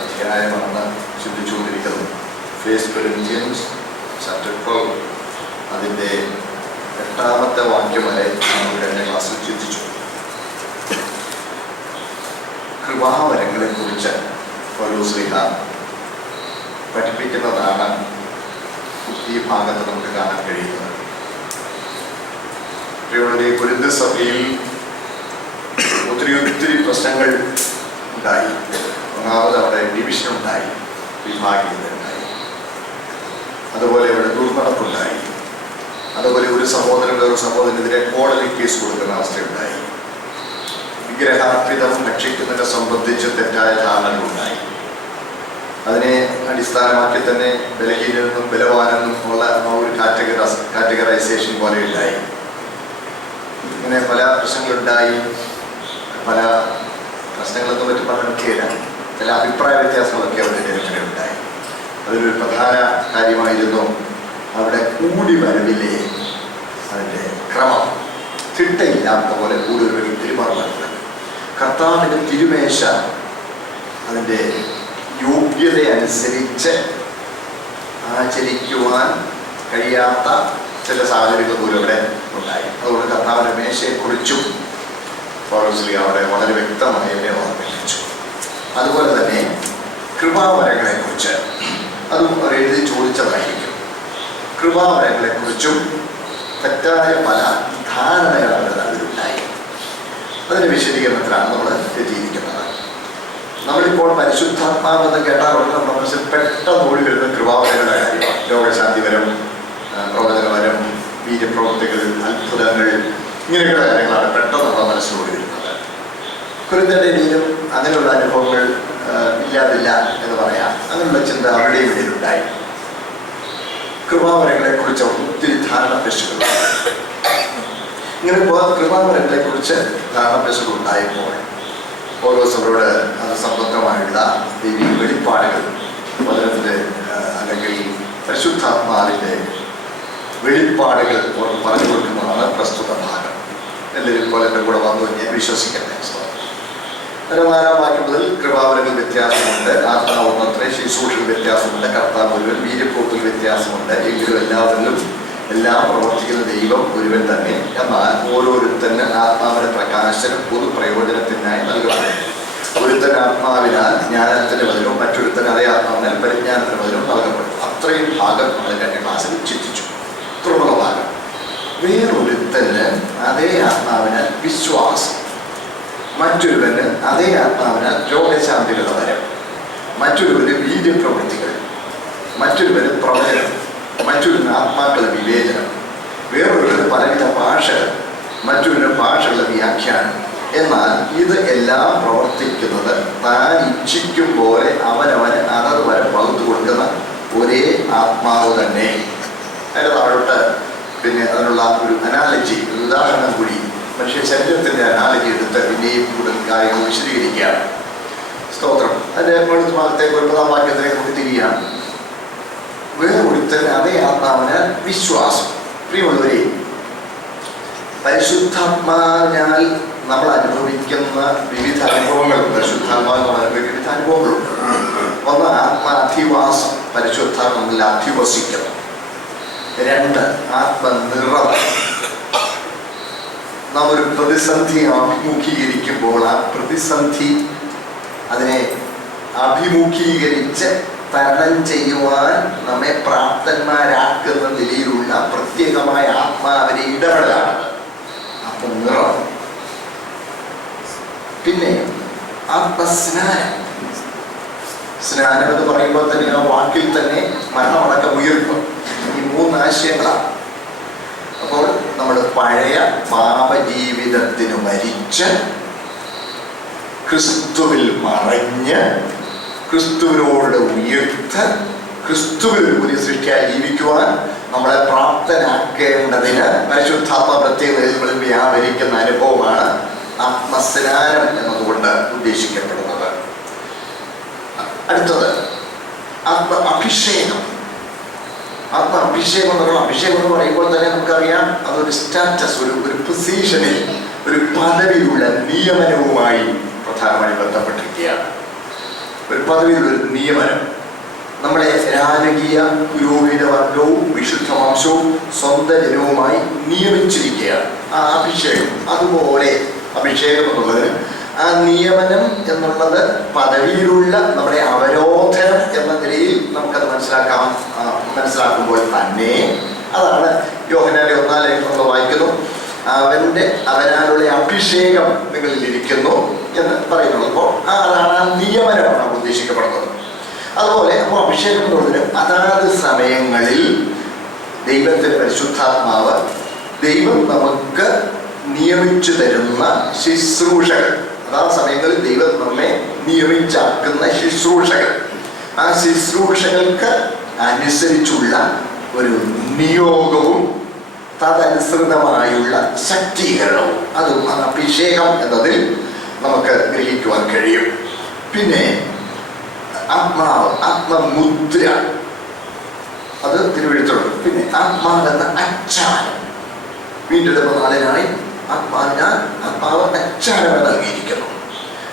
അധ്യായമാണ് ചിന്തിച്ചുകൊണ്ടിരിക്കുന്നത്. First Corinthians chapter 12 അതിൻ്റെ 8-ാമത്തെ വാക്യം വരെ നമ്മൾ കഴിഞ്ഞ ക്ലാസ്സിൽ ചിന്തിച്ചു. കൃപാവരങ്ങളെ കുറിച്ച് പൗലോസ്ലീഹ പഠിപ്പിക്കുന്നതാണ് ഈ ഭാഗത്ത് നമുക്ക് കാണാൻ കഴിയുന്നത്. കൊരിന്ത്യ സഭയിൽ ഒത്തിരി പ്രശ്നങ്ങൾ ഉണ്ടായി. ഒന്നാമത് അവിടെ ഡിവിഷൻ ഉണ്ടായി, വിഭാഗീയത ഉണ്ടായി. അതുപോലെ ഇവിടെ ദുർനടപ്പുണ്ടായി. അതുപോലെ ഒരു സഹോദരൻ വേറൊരു സഹോദരനെതിരെ കോടതി കേസ് കൊടുക്കുന്ന അവസ്ഥയുണ്ടായി. വിഗ്രഹാർപ്പിതം ഭക്ഷിക്കുന്നതിനെ സംബന്ധിച്ച് തെറ്റായ ധാരണകളുണ്ടായി. അതിനെ അടിസ്ഥാനമാക്കി തന്നെ ബലഹീനെന്നും ബലവാനെന്നും ഉള്ള ഒരു കാറ്റഗറൈസേഷൻ പോലെ ഉണ്ടായി. ഇങ്ങനെ പല പ്രശ്നങ്ങളുണ്ടായി. പല പ്രശ്നങ്ങളൊന്നും പറ്റി പറഞ്ഞില്ല, ചില അഭിപ്രായ വ്യത്യാസങ്ങളൊക്കെ അവരുടെ ഇടയിൽ ഉണ്ടായി. അതിലൊരു പ്രധാന കാര്യമായിരുന്നു അവിടെ കൂടി വരവിലെ അതിൻ്റെ ക്രമം ചിട്ടയില്ലാത്ത പോലെ കൂടി ഒരു പെരുമാറുന്നത്. കർത്താവിൻ്റെ തിരുമേശ അതിൻ്റെ യോഗ്യതയനുസരിച്ച് ആചരിക്കുവാൻ കഴിയാത്ത ചില സാഹചര്യങ്ങൾ പോലും അവിടെ ഉണ്ടായി. അതുകൊണ്ട് കർത്താവിൻ്റെ മേശയെക്കുറിച്ചും പൗലോസ്ലീഹ അവിടെ വളരെ വ്യക്തമായി എന്നെ ഓർമ്മിപ്പിച്ചു. അതുപോലെ തന്നെ കൃപാവരങ്ങളെക്കുറിച്ച് അതും അവർ എഴുതി ചോദിച്ചതായിരിക്കും. കൃപാവരങ്ങളെക്കുറിച്ചും തെറ്റായ പല ധാരണകൾ അവരുടെ അതിലുണ്ടായി. അതിൻ്റെ വിശദീകരണത്തിലാണ് നമ്മൾ എത്തിയിരിക്കുന്നത്. നമ്മളിപ്പോൾ പരിശുദ്ധാത്മാവെന്ന് കേട്ടാറുണ്ട് നമ്മുടെ മനസ്സിൽ പെട്ടെന്ന് ഓടി വരുന്ന കൃപാവരങ്ങളുടെ കാര്യമാണ്. രോഗശാന്തിവരം, പ്രവചനവരം, വീര്യപ്രവൃത്തികൾ, അത്ഭുതങ്ങൾ, ഇങ്ങനെയൊക്കെയുള്ള കാര്യങ്ങളാണ് പെട്ടെന്ന് നമ്മുടെ മനസ്സിലോടി വരുന്നത്. കൊരിന്ത്യരുടെ ഇടയിലും അങ്ങനെയുള്ള അനുഭവങ്ങൾ ഇല്ലാതില്ല എന്ന് പറയാം. അങ്ങനെയുള്ള ചിന്ത അവരുടെയും ഇടയിലുണ്ടായി. കൃപാവരങ്ങളെക്കുറിച്ച് ഒത്തിരി ധാരണപേശുകളുണ്ട്. ഇങ്ങനെ കൃപാവരങ്ങളെക്കുറിച്ച് ധാരണപേശുകൾ ഉണ്ടായപ്പോൾ പൗലോസവരോട് അത് സംബന്ധമായുള്ള ദൈവിക വെളിപ്പാടുകൾ വചനത്തിൻ്റെ അല്ലെങ്കിൽ പരിശുദ്ധാത്മാവിൻ്റെ വെളിപ്പാടുകൾ പറഞ്ഞു കൊടുക്കുന്നതാണ് പ്രസ്തുത ഭാഗം. എല്ലാവരും പോലെ എൻ്റെ കൂടെ വന്നു ഞാൻ വിശ്വസിക്കട്ടെ. 4-ാം വാക്യം മുതൽ കൃപാവരങ്ങൾ വ്യത്യാസമുണ്ട്, ആത്മാവ് ഒന്നത്രേ, ശുശ്രൂഷകൾ വ്യത്യാസമുണ്ട്, കർത്താവ് ഒരുവൻ, വീര്യപ്രവൃത്തികൾ വ്യത്യാസമുണ്ട്, എങ്കിലും എല്ലാവരിലും എല്ലാം പ്രവർത്തിക്കുന്ന ദൈവം ഒരുവൻ തന്നെ. എന്നാൽ ഓരോരുത്തന് ആത്മാവിന്റെ പ്രകാശനം പൊതു പ്രയോജനത്തിനായി നൽകണം. ഒരുത്തൻ ആത്മാവിനാൽ ജ്ഞാനത്തിന് ബദലും മറ്റൊരുത്തൻ അതേ ആത്മാവിനാൽ പരിജ്ഞാനത്തിന് ബദലും നൽകപ്പെടും. അത്രയും ഭാഗം നമ്മൾ കഴിഞ്ഞ ക്ലാസ്സിൽ ചിന്തിച്ചു. തുടർന്നുള്ള ഭാഗം വേറൊരുത്തന് അതേ ആത്മാവിനാൽ വിശ്വാസം, മറ്റൊരുവന് അതേ ആത്മാവിനാൽ രോഗശാന്തികളുടെ വരം, മറ്റൊരുവന് വീര്യപ്രവൃത്തികൾ, മറ്റൊരുവന് പ്രവചനം, മറ്റൊരുവന് ആത്മാക്കളുടെ വിവേചനം, വേറൊരുവന് പലവിധ ഭാഷകൾ, മറ്റൊരുവന് ഭാഷകളുടെ വ്യാഖ്യാനം. എന്നാൽ ഇത് എല്ലാം പ്രവർത്തിക്കുന്നത് താൻ ഇച്ഛിക്കും പോലെ അവനവന് അതത് വരെ പകുത്തു കൊടുക്കുന്ന ഒരേ ആത്മാവ് തന്നെ. അതിൻ്റെ താഴോട്ട് പിന്നെ അതിനുള്ള ഒരു അനാലജി, ഒരു ഉദാഹരണം കൂടി മനുഷ്യ ശരീരത്തിൻ്റെ അനാലജി എടുത്ത് പിന്നെയും കൂടുതൽ കാര്യങ്ങൾ വിശദീകരിക്കുകയാണ്. സ്തോത്രം. അതിൻ്റെ മുകളിൽ ഭാഗത്തേക്ക് 9-ാം വാക്യത്തിലേക്ക് നമുക്ക് തിരിയാണ്. വേറൊരുത്തൻ അതേ ആത്മാവിന് വിശ്വാസം. പ്രിയമുള്ളവരെ, പരിശുദ്ധാത്മാവിനാൽ നമ്മൾ അനുഭവിക്കുന്ന വിവിധ അനുഭവങ്ങളുണ്ട്. പരിശുദ്ധാത്മാവിൽ നമ്മൾ അനുഭവിക്കുന്ന വിവിധ അനുഭവങ്ങളുണ്ട്. ഒന്ന് ആത്മാധിവാസം, പരിശുദ്ധാത്മാവിൽ അധിവസിക്കണം. 2 ആത്മനിറവ്. നാം ഒരു പ്രതിസന്ധി അഭിമുഖീകരിക്കുമ്പോൾ ആ പ്രതിസന്ധി അതിനെ അഭിമുഖീകരിച്ച് തരണം ചെയ്യുവാൻ നമ്മെ പ്രാപ്തന്മാരാക്കുന്ന നിലയിലുള്ള പ്രത്യേകമായ ആത്മാവിനെ ഇടപെടലാണ് ആത്മനിറവ്. പിന്നെ ആത്മസ്നാനം. സ്നാനം എന്ന് പറയുമ്പോൾ തന്നെ ആ വാക്കിൽ തന്നെ മരണമടക്കം ഉയർത്തും. ഈ 3 ആശയങ്ങളാണ്. അപ്പോൾ നമ്മൾ പഴയ പാപജീവിതത്തിന് മരിച്ച് ക്രിസ്തുവിൽ മറഞ്ഞ് ക്രിസ്തുവിനോട് ഉയർത്ത് ക്രിസ്തുവിൽ പുതിയ സൃഷ്ടിയായി ജീവിക്കുവാൻ നമ്മളെ പ്രാപ്തനാക്കേണ്ടതിന് പരിശുദ്ധാത്മ പ്രത്യേക നിലകളിൽ വ്യാപരിക്കുന്ന അനുഭവമാണ് ആത്മസ്നാനം എന്നതുകൊണ്ട് ഉദ്ദേശിക്കപ്പെടുന്നത്. അടുത്തത് അഭിഷേകം. അഭിഷേകം എന്ന് പറയുമ്പോൾ തന്നെ നമുക്കറിയാം അതൊരു സ്റ്റാറ്റസ്, ഒരു പൊസിഷനിൽ, ഒരു പദവിയുള്ള നിയമനവുമായി പ്രധാനമായി ബന്ധപ്പെട്ടിരിക്കുകയാണ്. ഒരു പദവിയിലൊരു നിയമനം. നമ്മളെ രാജകീയ പുരോഹിത വർഗവും വിശുദ്ധ വംശവും സ്വന്തം ജനവുമായി നിയമിച്ചിരിക്കുകയാണ്. ആ അഭിഷേകം, അതുപോലെ അഭിഷേകം എന്നുള്ളത്, ആ നിയമനം എന്നുള്ളത് പദവിയിലുള്ള നമ്മുടെ അവരോധനം എന്ന നിലയിൽ നമുക്കത് മനസ്സിലാക്കുമ്പോൾ തന്നെ അതാണ് യോഹന്നാന്റെ 1-ാം ലേഖനം നമ്മൾ വായിക്കുന്നു. അവനാലുള്ള അഭിഷേകം നിങ്ങളിൽ ഇരിക്കുന്നു എന്ന് പറയുന്നത്. അപ്പോൾ അതാണ് ആ നിയമനമാണ് ഉദ്ദേശിക്കപ്പെടുന്നത്. അതുപോലെ അപ്പോൾ അഭിഷേകം എന്നുള്ളതിന് അതാത് സമയങ്ങളിൽ ദൈവത്തിന്റെ പരിശുദ്ധാത്മാവ്, ദൈവം നമുക്ക് നിയമിച്ചു തരുന്ന ശുശ്രൂഷകൾ, അതാത് സമയങ്ങളിൽ ദൈവം നമ്മെ നിയമിച്ചാക്കുന്ന ശുശ്രൂഷകൾ, ആ ശുശ്രൂഷകൾക്ക് അനുസരിച്ചുള്ള ഒരു നിയോഗവും തദനുസൃതമായുള്ള ശക്തീകരണവും, അതും അഭിഷേകം എന്നതിൽ നമുക്ക് ഗ്രഹിക്കുവാൻ കഴിയും. പിന്നെ ആത്മാവ്, ആത്മമുദ്ര, അത് തിരുവെഴുത്തുണ്ട്. പിന്നെ ആത്മാവെന്ന അച്ചാരം, വീണ്ടെടുപ്പ് നാളിനായി ആത്മാവ് അച്ചാരം നൽകിയിരിക്കുന്നു.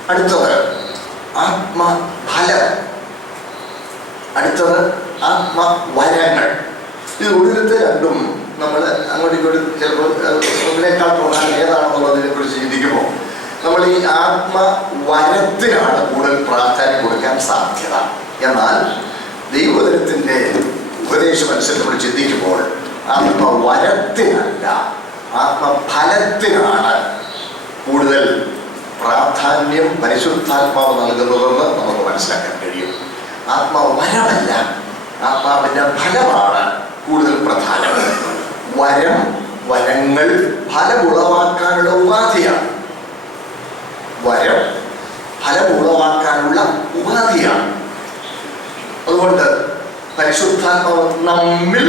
അടുത്തത് ആത്മഫലം, അടുത്തത് ആത്മവരങ്ങൾ. ഇത് ഒടുവിലത്തെ രണ്ടും നമ്മൾ അങ്ങോട്ടും ഇങ്ങോട്ടും ചിലപ്പോൾ ഒന്നിനേക്കാൾ പ്രധാനം ഏതാണെന്നുള്ളതിനെ കുറിച്ച് ചിന്തിക്കുമ്പോൾ നമ്മൾ ഈ ആത്മവരത്തിനാണ് കൂടുതൽ പ്രാധാന്യം കൊടുക്കാൻ സാധ്യത. എന്നാൽ ദൈവവചനത്തിൻ്റെ ഉപദേശം അനുസരിച്ച് നമ്മൾ ചിന്തിക്കുമ്പോൾ ആത്മവരത്തിനല്ല, ആത്മഫലത്തിനാണ് കൂടുതൽ പ്രാധാന്യം പരിശുദ്ധാത്മാവ് നൽകുന്നതെന്ന് നമുക്ക് മനസ്സിലാക്കാൻ കഴിയും. ആത്മവരമല്ല, ആത്മാവിൻ്റെ ഫലമാണ് കൂടുതൽ പ്രധാനം. വരങ്ങൾ ഫലമുളവാക്കാനുള്ള ഉപാധിയാണ്. വരം ഫലമുളവാക്കാനുള്ള ഉപാധിയാണ്. അതുകൊണ്ട് പരിശുദ്ധാത്മാവ് നമ്മിൽ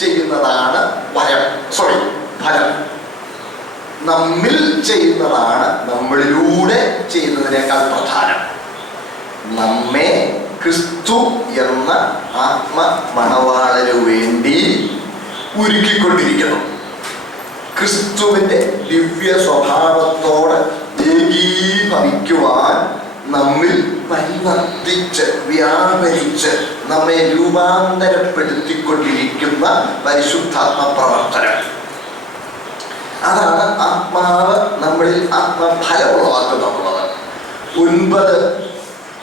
ചെയ്യുന്നതാണ് ഫലം. നമ്മിൽ ചെയ്യുന്നതാണ് നമ്മളിലൂടെ ചെയ്യുന്നതിനേക്കാൾ പ്രധാനം. നമ്മെ ക്രിസ്തു എന്ന ആത്മമണവാളനു വേണ്ടി ഒരുക്കിക്കൊണ്ടിരിക്കുന്നു. ക്രിസ്തുവിൻ്റെ ദിവ്യ സ്വഭാവത്തോട് ഏകീഭവിക്കുവാൻ നമ്മിൽ പരിവർത്തിച്ച് വ്യാപരിച്ച് നമ്മെ രൂപാന്തരപ്പെടുത്തിക്കൊണ്ടിരിക്കുന്ന പരിശുദ്ധാത്മ പ്രവർത്തനം. അതാണ് ആത്മാവ് നമ്മളിൽ ആത്മഫലം ഉളവാക്കുന്നുള്ളത്. 9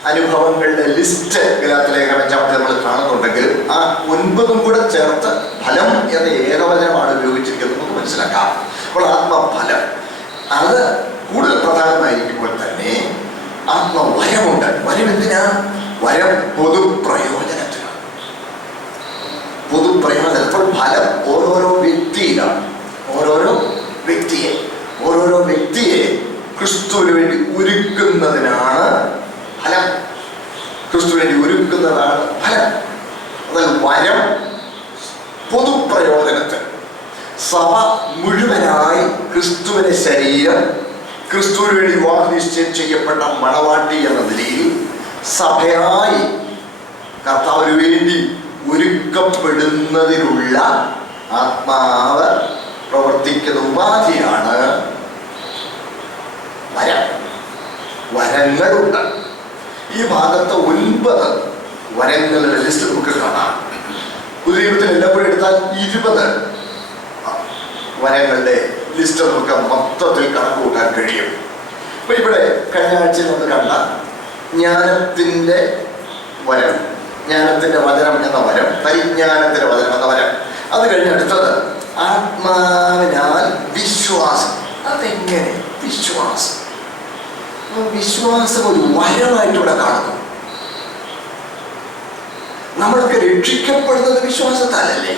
അനുഭവങ്ങളുടെ ലിസ്റ്റ് ഗലാത്യലേഖനം 5-ാമത്തെ നമ്മൾ കാണുന്നുണ്ടെങ്കിൽ ആ 9ഉം കൂടെ ചേർത്ത് ഫലം എന്ന ഏകവചനമാണ് ഉപയോഗിച്ചിരിക്കുന്നത് നമുക്ക് മനസ്സിലാക്കാം. അപ്പോൾ ആത്മഫലം അത് കൂടുതൽ പ്രധാനമായിരിക്കുമ്പോൾ തന്നെ ആത്മവരമുണ്ട്. വരം എന്തിനാ? വരം പൊതുപ്രയോജനത്തിനാണ്. അപ്പോൾ ഫലം ഓരോരോ വ്യക്തിയിലാണ്. ഓരോരോ വ്യക്തിയെ ക്രിസ്തുവിന് വേണ്ടി ഒരുക്കുന്നതിനാണ് ഫലം. ക്രിസ്തുവിന് ഒരുക്കുന്നതാണ് ഫലം. എന്നാൽ വരം പൊതുപ്രയോജനത്തിന്, സഭ മുഴുവനായി ക്രിസ്തുവിന്റെ ശരീരം, ക്രിസ്തുവിന് വേണ്ടി വിവാഹ നിശ്ചയം ചെയ്യപ്പെട്ട മണവാട്ടി എന്ന നിലയിൽ സഭയായി കർത്താവിന് വേണ്ടി ഒരുക്കപ്പെടുന്നതിനുള്ള ആത്മാവ് പ്രവർത്തിക്കുന്ന ഉപാധിയാണ് വരങ്ങളുണ്ട്. ഈ ഭാഗത്ത് 9 വരങ്ങളുടെ ലിസ്റ്റ് നമുക്ക് കാണാം. പുതിയ എല്ലാം കൂടി എടുത്താൽ 20 വരങ്ങളുടെ ലിസ്റ്റ് നമുക്ക് മൊത്തത്തിൽ കണക്കുകൂട്ടാൻ കഴിയും. അപ്പൊ ഇവിടെ കഴിഞ്ഞ ആഴ്ചയിൽ നമ്മൾ കണ്ട ജ്ഞാനത്തിന്റെ വരം, ജ്ഞാനത്തിന്റെ വചനം എന്ന വരം, പരിജ്ഞാനത്തിന്റെ വചനം എന്ന വരം. അത് കഴിഞ്ഞ് അടുത്തത് ആത്മാവിനാൽ വിശ്വാസം. അതെങ്ങനെ വിശ്വാസം ഒരു വരമായിട്ടിവിടെ കാണുന്നു. നമ്മളൊക്കെ രക്ഷിക്കപ്പെടുന്നത് വിശ്വാസത്താലല്ലേ?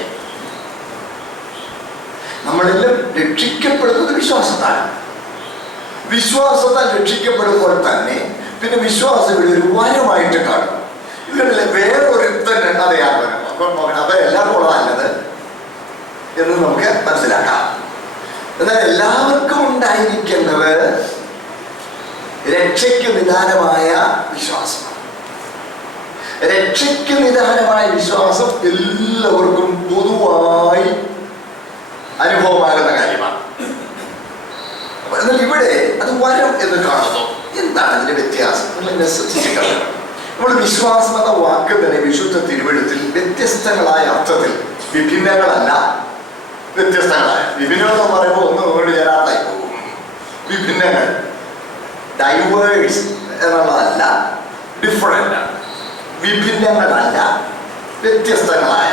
നമ്മളെല്ലാം രക്ഷിക്കപ്പെടുന്നത് വിശ്വാസത്താൽ രക്ഷിക്കപ്പെടുമ്പോൾ തന്നെ പിന്നെ വിശ്വാസം ഇവിടെ ഒരു വരമായിട്ട് കാണും. ഇതിലെ വേറൊരുത്തൻ അതെ ആത്മനം. അപ്പം എല്ലാവർക്കും ഉള്ളതല്ലത് എന്ന് നമുക്ക് മനസ്സിലാക്കാം. എന്നാൽ എല്ലാവർക്കും ഉണ്ടായിരിക്കേണ്ടത് രക്ഷയ്ക്ക് നിദാനമായ വിശ്വാസമാണ്. രക്ഷയ്ക്ക് നിദാനമായ വിശ്വാസം എല്ലാവർക്കും പൊതുവായി അനുഭവമാകുന്ന കാര്യമാണ്. എന്നാൽ ഇവിടെ അത് വരം എന്ന് കാണുന്നു. എന്താണ് അതിന്റെ വ്യത്യാസം? നിങ്ങൾ എന്നെ ശ്രദ്ധിച്ചിരിക്കണം. നമ്മൾ വിശ്വാസം എന്ന വാക്ക് തന്നെ വിശുദ്ധ തിരുവെഴുത്തിൽ വ്യത്യസ്തങ്ങളായ അർത്ഥത്തിൽ, വിഭിന്നങ്ങളല്ല, വ്യത്യസ്തങ്ങളായ, വിഭിന്നങ്ങൾ എന്ന് പറയുമ്പോൾ ഒന്നും അങ്ങോട്ട് ചേരാത്തായി പോകും. വിഭിന്നങ്ങൾ, ഡൈവേഴ്സ് എന്നുള്ളതല്ല, ഡിഫറൻ്റ് ആണ്. വിഭിന്നങ്ങളല്ല, വ്യത്യസ്തങ്ങളായ.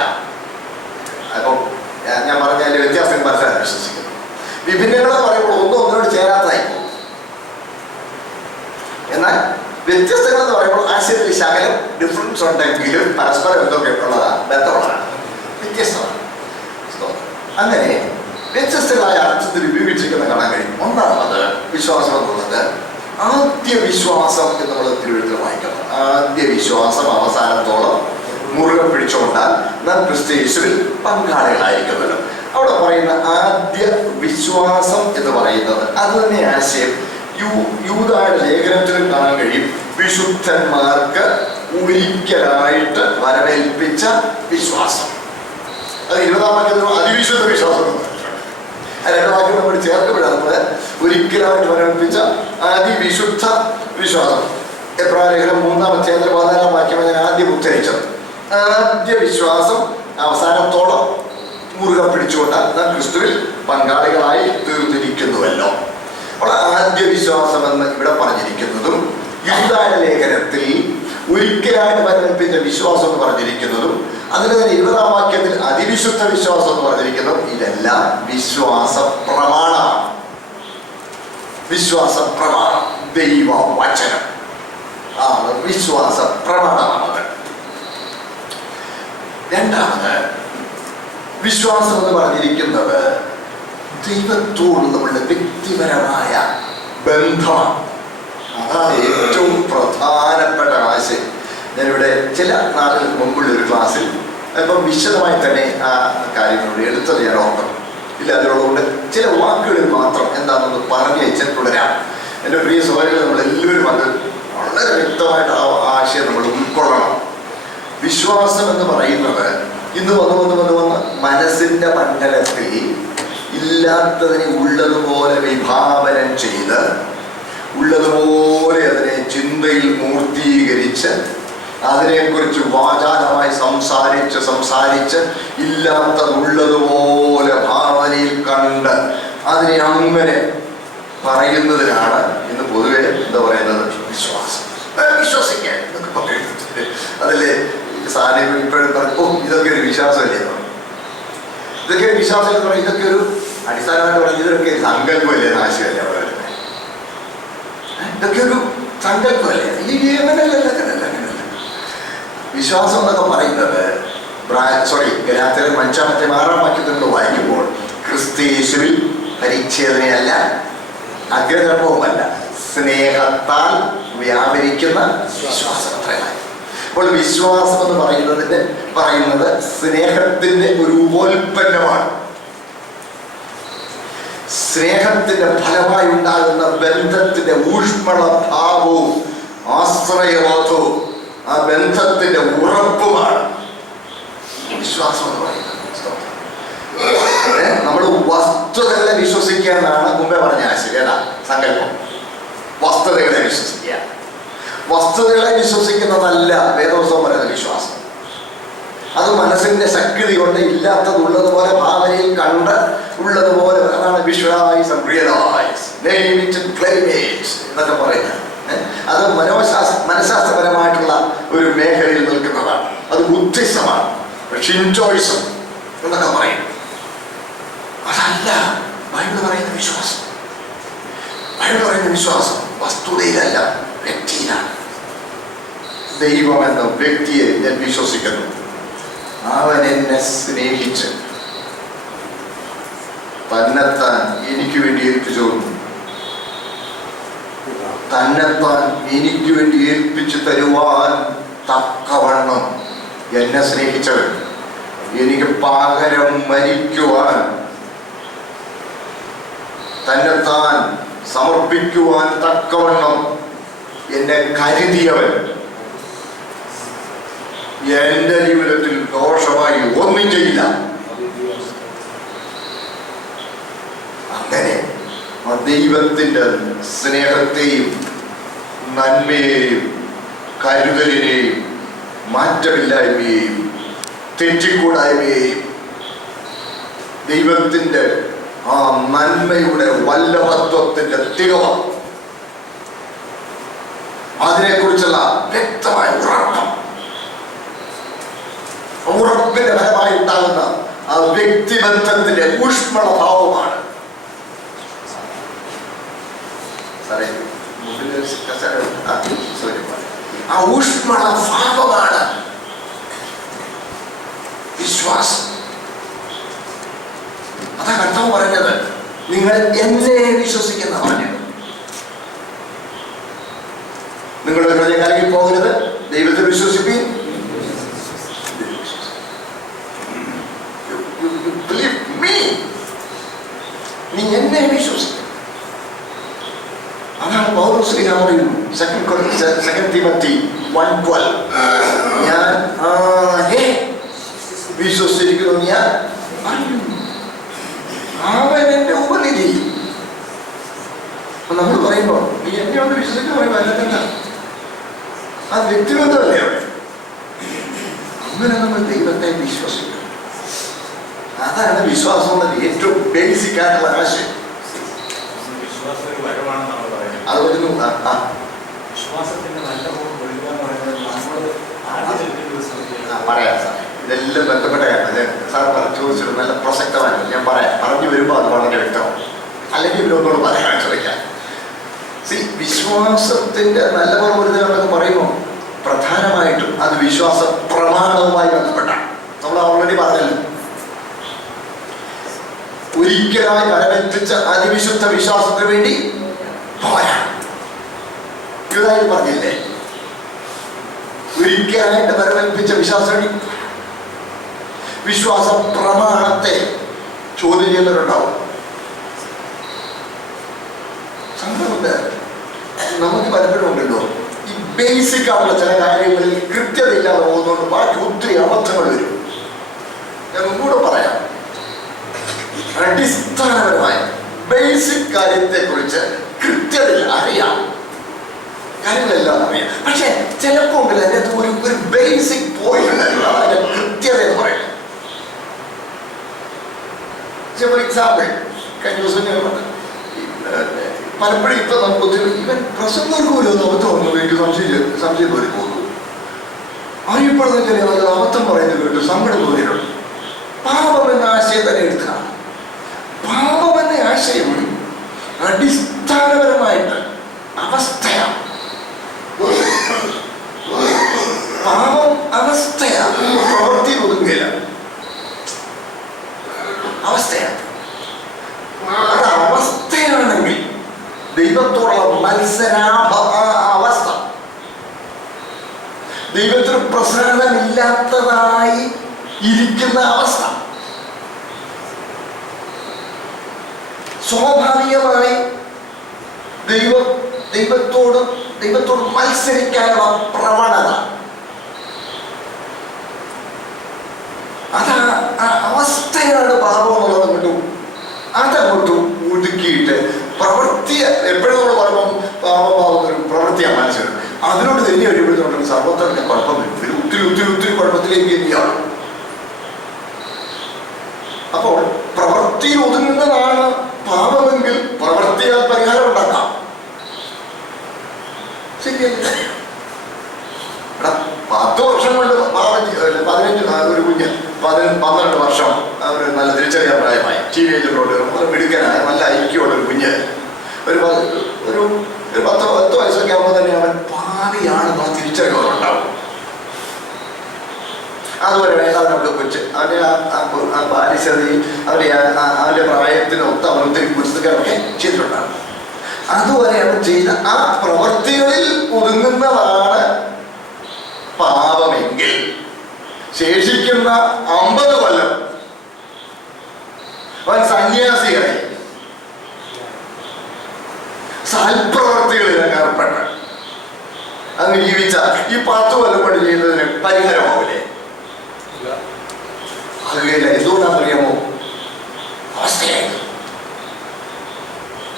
അപ്പം ഞാൻ പറഞ്ഞതിൻ്റെ വ്യത്യാസം മനസ്സിലാക്കാൻ വിശ്വസിക്കുന്നു. വിഭിന്നങ്ങൾ എന്ന് പറയുമ്പോൾ ഒന്നും ഒന്നിനോട് ചേരാത്തായി പോകും. എന്നാൽ വ്യത്യസ്തങ്ങൾ എന്ന് പറയുമ്പോൾ ആശയത്തിൽ ശകലം ഡിഫറൻസ് ഉണ്ടെങ്കിലും പരസ്പരം എന്തൊക്കെ ഉള്ളതാണ്, ബന്ധമുള്ളതാണ്, വ്യത്യസ്തമാണ്. അങ്ങനെ വ്യത്യസ്തങ്ങളായ അർത്ഥത്തിൽ ഉപയോഗിച്ചിരിക്കുന്ന കാണാൻ കഴിയും. ഒന്നാമത് വിശ്വാസം എന്നുള്ളത് ആദ്യ വിശ്വാസം എന്ന് നമ്മൾ തിരുവഴുത്തിൽ വായിക്കണം. ആദ്യ വിശ്വാസം അവസാനത്തോളം മുറുകെ പിടിച്ചുകൊണ്ടാൽ നാം ക്രിസ്തുയേശുവിൽ പങ്കാളികളായിരിക്കുമല്ലോ. അവിടെ പറയുന്ന ആദ്യ വിശ്വാസം എന്ന് പറയുന്നത് അത് തന്നെ ആശയം യൂദായുടെ ലേഖനത്തിലും കാണാൻ കഴിയും. വിശുദ്ധന്മാർക്ക് ഒരിക്കലായിട്ട് വരവേൽപ്പിച്ച വിശ്വാസം. അത് 20-ാം വാക്യത്തിൽ അതിവിശുദ്ധ വിശ്വാസം എന്ന് പറഞ്ഞിട്ടുണ്ട്. ആ 2 വാക്യം നമ്മൾ ചേർക്കപ്പെടാം. നമ്മൾ ഒരിക്കലായിട്ട് വരവേൽപ്പിച്ച അതിവിശുദ്ധ വിശ്വാസം. എബ്രായർ ലേഖനം 3-ാം അധ്യായത്തിൽ 14-ാം വാക്യം ഞാൻ ആദ്യം ഉദ്ധരിച്ചത്. ആദ്യ വിശ്വാസം അവസാനത്തോളം മുറുകെ പിടിച്ചുകൊണ്ടാൽ നാം ക്രിസ്തുവിൽ പങ്കാളികളായി തീർന്നിരിക്കുന്നുവല്ലോ. അപ്പോൾ ആദ്യ വിശ്വാസം എന്ന് ഇവിടെ പറഞ്ഞിരിക്കുന്നതും യൂദായുടെ ലേഖനത്തിൽ ഒരിക്കലായിട്ട് വരവേൽപ്പിച്ച വിശ്വാസം എന്ന് പറഞ്ഞിരിക്കുന്നതും അതിന് തന്നെ 20-ാം വാക്യത്തിൽ അതിവിശുദ്ധ വിശ്വാസം എന്ന് പറഞ്ഞിരിക്കുന്നതും ഇതെല്ലാം വിശ്വാസ പ്രമാണമാണ്. വിശ്വാസ പ്രമാണം, ദൈവ വചനം ആണ് വിശ്വാസ പ്രമാണമാണത്. രണ്ടാമത് വിശ്വാസം എന്ന് പറഞ്ഞിരിക്കുന്നത് ദൈവത്തോട് നമ്മളുടെ വ്യക്തിപരമായ ബന്ധമാണ്. അതാണ് ഏറ്റവും പ്രധാനപ്പെട്ട ആശയം. ഞാനിവിടെ ചില നാളുകൾക്ക് മുമ്പുള്ള ഒരു ക്ലാസ്സിൽ അല്പം വിശദമായി തന്നെ ആ കാര്യങ്ങളോട് എടുത്തത് ഞാൻ ഓർക്കുന്നു. ഇല്ല, അതിനുള്ളതുകൊണ്ട് ചില വാക്കുകളിൽ മാത്രം എന്താണെന്ന് പറഞ്ഞ് വെച്ചാൽ തുടരാം. എൻ്റെ പ്രിയ സഹോദരങ്ങൾ, നമ്മളെല്ലാവരും അത് വളരെ വ്യക്തമായിട്ട് ആ ആശയം നമ്മൾ ഉൾക്കൊള്ളണം. വിശ്വാസം എന്ന് പറയുന്നത് ഇന്ന് വന്ന് മനസ്സിൻ്റെ മണ്ഡലത്തിൽ ഇല്ലാത്തതിനെ ഉള്ളതുപോലെ വിഭാവനം ചെയ്ത് ഉള്ളതുപോലെ അതിനെ ചിന്തയിൽ മൂർത്തീകരിച്ച് അതിനെക്കുറിച്ച് വാചാലമായി സംസാരിച്ച് ഇല്ലാത്തതുള്ളതുപോലെ ഭാവനയിൽ കണ്ട് അതിനെ അങ്ങനെ പറയുന്നതിനാണ് ഇന്ന് പൊതുവെ എന്താ പറയുന്നത്, വിശ്വാസം. വിശ്വസിക്കാൻ എന്നൊക്കെ പറയുന്നത് അതല്ലേ സാധനം ഇപ്പോഴും പറഞ്ഞു, ഇതൊക്കെ ഒരു വിശ്വാസമല്ലേ, ഇതൊക്കെ ഒരു വിശ്വാസം എന്ന് പറയും. ഇതൊക്കെ ഒരു അടിസ്ഥാനമായിട്ട് പറഞ്ഞത് ഇതൊക്കെ സങ്കല്പമല്ലേ, നാശമല്ലേ അവിടെ വരുന്നത്. ഇതൊക്കെ ഒരു സങ്കല്പമല്ലേ, ഈ അങ്ങനല്ല. വിശ്വാസം എന്നൊക്കെ പറയുന്നത് ഗലാത്യർ 5-ാം വാക്യത്തിൽ വായിക്കുമ്പോൾ ക്രിസ്തുയേശുവിൽ പരിച്ഛേദനയല്ല, അഗ്രഗർഭവുമല്ല, സ്നേഹത്താൽ വ്യാപരിക്കുന്ന വിശ്വാസം. അത്രയാണ്. അപ്പോൾ വിശ്വാസം എന്ന് പറയുന്നത് സ്നേഹത്തിന്റെ ഒരു ഉപോൽപ്പന്നമാണ്. സ്നേഹത്തിന്റെ ഫലമായി ഉണ്ടാകുന്ന ബന്ധത്തിന്റെ ഊഷ്മള ഭാവവും ആശ്രയബോധവും ആ ബന്ധത്തിന്റെ ഉറപ്പുമാണ് വിശ്വാസം എന്ന് പറയുന്നത്. നമ്മൾ വസ്തുതകളെ വിശ്വസിക്കുക എന്നാണ് മുമ്പേ പറഞ്ഞ ആശയം. ഏതാ സങ്കല്പം? വസ്തുതകളെ വിശ്വസിക്കുക. വസ്തുതകളെ വിശ്വസിക്കുന്നതല്ല വേദോത്സവം പറയുന്ന വിശ്വാസം. അത് മനസ്സിന്റെ ശക്തി കൊണ്ട് ഇല്ലാത്തത് ഉള്ളതുപോലെ ഭാവനയിൽ കണ്ട് ഉള്ളതുപോലെ അതാണ് visualise and realise, name it and claim it എന്നൊക്കെ പറയുന്നത്. അത് മനഃശാസ്ത്രപരമായിട്ടുള്ള ഒരു മേഖലയിൽ നിൽക്കുന്നതാണ്. അത് ബുദ്ധിസമാണ്, ഷിൻറ്റോയിസം എന്നൊക്കെ പറയും. അതല്ല ബൈബിൾ പറയുന്ന വിശ്വാസം. ബൈബിൾ പറയുന്ന വിശ്വാസം വസ്തുതയിലല്ല, വ്യക്തിയിലാണ്. ദൈവം എന്ന വ്യക്തിയെ ഞാൻ വിശ്വസിക്കുന്നു. അവൻ എന്നെ സ്നേഹിച്ച് തന്നെത്താൻ എനിക്ക് വേണ്ടി ഏൽപ്പിച്ചു തന്നെത്താൻ എനിക്ക് വേണ്ടി ഏൽപ്പിച്ചു തരുവാൻ തക്കവണ്ണം എന്നെ സ്നേഹിച്ചവൻ എനിക്ക് പകരം മരിക്കുവാൻ തന്നെത്താൻ സമർപ്പിക്കുവാൻ തക്കവണ്ണം എന്നെ കരുതിയവൻ എന്റെ ജീവിതത്തിൽ ദോഷമായി ഒന്നും ചെയ്യില്ല. അങ്ങനെ ആ ദൈവത്തിന്റെ സ്നേഹത്തെയും നന്മയെയും കരുതലിനെയും മാറ്റമില്ലായ്മയെയും തെറ്റിക്കൂടായ്മയെയും ദൈവത്തിൻ്റെ ആ നന്മയുടെ വല്ലഭത്വത്തിന്റെ തികവ, അതിനെക്കുറിച്ചുള്ള വ്യക്തമായ ഉറപ്പിന്റെ ഫലമായി ഉണ്ടാകുന്ന ആ വ്യക്തിബന്ധത്തിന്റെ ഊഷ്മളഭാവമാണ്. ആ ഊഷ്മള ഭാവമാണ് വിശ്വാസം. അതാ കർത്താവ് പറഞ്ഞത്, നിങ്ങൾ എന്നെ വിശ്വസിക്കുന്ന പറഞ്ഞത്. നിങ്ങളുടെ ഹൃദയം കലങ്ങി പോകരുത്, ദൈവത്തെ വിശ്വസിപ്പീൻ. നീ എന്നെ വിശ്വസിക്കും. അതാണ് പൗലോസ് ശ്രീരാമ പറയുന്നു, 2 തിമോത്തി 1:12, ഞാൻ വിശ്വസിച്ചിരിക്കുന്നു, ഞാൻ അവൻ എന്റെ ഉപനിധി. നമ്മൾ പറയുമ്പോ നീ എന്നെ ഒന്ന് വിശ്വസിക്കുന്ന പറയുമ്പോ അല്ല, ആ വ്യക്തിബന്ധമല്ലേ അവിടെ. അങ്ങനെ നമ്മൾ ദൈവത്തെ വിശ്വസിക്കും. അതാണ് വിശ്വാസം എന്നത് ഏറ്റവും ബേസിക് ആയിട്ടുള്ള ആശയം. അത് പറഞ്ഞു പറയാം സാർ, ഇതെല്ലാം ബന്ധപ്പെട്ട കാര്യം. സാർ ചോദിച്ചിട്ട് നല്ല പ്രസക്തമായിരുന്നു. ഞാൻ പറയാം, പറഞ്ഞു വരുമ്പോൾ അത് വളരെ വ്യക്തമാവും. അല്ലെങ്കിൽ ഇവരൊന്നോട് പറയാൻ ചോദിക്കാം. വിശ്വാസത്തിന്റെ നല്ല പ്രവൃത്തികളെന്നൊക്കെ പറയുമ്പോൾ പ്രധാനമായിട്ടും അത് വിശ്വാസ പ്രമാണവുമായി ബന്ധപ്പെട്ടാണ്. നമ്മൾ ഓൾറെഡി പറഞ്ഞല്ലോ, ഒരിക്കലായി ഫലമെത്തിച്ച അതിവിശുദ്ധ വിശ്വാസത്തിന് വേണ്ടി പോരാ. ഇതായി പറഞ്ഞില്ലേ, ഒരിക്കലായിട്ട് ഫലമെത്തിച്ച വിശ്വാസം, വിശ്വാസ പ്രമാണത്തെ ചോദ്യം ചെയ്യുന്നവരുണ്ടാവും. സംഭവമുണ്ട്, നമുക്ക് പലപ്പോഴും ഉണ്ടല്ലോ ഈ ബേസിക് ആയിട്ടുള്ള ചില കാര്യങ്ങളിൽ കൃത്യതയില്ലാതെ പോകുന്നതുകൊണ്ട് ബാക്കി ഒത്തിരി അബദ്ധങ്ങൾ വരും. ഞാൻ ഒന്നുകൂടെ പറയാം, അടിസ്ഥാനപരമായ ബേസിക് കാര്യത്തെ കുറിച്ച് കൃത്യതയിൽ അറിയാം, കാര്യങ്ങളെല്ലാം അറിയാം. പക്ഷെ ചിലപ്പോൾ അതിൻ്റെ ഒരു ബേസിക് പോയിന്റ് അതിന്റെ കൃത്യത എന്ന് പറയുന്നത്. ഫോർ എക്സാമ്പിൾ, കഴിഞ്ഞ ദിവസം ഞാൻ പറഞ്ഞു, പലപ്പോഴും ഇപ്പൊ നമുക്ക് ഇവൻ പ്രസംഗർക്ക് പോലും ഒന്ന് അബദ്ധം വന്നു എനിക്ക് സംശയം തോന്നി പോകുന്നു. അറിയപ്പെടുന്ന ചില നല്ല അബദ്ധം പറയുന്നത് കേട്ടു സങ്കടം തോന്നിയിട്ടുണ്ട്. പാപം എന്ന ആശയം തന്നെ എടുക്കുക. പാപം എന്ന ആശയം അടിസ്ഥാനപരമായിട്ട് അവസ്ഥയാണ്. പാപം അവസ്ഥയാണ്, പ്രവൃത്തി ഒതുങ്ങില്ല, അവസ്ഥയാണ്. അത് അവസ്ഥയാണെങ്കിൽ ദൈവത്തോടുള്ള അവസ്ഥ, ദൈവത്തിന് പ്രസാദമില്ലാത്തതായി ഇരിക്കുന്ന അവസ്ഥ, സ്വാഭാവികമായി ദൈവത്തോട് മത്സരിക്കാനുള്ള പ്രവണത, അത് ആ അവസ്ഥയാണ് പാപം എന്നുള്ളത് കൊണ്ടും അതങ്ങോട്ടും ഒതുക്കിയിട്ട് പ്രവൃത്തിയെ എപ്പോഴും നമ്മൾ പറയുമ്പോൾ പാപമാവുന്ന ഒരു പ്രവൃത്തിയാണ് മനസ്സിലാക്കുന്നത്. അതിനോട് തന്നെ കഴിയുമ്പോഴത്തേക്കും സർവ്വത്തിന്റെ കുഴപ്പം വരും. ഒത്തിരി കുഴപ്പത്തിലേക്ക് തന്നെയാണ്. അപ്പോൾ പ്രവൃത്തി ഒതുങ്ങുന്നതാണ് പാപമെങ്കിൽ പ്രവൃത്തിയാൽ പരിഹാരം ഉണ്ടാക്കാം. ശരിയല്ലേ? 10 വർഷം കൊണ്ട് 15 ഒരു കുഞ്ഞ് 12 വർഷം അവർ നല്ല തിരിച്ചറിയാൻ പ്രായമായി, ടീനേജറിലോട്ട് നല്ല മിടുക്കനായ നല്ല ഐക്യമുള്ള ഒരു കുഞ്ഞ് ഒരു 10 വയസ്സൊക്കെ ആകുമ്പോൾ തന്നെ അവൻ പാവിയാണെന്നുള്ള തിരിച്ചറിവുണ്ടാവും. അതുപോലെ അവനവിടെ കൊച്ച് അവൻ്റെ ആ ബാലിശതയും അവൻ്റെ പ്രായത്തിനൊത്ത് അവൻ ഒത്തിരി പുസ്തകമൊക്കെ ചെയ്തിട്ടുണ്ടാകും. അതുവരെ അവൻ ചെയ്ത ആ പ്രവൃത്തികളിൽ ഒതുങ്ങുന്നതാണ് പാപമെങ്കിൽ ശേഷിക്കുന്ന 50 കൊല്ലം അവൻ സന്യാസിയായി സൽപ്രവർത്തികളിൽ ഏർപ്പെട്ട അങ്ങ് ജീവിച്ച ഈ 10 കൊല്ലം കൊണ്ട് ചെയ്യുന്നതിന് പരിഹാരമാവില്ലേ? ആകുകയില്ല. എന്തുകൊണ്ടാണെന്നറിയാമോ? അവസ്ഥയായി.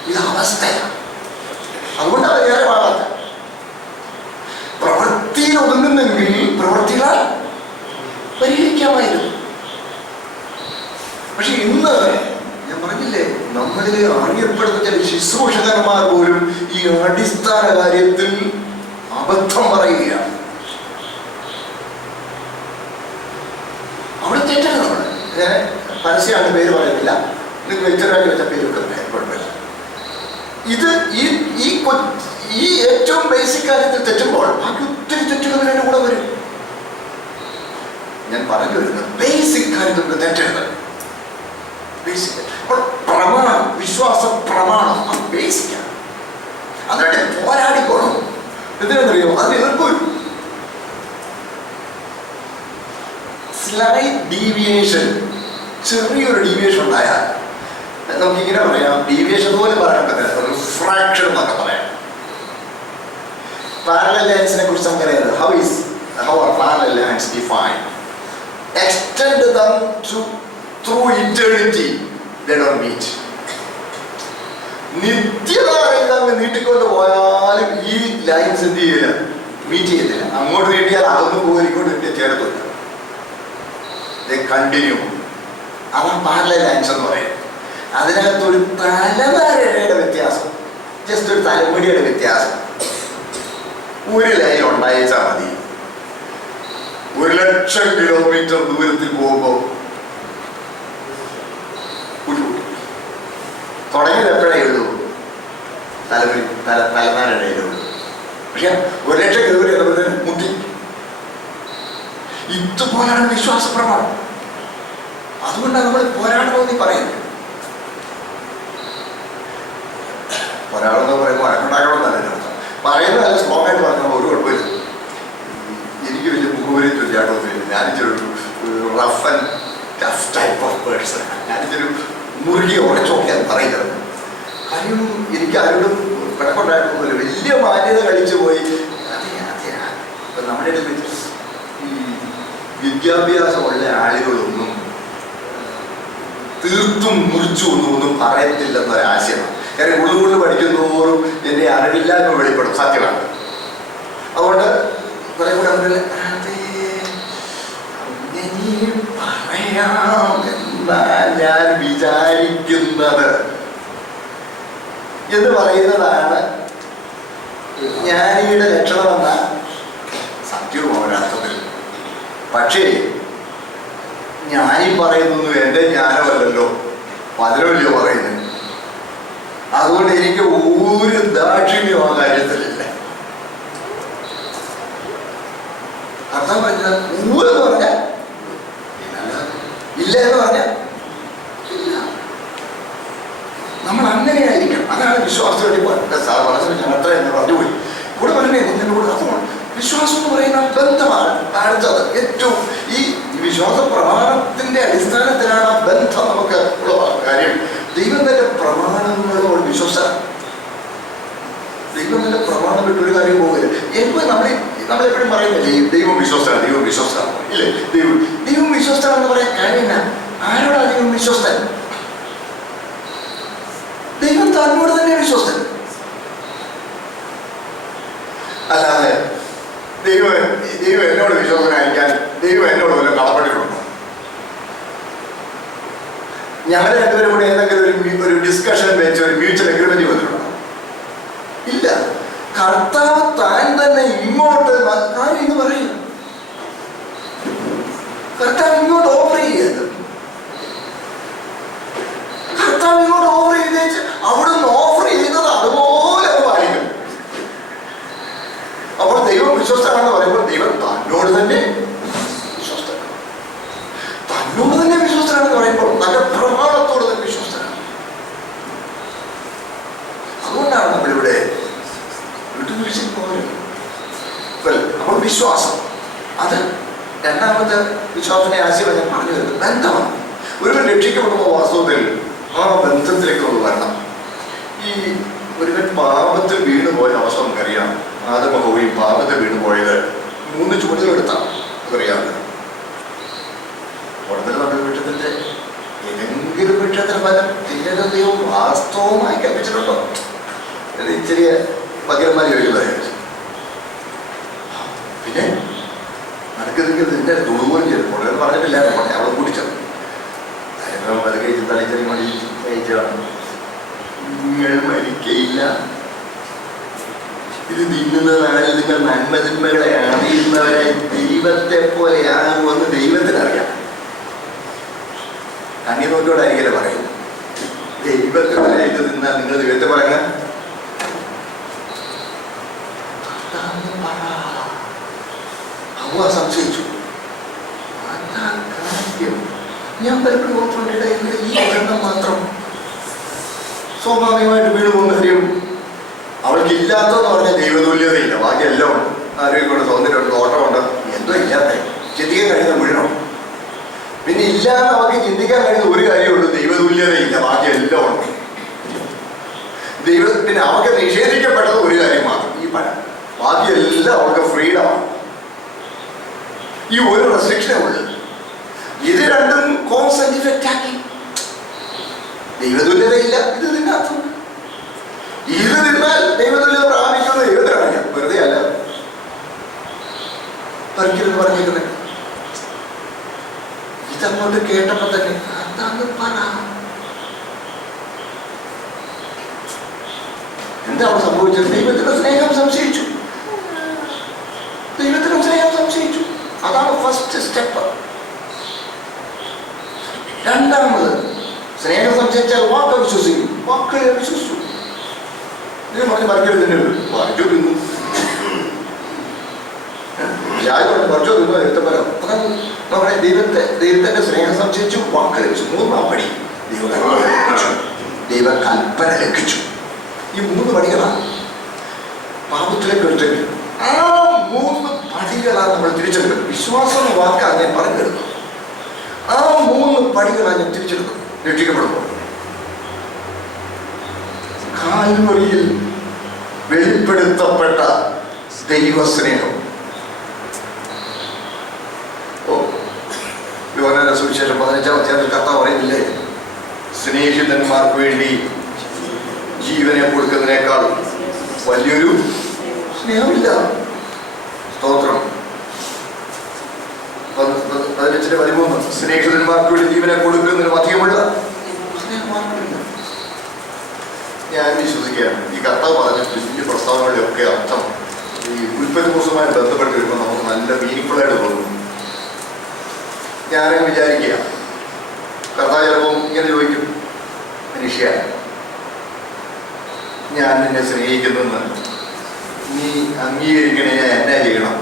ഇത് അവസ്ഥയാണ്. അതുകൊണ്ട് പരിഹാരമാകാത്ത പ്രവൃത്തി പോലും ഈ അടിസ്ഥാന കാര്യത്തിൽ അബദ്ധം പറയുകയാണ്. അവിടെ തെറ്റാണ്. നമ്മൾ ഞാൻ പരസ്യമാണ്, പേര് പറയുന്നില്ല, നിങ്ങൾക്ക് വ്യക്തമാക്കി വെച്ച പേര് കുഴപ്പമില്ല. ഇത് ഈ ഏറ്റവും ബേസിക് കാര്യത്തിൽ തെറ്റുമ്പോൾ ബാക്കി ഒത്തിരി തെറ്റുകൾ എൻ്റെ കൂടെ വരും. ഞാൻ പറഞ്ഞു വരുന്നത് ബേസിക് കാര്യത്തിൽ തെറ്റരുത്. ബേസിക് പ്രമാണം, വിശ്വാസ പ്രമാണം, അത് ബേസിക്കാണ്. അതിനായിട്ട് പോരാടിക്കോണം. എന്തിനാണെന്നറിയോ? അതിന് എതിർക്കും. സ്ലൈറ്റ് ഡീവിയേഷൻ, ചെറിയൊരു ഡീവിയേഷൻ ഉണ്ടായാൽ നമുക്കിങ്ങനെ പറയാം, ഡീവിയേഷൻ പോലും പറയാൻ പറ്റില്ല, ഒരു ഫ്രാക്ഷൻ എന്നൊക്കെ പറയാം. പാരലൽ ലൈൻസിനെ കുറിച്ച് നമുക്കറിയാം. How are parallel lines defined? Extend them through eternity, they don't meet. നിത്യകാലം നീട്ടിക്കൊണ്ട് പോയാലും ഈ ലൈൻസ് എന്ത് ചെയ്യില്ല, മീറ്റ് ചെയ്യത്തില്ല. അങ്ങോട്ട് നീട്ടിയാൽ അതൊന്നും പോലും ഇങ്ങോട്ട് നീട്ടിയാൽ ചേർത്തില്ല. They continue. അതാണ് പാരലൽ ലൈൻസ് എന്ന് പറയുന്നത്. അതിനകത്തൊരു തലമുറയുടെ വ്യത്യാസം, ജസ്റ്റ് ഒരു തലമുടിയുടെ വ്യത്യാസം. ഒരു ലൈൻ ഉണ്ടായിച്ചാൽ മതി. 1,00,000 കിലോമീറ്റർ ദൂരത്തിൽ പോകുമ്പോൾ തുടങ്ങിയത് എപ്പോഴേ എഴുതൂ, തലനാരുടെ എഴുതുള്ളൂ. പക്ഷെ 1,00,000 കിലോമീറ്റർ മുട്ടി. ഇതുപോലാണ് വിശ്വാസ പ്രമാണം. അതുകൊണ്ടാണ് നമ്മൾ പോരാടണമെന്ന് പറയുന്നത്. പോരാടെന്ന് പറയുമ്പോൾ അഴക്കുണ്ടാകണമെന്നല്ല പറയുന്നതല്ല, സ്ട്രോങ് ആയിട്ട് പറഞ്ഞാൽ ഒരു കുഴപ്പമില്ല. എനിക്ക് വലിയ മുഖവരി ചൊല്ലിയാട്ടൊന്നുമില്ല. ഞാനിച്ചൊരു rough and tough type of person. ഞാനിച്ചൊരു മുറുകി ഉറച്ചൊക്കെ പറയുന്നത്. കാര്യം എനിക്ക് ആരോടും പിടക്കുണ്ടായിട്ടൊന്നുമില്ല. വലിയ മാന്യത കളിച്ചു പോയി. ഇപ്പം നമ്മുടെ ഇടയിൽ ഈ വിദ്യാഭ്യാസമുള്ള ആളുകളൊന്നും തീർത്തും മുറിച്ചു ഒന്നും പറയത്തില്ലെന്നൊരാശയമാണ്. കാരണം കൂടുതൽ പഠിക്കുന്നതോറും എൻ്റെ അറിവില്ലായ്മ വെളിപ്പെടും. സത്യമാണ്. അതുകൊണ്ട് കുറെ കൂടെ പറയാം എന്നാ ഞാൻ വിചാരിക്കുന്നത് എന്ന് പറയുന്നതാണ് ജ്ഞാനിയുടെ ലക്ഷണമെന്ന സത്യവും ഒരർത്ഥത്തിൽ. പക്ഷേ ഞാനീ പറയുന്നൊന്നും എൻ്റെ ജ്ഞാനമല്ലല്ലോ, പലരല്ലോ പറയുന്നത്. അതുകൊണ്ട് എനിക്ക് ഒരു ദാക്ഷിണ്യം ആ കാര്യത്തിലില്ല. അർത്ഥം പറഞ്ഞാൽ എന്ന് പറഞ്ഞാൽ ഇല്ല എന്ന് പറഞ്ഞാൽ ഇല്ല. നമ്മൾ അങ്ങനെയായിരിക്കണം. അതാണ് വിശ്വാസത്തോടെ അത്ര എന്ന് പറഞ്ഞുപോയി. കൂടെ പറഞ്ഞേ കൂടെ അതുകൊണ്ട് വിശ്വാസം എന്ന് പറയുന്ന ബന്ധമാണ് അടുത്തത്. ഏറ്റവും ഈ വിശ്വാസ പ്രമാണത്തിന്റെ അടിസ്ഥാനത്തിലാണ് ആ ബന്ധം നമുക്ക് ഉള്ള കാര്യം. ദൈവം തന്റെ പ്രമാണങ്ങളോട് വിശ്വസ്തനാണ്. ദൈവം തന്റെ പ്രമാണം വിട്ടൊരു കാര്യം പോകില്ല. എപ്പോൾ നമ്മളെപ്പോഴും പറയുന്നില്ലേ ദൈവം വിശ്വസ്തനാണ്, ദൈവം വിശ്വസ്തനാണ്, ഇല്ലേ? ദൈവം വിശ്വസ്തനാണെന്ന് പറയാൻ കാര്യമില്ല. ആരോടാണ് ദൈവം വിശ്വസ്തൻ? ദൈവം തന്നോട് തന്നെ വിശ്വസ്തൻ. അല്ലാതെ ദൈവം എന്നോട് വിശ്വസ്തനായിരിക്കാൻ ദൈവം എന്നോട് വല്ലതും കടപ്പെട്ടിട്ടുണ്ടോ? ഞങ്ങൾ രണ്ടുപേരും കൂടെ ഏതെങ്കിലും ഒരു ഡിസ്കഷൻ വെച്ച് ഒരു മ്യൂച്വൽ അഗ്രിമെന്റ് വന്നിട്ടുണ്ടോ? ഇല്ല. കർത്താവ് താൻ തന്നെ ഇങ്ങോട്ട് എന്ന് പറയും. കർത്താവ് ഇങ്ങോട്ട് ഓഫർ ചെയ്യരുത്. കർത്താവ് ഇങ്ങോട്ട് ഓഫർ ചെയ്ത് അവിടുന്ന് ഓഫർ ചെയ്തത് അതുപോലെ അത് പാലിക്കും. അപ്പോൾ ദൈവം വിശ്വസ്തനാണെന്ന് പറയുമ്പോൾ ദൈവം തന്നോട് തന്നെ വിശ്വസ്തനാണ്. തന്നോട് തന്നെ വിശ്വസ്തനാണെന്ന് പറയുമ്പോൾ തന്റെ പ്രമാണത്തോട് തന്നെ വിശ്വസ്തനാണ്. അതുകൊണ്ടാണ് നമ്മളിവിടെ വിട്ടുവീഴ്ച പോലും. അപ്പോൾ വിശ്വാസം അത് രണ്ടാമത്തെ വിശ്വാസത്തിന്റെ ആശയം ഞാൻ പറഞ്ഞു വരുന്നത് ബന്ധമാണ്. ഒരുവൻ രക്ഷിക്കപ്പെടുമ്പോൾ വാസ്തവത്തിൽ ആ ബന്ധത്തിലേക്ക് നമ്മൾ വരണം. ഈ ഒരുവൻ പാപത്തിൽ വീണുപോയ അവസ്ഥ നമുക്കറിയാം. ആദമും ഹവ്വയും പാപത്തിൽ വീണുപോയത് 3 ചുവടുകളെടുത്താണ്. അതറിയാമല്ലോ. ഉടനെ നമ്മുടെ വൃക്ഷത്തിന്റെ ഏതെങ്കിലും വൃക്ഷത്തിന് ഫലം ദൈവം വാസ്തവമായി കൽപ്പിച്ചിട്ടുണ്ടോ? ചെറിയ പകരന്മാർ ചോദിക്കുന്നത്. പിന്നെ നടക്കുന്നത് നിന്റെ തൊടുപോലും ചെയ്തപ്പോൾ പറഞ്ഞിട്ടില്ല. അവളെ കൂട്ടിച്ചത് അത് കഴിച്ച് തലച്ചെറി മടിച്ചാണ്. നിങ്ങൾ മരിക്കയില്ല ഇത് തിന്നുന്ന നാളിൽ നിങ്ങൾ നന്മതിന്മകളെ അറിയുന്നവരെ ദൈവത്തെ പോലെയാകുമെന്ന് ദൈവത്തിനറിയാം. കണ്ണിനോട്ടോടായിരിക്കല്ലേ പറയുന്നത്. ദൈവത്തിനെ ഇത് നിന്നാൽ നിങ്ങൾ ദൈവത്തെ പറയാൻ ഹവ്വ സംശയിച്ചു. അതാ കാര്യം. ഞാൻ പലപ്പോഴും ഓർത്തുകൊണ്ടിട്ട് ഈ ഒരെണ്ണം മാത്രം സ്വാഭാവികമായിട്ട് വീണ് പോകുന്ന കാര്യം അവൾക്ക് ഇല്ലാത്തതെന്ന് പറഞ്ഞാൽ ദൈവതുല്യതയില്ല, ബാക്കി എല്ലാം ഉണ്ട്. ആരോഗ്യമുണ്ട്, സൗന്ദര്യമുണ്ട്, ഓട്ടമുണ്ട്, എന്തോ ഇല്ലാത്ത ചിന്തിക്കാൻ കഴിയുന്ന മുഴുവനുണ്ട്. പിന്നെ ഇല്ലാതെ അവർക്ക് ചിന്തിക്കാൻ കഴിയുന്ന ഒരു കാര്യമുള്ളൂ, ദൈവതുല്യതയില്ല, ബാക്കി എല്ലാം ഉണ്ട്. പിന്നെ അവർക്ക് നിഷേധിക്കപ്പെട്ടത് ഒരു കാര്യം മാത്രം, ഈ പണം. ബാക്കി എല്ലാം അവർക്ക് ഫ്രീഡമാണ്. ഈ ഒരു റെസ്ട്രിക്ഷനേ ഉള്ളൂ. ഇത് രണ്ടും കോൺസ്റ്റന്റ് ഇഫക്റ്റ് ആക്കി. ദൈവതുല്യതയില്ല, ഇത് തിന്നാത്ത. ഇത് തിന്നാൽ ദൈവതുല്യത പ്രാപിക്കുന്നത് ദൈവത്തിനറിയാം, വെറുതെ അല്ല. ഒരിക്കലും പറഞ്ഞിരിക്കുന്നത് ഇതങ്ങോട്ട് കേട്ടപ്പോ തന്നെ അതാന്ന് പറ. എന്താണ് സംഭവിച്ചത്? ദൈവത്തിന്റെ സ്നേഹം സംശയിച്ചു. ദൈവത്തിന്റെ സ്നേഹം സംശയിച്ചു. അതാണ് ഫസ്റ്റ് സ്റ്റെപ്പ്. രണ്ടാമത്, സ്നേഹം സംശയിച്ചാൽ വാക്ക് വിശ്വസിക്കും. വാക്കുകളെ വിശ്വസിച്ചു. ഇതിന് പറഞ്ഞ് മറിക്കരുത്, മറിച്ചു തിന്നു, മറിച്ചോ തിന്നോ എഴുത്തപ്പലം. നമ്മളെ ദൈവത്തിന്റെ സ്നേഹം സംശയിച്ചു, വാക്കുകളെ വിശ്വസിച്ചു. മൂന്നാം പടി ദൈവകൽപ്പന ലംഘിച്ചു. ഈ 3 പടികളാണ് പാപത്തിലേക്ക് എടുത്തെങ്കിൽ. ആ 3 പടികളാണ് നമ്മൾ തിരിച്ചെടുക്കുന്നത്. വിശ്വാസം എന്ന വാക്കാണ് ഞാൻ പറഞ്ഞിരുന്നത്. ആ 3 പടികളാണ് ഞാൻ തിരിച്ചെടുക്കുന്നത്. രക്ഷിക്കപ്പെടുമ്പോൾ കാൽവരിയിൽ വെളിപ്പെടുത്തപ്പെട്ട ദൈവസ്നേഹം. യോഹന്നാന്റെ സുവിശേഷം 15-ാം അധ്യായത്തിൽ കർത്താവ് പറയുന്നില്ലേ, സ്നേഹിതന്മാർക്ക് വേണ്ടി ജീവനെ കൊടുക്കുന്നതിനേക്കാൾ വലിയൊരു സ്നേഹമില്ല. സ്തോത്രം. 15-13 സ്നേഹിതന്മാർക്ക് വേണ്ടി ജീവനെ കൊടുക്കുന്നതിന് അധികമുള്ള സ്നേഹമാർക്കില്ല. ഞാൻ വിശ്വസിക്കുകയാണ് ഈ കർത്താവ് പറഞ്ഞ വലിയ പ്രസ്താവനകളുടെ ഒക്കെ അർത്ഥം ഈ ഉൽപ്പത്തി ദിവസവുമായി ബന്ധപ്പെട്ട് വരുമ്പോൾ നമുക്ക് നല്ല മീനിങ്ഫുൾ ആയിട്ട് തോന്നും. ഞാനങ്ങ് വിചാരിക്കുക, കർത്താവ് ചിലപ്പോൾ ഇങ്ങനെ ചോദിക്കും, മനുഷ്യ, ഞാൻ നിന്നെ സ്നേഹിക്കുന്നെന്ന് നീ അംഗീകരിക്കണേ, ഞാൻ എന്നാ ചെയ്യണം?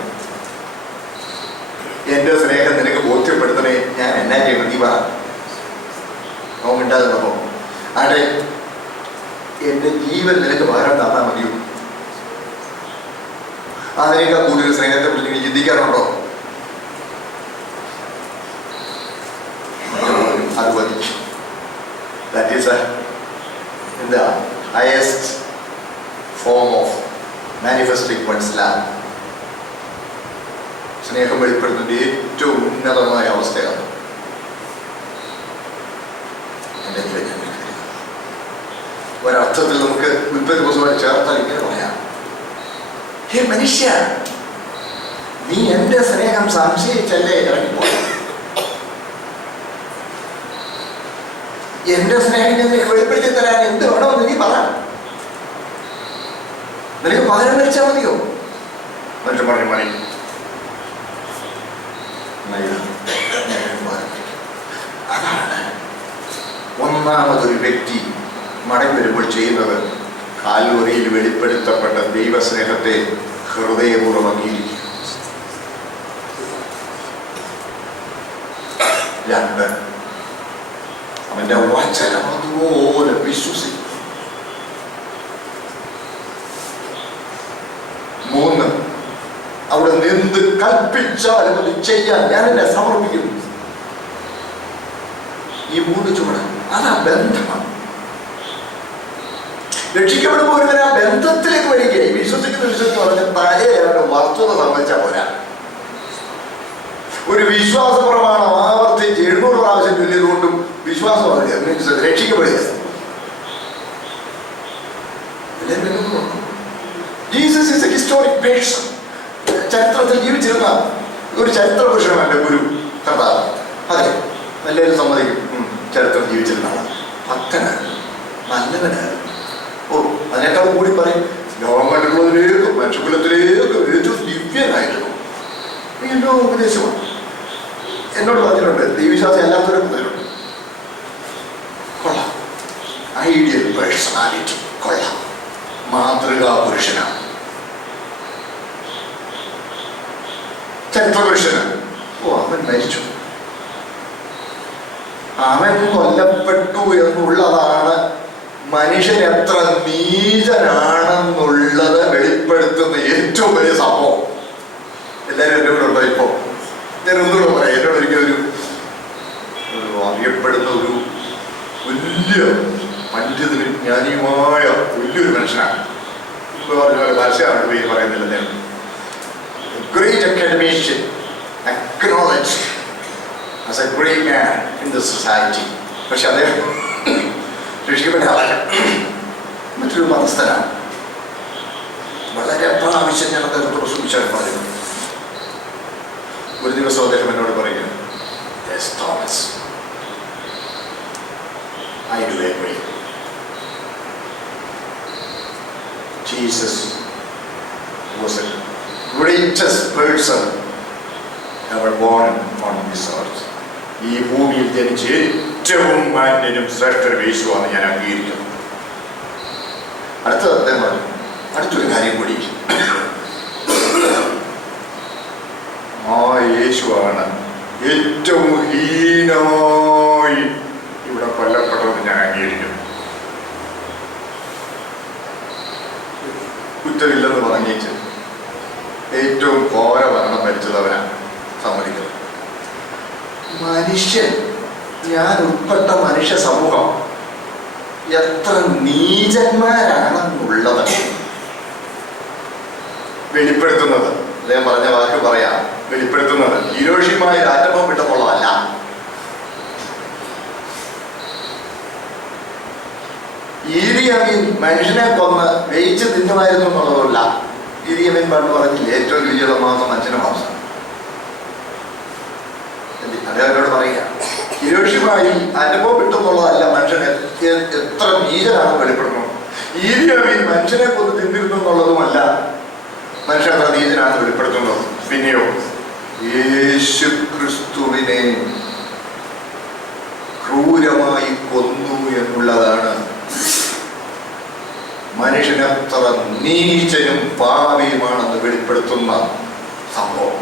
എൻ്റെ സ്നേഹം നിനക്ക് ബോധ്യപ്പെടുത്തണേ, ഞാൻ എന്നാ ചെയ്യണം? നീ പറ. നോക്കിണ്ടാകുന്നപ്പോ ആടെ എൻ്റെ ജീവൻ നിനക്ക് പകരം തന്നാൽ മതിയോ? അതിനേക്കാൾ കൂടുതൽ സ്നേഹത്തെ കുറിച്ച് നീ ചിന്തിക്കാറുണ്ടോ? അത് മതി. ദാറ്റ് ഈസ് എന്താ highest form of manifesting one's love. സ്നേഹം വെളിപ്പെടുത്തുന്ന ഏറ്റവും ഉന്നതമായ അവസ്ഥയാണ്. ഒരർത്ഥത്തിൽ നമുക്ക് ഉൽപ്പത്തി ദിവസമായി ചേർത്താൽ ഇങ്ങനെ പറയാം, ഹേ മനുഷ്യ, നീ എന്റെ സ്നേഹം സംശയിച്ചല്ലേ ഇറങ്ങിപ്പോയി. എന്റെ സ്നേഹം നിനക്ക് വെളിപ്പെടുത്തി തരാൻ എന്ത് വേണമെന്ന് നീ പറ. നിനക്ക് പകരം ധരിച്ചാൽ മതിയോ? മറ്റു പറഞ്ഞു മണി അതാണ് ഒന്നാമതൊരു വ്യക്തി മടങ്ങി വരുമ്പോൾ ചെയ്യുന്നത്. കാൽവരിയിൽ വെളിപ്പെടുത്തപ്പെട്ട ദൈവസ്നേഹത്തെ ഹൃദയപൂർവ്വം അംഗീകരിക്കുക. 2, അവന്റെ വചനം അതുപോലെ വിശ്വസിക്കും. 3, അവിടെ നിന്ന് കൽപ്പിച്ചാലും അത് ചെയ്യാൻ ഞാൻ എന്നെ സമർപ്പിക്കുന്നു. ഈ 3 ചുവട്, അതാ ബന്ധമാണ്. രക്ഷിക്കപ്പെടുമ്പോൾ ഒരുവൻ ആ ബന്ധത്തിലേക്ക് വരികയും വിശ്വസിക്കുന്ന പറഞ്ഞ തലയുടെ വസ്തുത സംബന്ധിച്ചാൽ പോരാ. ഒരു വിശ്വാസ പ്രമാണം ആവർത്തിച്ച് 700 പ്രാവശ്യം ചൊല്ലിയതുകൊണ്ടും വിശ്വാസം രക്ഷിക്കപ്പെടുക. Jesus is a historic person. ചരിത്രത്തിൽ ജീവിച്ചിരുന്ന ഒരു ചരിത്ര പുരുഷനാണ് എൻ്റെ ഗുരു കർത്താവ്. അതെ, എല്ലാവരും സമ്മതിക്കും, ചരിത്രം ജീവിച്ചിരുന്ന ആളാണ്. ഭക്തനാണ്, നല്ലവനാണ്. അതിനേക്കാൾ കൂടി പറയും, ലോകം കണ്ടിട്ടുള്ളതിലേക്ക് മനുഷ്യകുലത്തിലേക്ക് ഏറ്റവും ദിവ്യനായിരുന്നു. വീണ്ടും ഉപദേശമാണ്. എന്നോട് പറഞ്ഞിട്ടുണ്ട്, ദൈവവിശ്വാസം അല്ലാത്തവരും പറഞ്ഞിട്ടുണ്ട്. കൊള്ളാം, ഐഡിയൽ പേഴ്സണാലിറ്റി കൊള്ളാം, മാതൃകാ പുരുഷനാണ്, ചരിത്രപുരുഷനാണ്. അവൻ മരിച്ചു, അവൻ കൊല്ലപ്പെട്ടു എന്നുള്ളതാണ് മനുഷ്യൻ എത്ര നീചനാണെന്നുള്ളത് വെളിപ്പെടുത്തുന്ന ഏറ്റവും വലിയ സംഭവം. എല്ലാവരും എൻ്റെ കൂടെ ഉണ്ടോ? ഇപ്പോൾ ഞാൻ ഒന്നുകൂടെ പറയാം. എന്നോട് ഒരിക്കലും ഒരു അറിയപ്പെടുന്ന ഒരു വലിയ പണ്ഡിതനും ജ്ഞാനിയുമായ വലിയൊരു മനുഷ്യനാണ്. പരസ്യമാണ് പേര് പറയുന്നില്ല. Great academician, acknowledged as a great man in the society. പക്ഷെ അദ്ദേഹം രക്ഷിക്കപ്പെട്ട ആളല്ല, മറ്റൊരു മതസ്ഥനാണ്. വളരെ പ്രാവശ്യം ഞാൻ അദ്ദേഹത്തോട് സൂചിച്ചാൽ പറഞ്ഞു. ഒരു ദിവസം അദ്ദേഹം എന്നോട് പറയുക, Thomas, I do agree. Jesus was the greatest person ever born on this earth. ഈ ഭൂമിയിൽ ജനിച്ച് ഏറ്റവും മാന്യനും ശ്രേഷ്ഠനും യേശുവാണ് ഞാൻ അംഗീകരിക്കുന്നു. അടുത്തൊരു കാര്യം കൂടി, ആ യേശുവാണ് ഏറ്റവും ഹീനമായി ഇവിടെ കൊല്ലപ്പെട്ടതെന്ന് ഞാൻ അംഗീകരിക്കുന്നു. കുറ്റമില്ലെന്ന് പറഞ്ഞേച്ച് ഏറ്റവും ഘോര മരണം മരിച്ചത് അവനാണ്, സമ്മതിക്കുന്നത്. മനുഷ്യൻ, ഞാൻ ഉൾപ്പെട്ട മനുഷ്യ സമൂഹം എത്ര നീചന്മാരാണെന്നുള്ളത് വെളിപ്പെടുത്തുന്നത്, അദ്ദേഹം പറഞ്ഞ വാക്ക് പറയാം, വെളിപ്പെടുത്തുന്നത് ഹിരോഷിമയിൽ ആറ്റം വിട്ടെന്നുള്ളതല്ല, ഈദി അമീൻ മനുഷ്യനെ കൊന്ന് വേയിച്ച് തിന്നുമായിരുന്നു എന്നുള്ളതല്ല. ഈദി അമീൻ പണ്ട് പറഞ്ഞില്ല, ഏറ്റവും രുചിയുള്ള മാംസം മനുഷ്യന്റെ മാംസം. അദ്ദേഹത്തോട് പറയുക, ഹിരോഷിമയിൽ അനുഭവം കിട്ടുന്നുള്ളതല്ല മനുഷ്യൻ എത്ര നീചനാണെന്ന് വെളിപ്പെടുന്നു. ഈദി അമീൻ മനുഷ്യനെ കൊന്ന് തിന്നിരുന്നു എന്നുള്ളതുമല്ല മനുഷ്യൻ എത്ര നീചനാണെന്ന് വെളിപ്പെടുത്തുന്നത്. പിന്നെയോ യേശു ക്രിസ്തുവിനെ ക്രൂരമായി കൊന്നു എന്നുള്ളതാണ് മനുഷ്യൻ എത്ര നീചനും പാപിയുമാണെന്ന് വെളിപ്പെടുത്തുന്ന സംഭവം.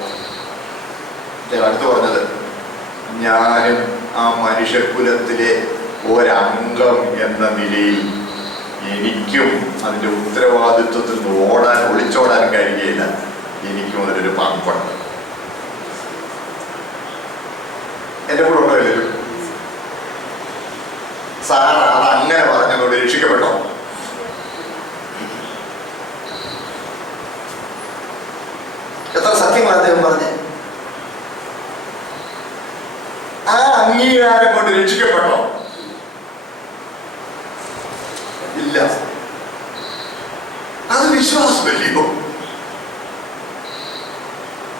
അടുത്ത് പറഞ്ഞത്, ഞാനും ആ മനുഷ്യകുലത്തിലെ ഒരംഗം എന്ന നിലയിൽ എനിക്കും അതിൻ്റെ ഉത്തരവാദിത്വത്തിൽ നിന്ന് ഒളിച്ചോടാൻ കഴിയുകയില്ല. എനിക്കും അതിലൊരു പങ്കുണ്ട്. എൻ്റെ കൂടെ ഉണ്ടോ എല്ലാവരും? സാർ അത് അങ്ങനെ പറഞ്ഞതുകൊണ്ട് രക്ഷിക്കപ്പെട്ടോ? എത്ര സത്യങ്ങളാണ് അദ്ദേഹം പറഞ്ഞത്. ആ അംഗീകാരം കൊണ്ട് രക്ഷിക്കപ്പെട്ടോ? ഇല്ല. അത് വിശ്വാസമല്ലയോ?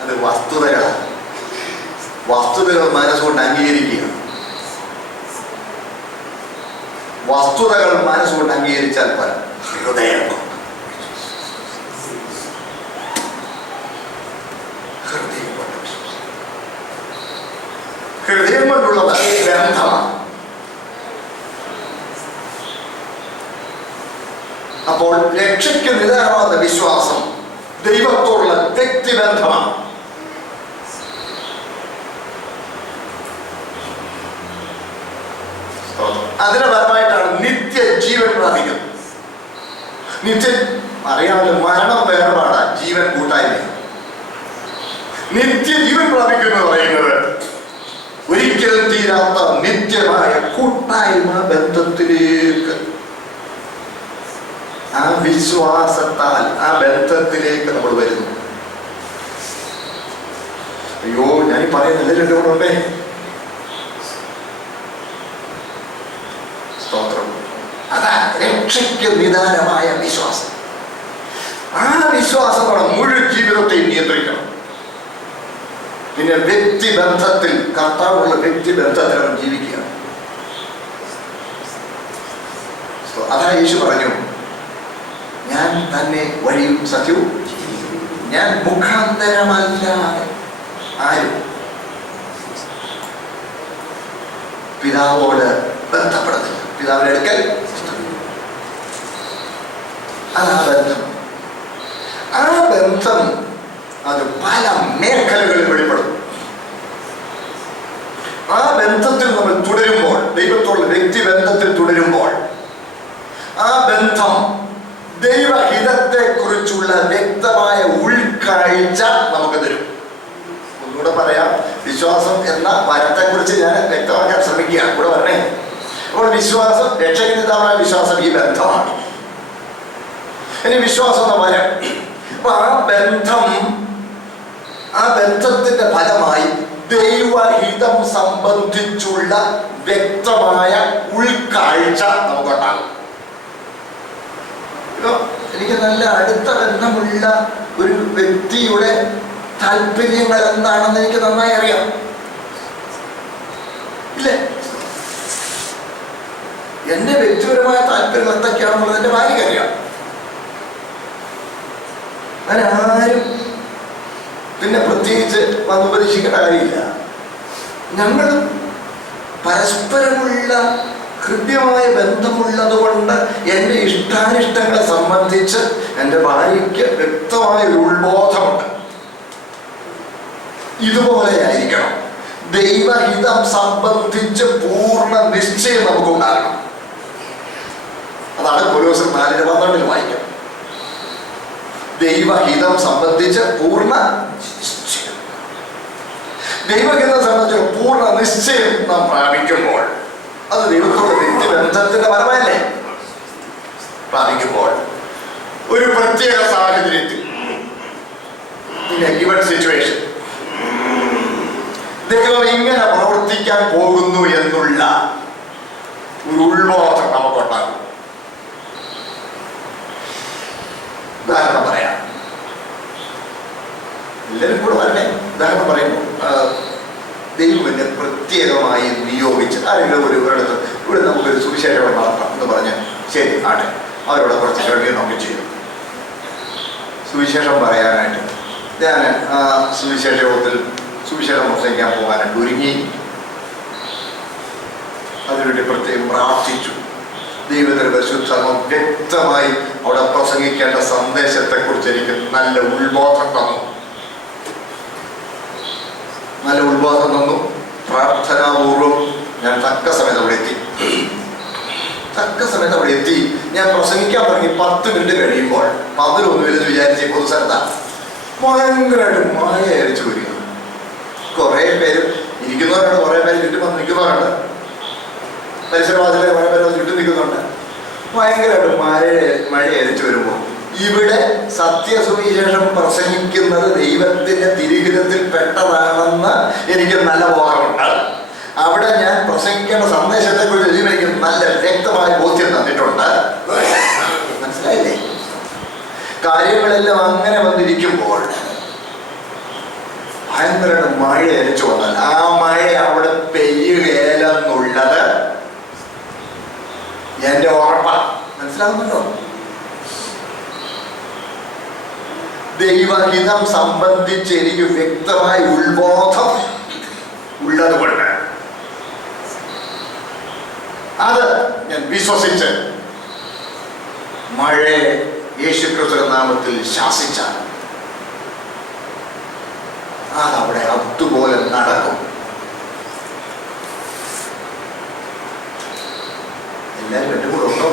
അത് വസ്തുതകളാണ്. വസ്തുതകൾ മനസ്സുകൊണ്ട് അംഗീകരിക്കുക. വസ്തുതകൾ മനസ്സുകൊണ്ട് അംഗീകരിച്ചാൽ പോരാ, ഹൃദയം കൊണ്ട്. ഹൃദയം കൊണ്ടുള്ളത് ബന്ധമാണ്. അപ്പോൾ രക്ഷയ്ക്ക് നിദാനമാകുന്ന വിശ്വാസം ദൈവത്തോടുള്ള വ്യക്തിബന്ധമാണ്. അതിന്റെ ഫലമായിട്ടാണ് നിത്യജീവൻ പ്രാപിക്കുന്നത്. അറിയാമല്ലോ, മരണം വേർപാടാ, ജീവൻ കൂട്ടായ്മ. നിത്യജീവൻ പ്രാപിക്കുന്നു പറയുന്നത് ഒരിക്കലും തീരാത്ത നിത്യമായ കൂട്ടായ്മ ബന്ധത്തിലേക്ക്, ആ വിശ്വാസത്താൽ ആ ബന്ധത്തിലേക്ക് നമ്മൾ വരുന്നു. അയ്യോ, ഞാൻ പറയുന്നില്ല, രണ്ടു കൂടെ ഉണ്ടേ. സ്തോത്രം. അതാ രക്ഷയ്ക്ക് നിദാനമായ വിശ്വാസം. ആ വിശ്വാസത്തോടെ മുഴുവൻ ജീവിതത്തെയും നിയന്ത്രിക്കണം. പിന്നെ വ്യക്തിബന്ധത്തിൽ, കർത്താവുള്ള വ്യക്തിബന്ധത്തിൽ അവൻ ജീവിക്കുകയാണ്. അതാ യേശു പറഞ്ഞു, ഞാൻ തന്നെ വഴിയും സത്യവും ഞാൻ മുഖാന്തരമല്ലാതെ ആരും പിതാവോട് ബന്ധപ്പെടുന്നില്ല. പിതാവിന്റെ അടുക്കൽ അതാ ബന്ധം. ആ ബന്ധം അത് പല മേഖലകളിൽ വെളിപ്പെടും. ആ ബന്ധത്തിൽ നമ്മൾ തുടരുമ്പോൾ, ദൈവത്തോടുള്ള വ്യക്തി ബന്ധത്തിൽ തുടരുമ്പോൾ, ആ ബന്ധം ദൈവഹിതത്തെ കുറിച്ചുള്ള വ്യക്തമായ ഉൾക്കാഴ്ച നമുക്ക് തരും. ഒന്നുകൂടെ പറയാം, വിശ്വാസം എന്ന വരത്തെ കുറിച്ച് ഞാൻ വ്യക്തമാക്കാൻ ശ്രമിക്കുകയാണ്. കൂടെ പറഞ്ഞേ. അപ്പോൾ വിശ്വാസം, രക്ഷകനിതാവായ വിശ്വാസം ഈ ബന്ധമാണ്. ഇനി വിശ്വാസം എന്ന വരം. അപ്പൊ ആ ബന്ധത്തിന്റെ ഫലമായി ദൈവഹിതം സംബന്ധിച്ചുള്ള വ്യക്തമായ ഉൾക്കാഴ്ച നമുക്കുണ്ടാകും. എനിക്ക് നല്ല അടുത്ത ബന്ധമുള്ള ഒരു വ്യക്തിയുടെ താല്പര്യങ്ങൾ എന്താണെന്ന് എനിക്ക് നന്നായി അറിയാം, ഇല്ലേ? എന്റെ വ്യക്തിപരമായ താല്പര്യം എന്തൊക്കെയാണെന്നുള്ളത് എന്റെ ഭാര്യയ്ക്ക് അറിയാം. ആരും പിന്നെ പ്രത്യേകിച്ച് വന്നുപരീക്ഷിക്കേണ്ട കാര്യമില്ല. ഞങ്ങൾ പരസ്പരമുള്ള കൃത്യമായ ബന്ധമുള്ളത് കൊണ്ട് എൻ്റെ ഇഷ്ടാനിഷ്ടങ്ങളെ സംബന്ധിച്ച് എൻ്റെ ഭാര്യയ്ക്ക് വ്യക്തമായ ഒരു ഉത്ബോധമുണ്ട്. ഇതുപോലെ ആയിരിക്കണം ദൈവഹിതം സംബന്ധിച്ച് പൂർണ്ണ നിശ്ചയം നമുക്കുണ്ടാകണം. അതാണ് കൊലോസ്യർ 4:12 വായിക്കുന്നത്. ദൈവഹിതം സംബന്ധിച്ച് പൂർണ്ണ നിശ്ചയം. ദൈവഹിതം സംബന്ധിച്ച് പൂർണ്ണ നിശ്ചയം നാം പ്രാപിക്കുമ്പോൾ അത് ദൈവത്തോട് വ്യക്തിബന്ധത്തിന്റെ ഫലമല്ലേ? പ്രാപിക്കുമ്പോൾ ഒരു പ്രത്യേക സാഹചര്യത്തിൽ, ഗിവൺ സിറ്റുവേഷൻ, ദൈവം ഇങ്ങനെ പ്രവർത്തിക്കാൻ പോകുന്നു എന്നുള്ള ഒരു ഉൾബോധം നമുക്കുണ്ടാകും. ഉദാഹരണം പറയാം, എല്ലാവരും കൂടെ വരണേ. ഉദാഹരണം പറയുമ്പോൾ ദൈവം എന്നെ പ്രത്യേകമായി നിയോഗിച്ച് ആരെങ്കിലും ഒരിടത്ത് ഇവിടെ നമുക്കൊരു സുവിശേഷം നടത്താം എന്ന് പറഞ്ഞ് ശരി ആട്ടെ, അവരോട് കുറച്ച് കേൾക്കുകയൊക്കെ ചെയ്തു. സുവിശേഷം പറയാനായിട്ട് ഞാൻ ആ സുവിശേഷ യോഗത്തിൽ സുവിശേഷം പ്രസംഗിക്കാൻ പോകാനായിട്ട് ഒരുങ്ങി. അതിനുവേണ്ടി പ്രത്യേകം പ്രാർത്ഥിച്ചു. ദൈവത്തിന്റെ പരിശുദ്ധാത്മ വ്യക്തമായി അവിടെ പ്രസംഗിക്കേണ്ട സന്ദേശത്തെ കുറിച്ച് എനിക്ക് നല്ല ഉത്ബോധം തന്നു. പ്രാർത്ഥനാപൂർവം ഞാൻ തക്ക സമയത്ത് അവിടെ എത്തി. ഞാൻ പ്രസംഗിക്കാൻ തുടങ്ങി 10 മിനിറ്റ് കഴിയുമ്പോൾ 11 എന്ന് വിചാരിച്ച് പൊതുസ്ഥലത്താണ് ഭയങ്കരമായിട്ട് മായ അരിച്ചു വരിക. കുറെ പേര് ഇരിക്കുന്നവരാണ്, കുറെ പേര് ചുറ്റും വന്ന് നിൽക്കുന്നവരുണ്ട്, പരിസരവാസികളെ കുറെ പേര് ചുറ്റും നിൽക്കുന്നുണ്ട്. ഭയങ്കരമായിട്ട് മഴ അരിച്ചു വരുമ്പോൾ ഇവിടെ സത്യസുവിശേഷം പ്രസംഗിക്കുന്നത് ദൈവത്തിന്റെ തിരുഹിതത്തിൽ പെട്ടതാണെന്ന് എനിക്ക് നല്ല ബോധമുണ്ട്. അവിടെ ഞാൻ പ്രസംഗിക്കേണ്ട സന്ദേശത്തെ കുറിച്ച് എനിക്ക് നല്ല വ്യക്തമായ ബോധ്യം തന്നിട്ടുണ്ട്. മനസ്സിലായില്ലേ? കാര്യങ്ങളെല്ലാം അങ്ങനെ വന്നിരിക്കുമ്പോൾ ഭയങ്കരമായിട്ട് മഴ അരിച്ചു വന്നാൽ ആ മഴ അവിടെ പെയ്യുകയില്ലെന്നുള്ളത് എന്റെ ഉറപ്പാണ്. മനസ്സിലാവുന്നുണ്ടോ? ദൈവഹിതം സംബന്ധിച്ച് എനിക്ക് വ്യക്തമായ ഉത്ബോധം ഉള്ളത് കൊണ്ട് അത് ഞാൻ വിശ്വസിച്ച് മഴയെ യേശുക്രിസ്തുവിന്റെ നാമത്തിൽ ശാസിച്ചാൽ അതവിടെ അതുപോലെ നടക്കും. എല്ലാവരും എട്ടുകൂടുണ്ടോ?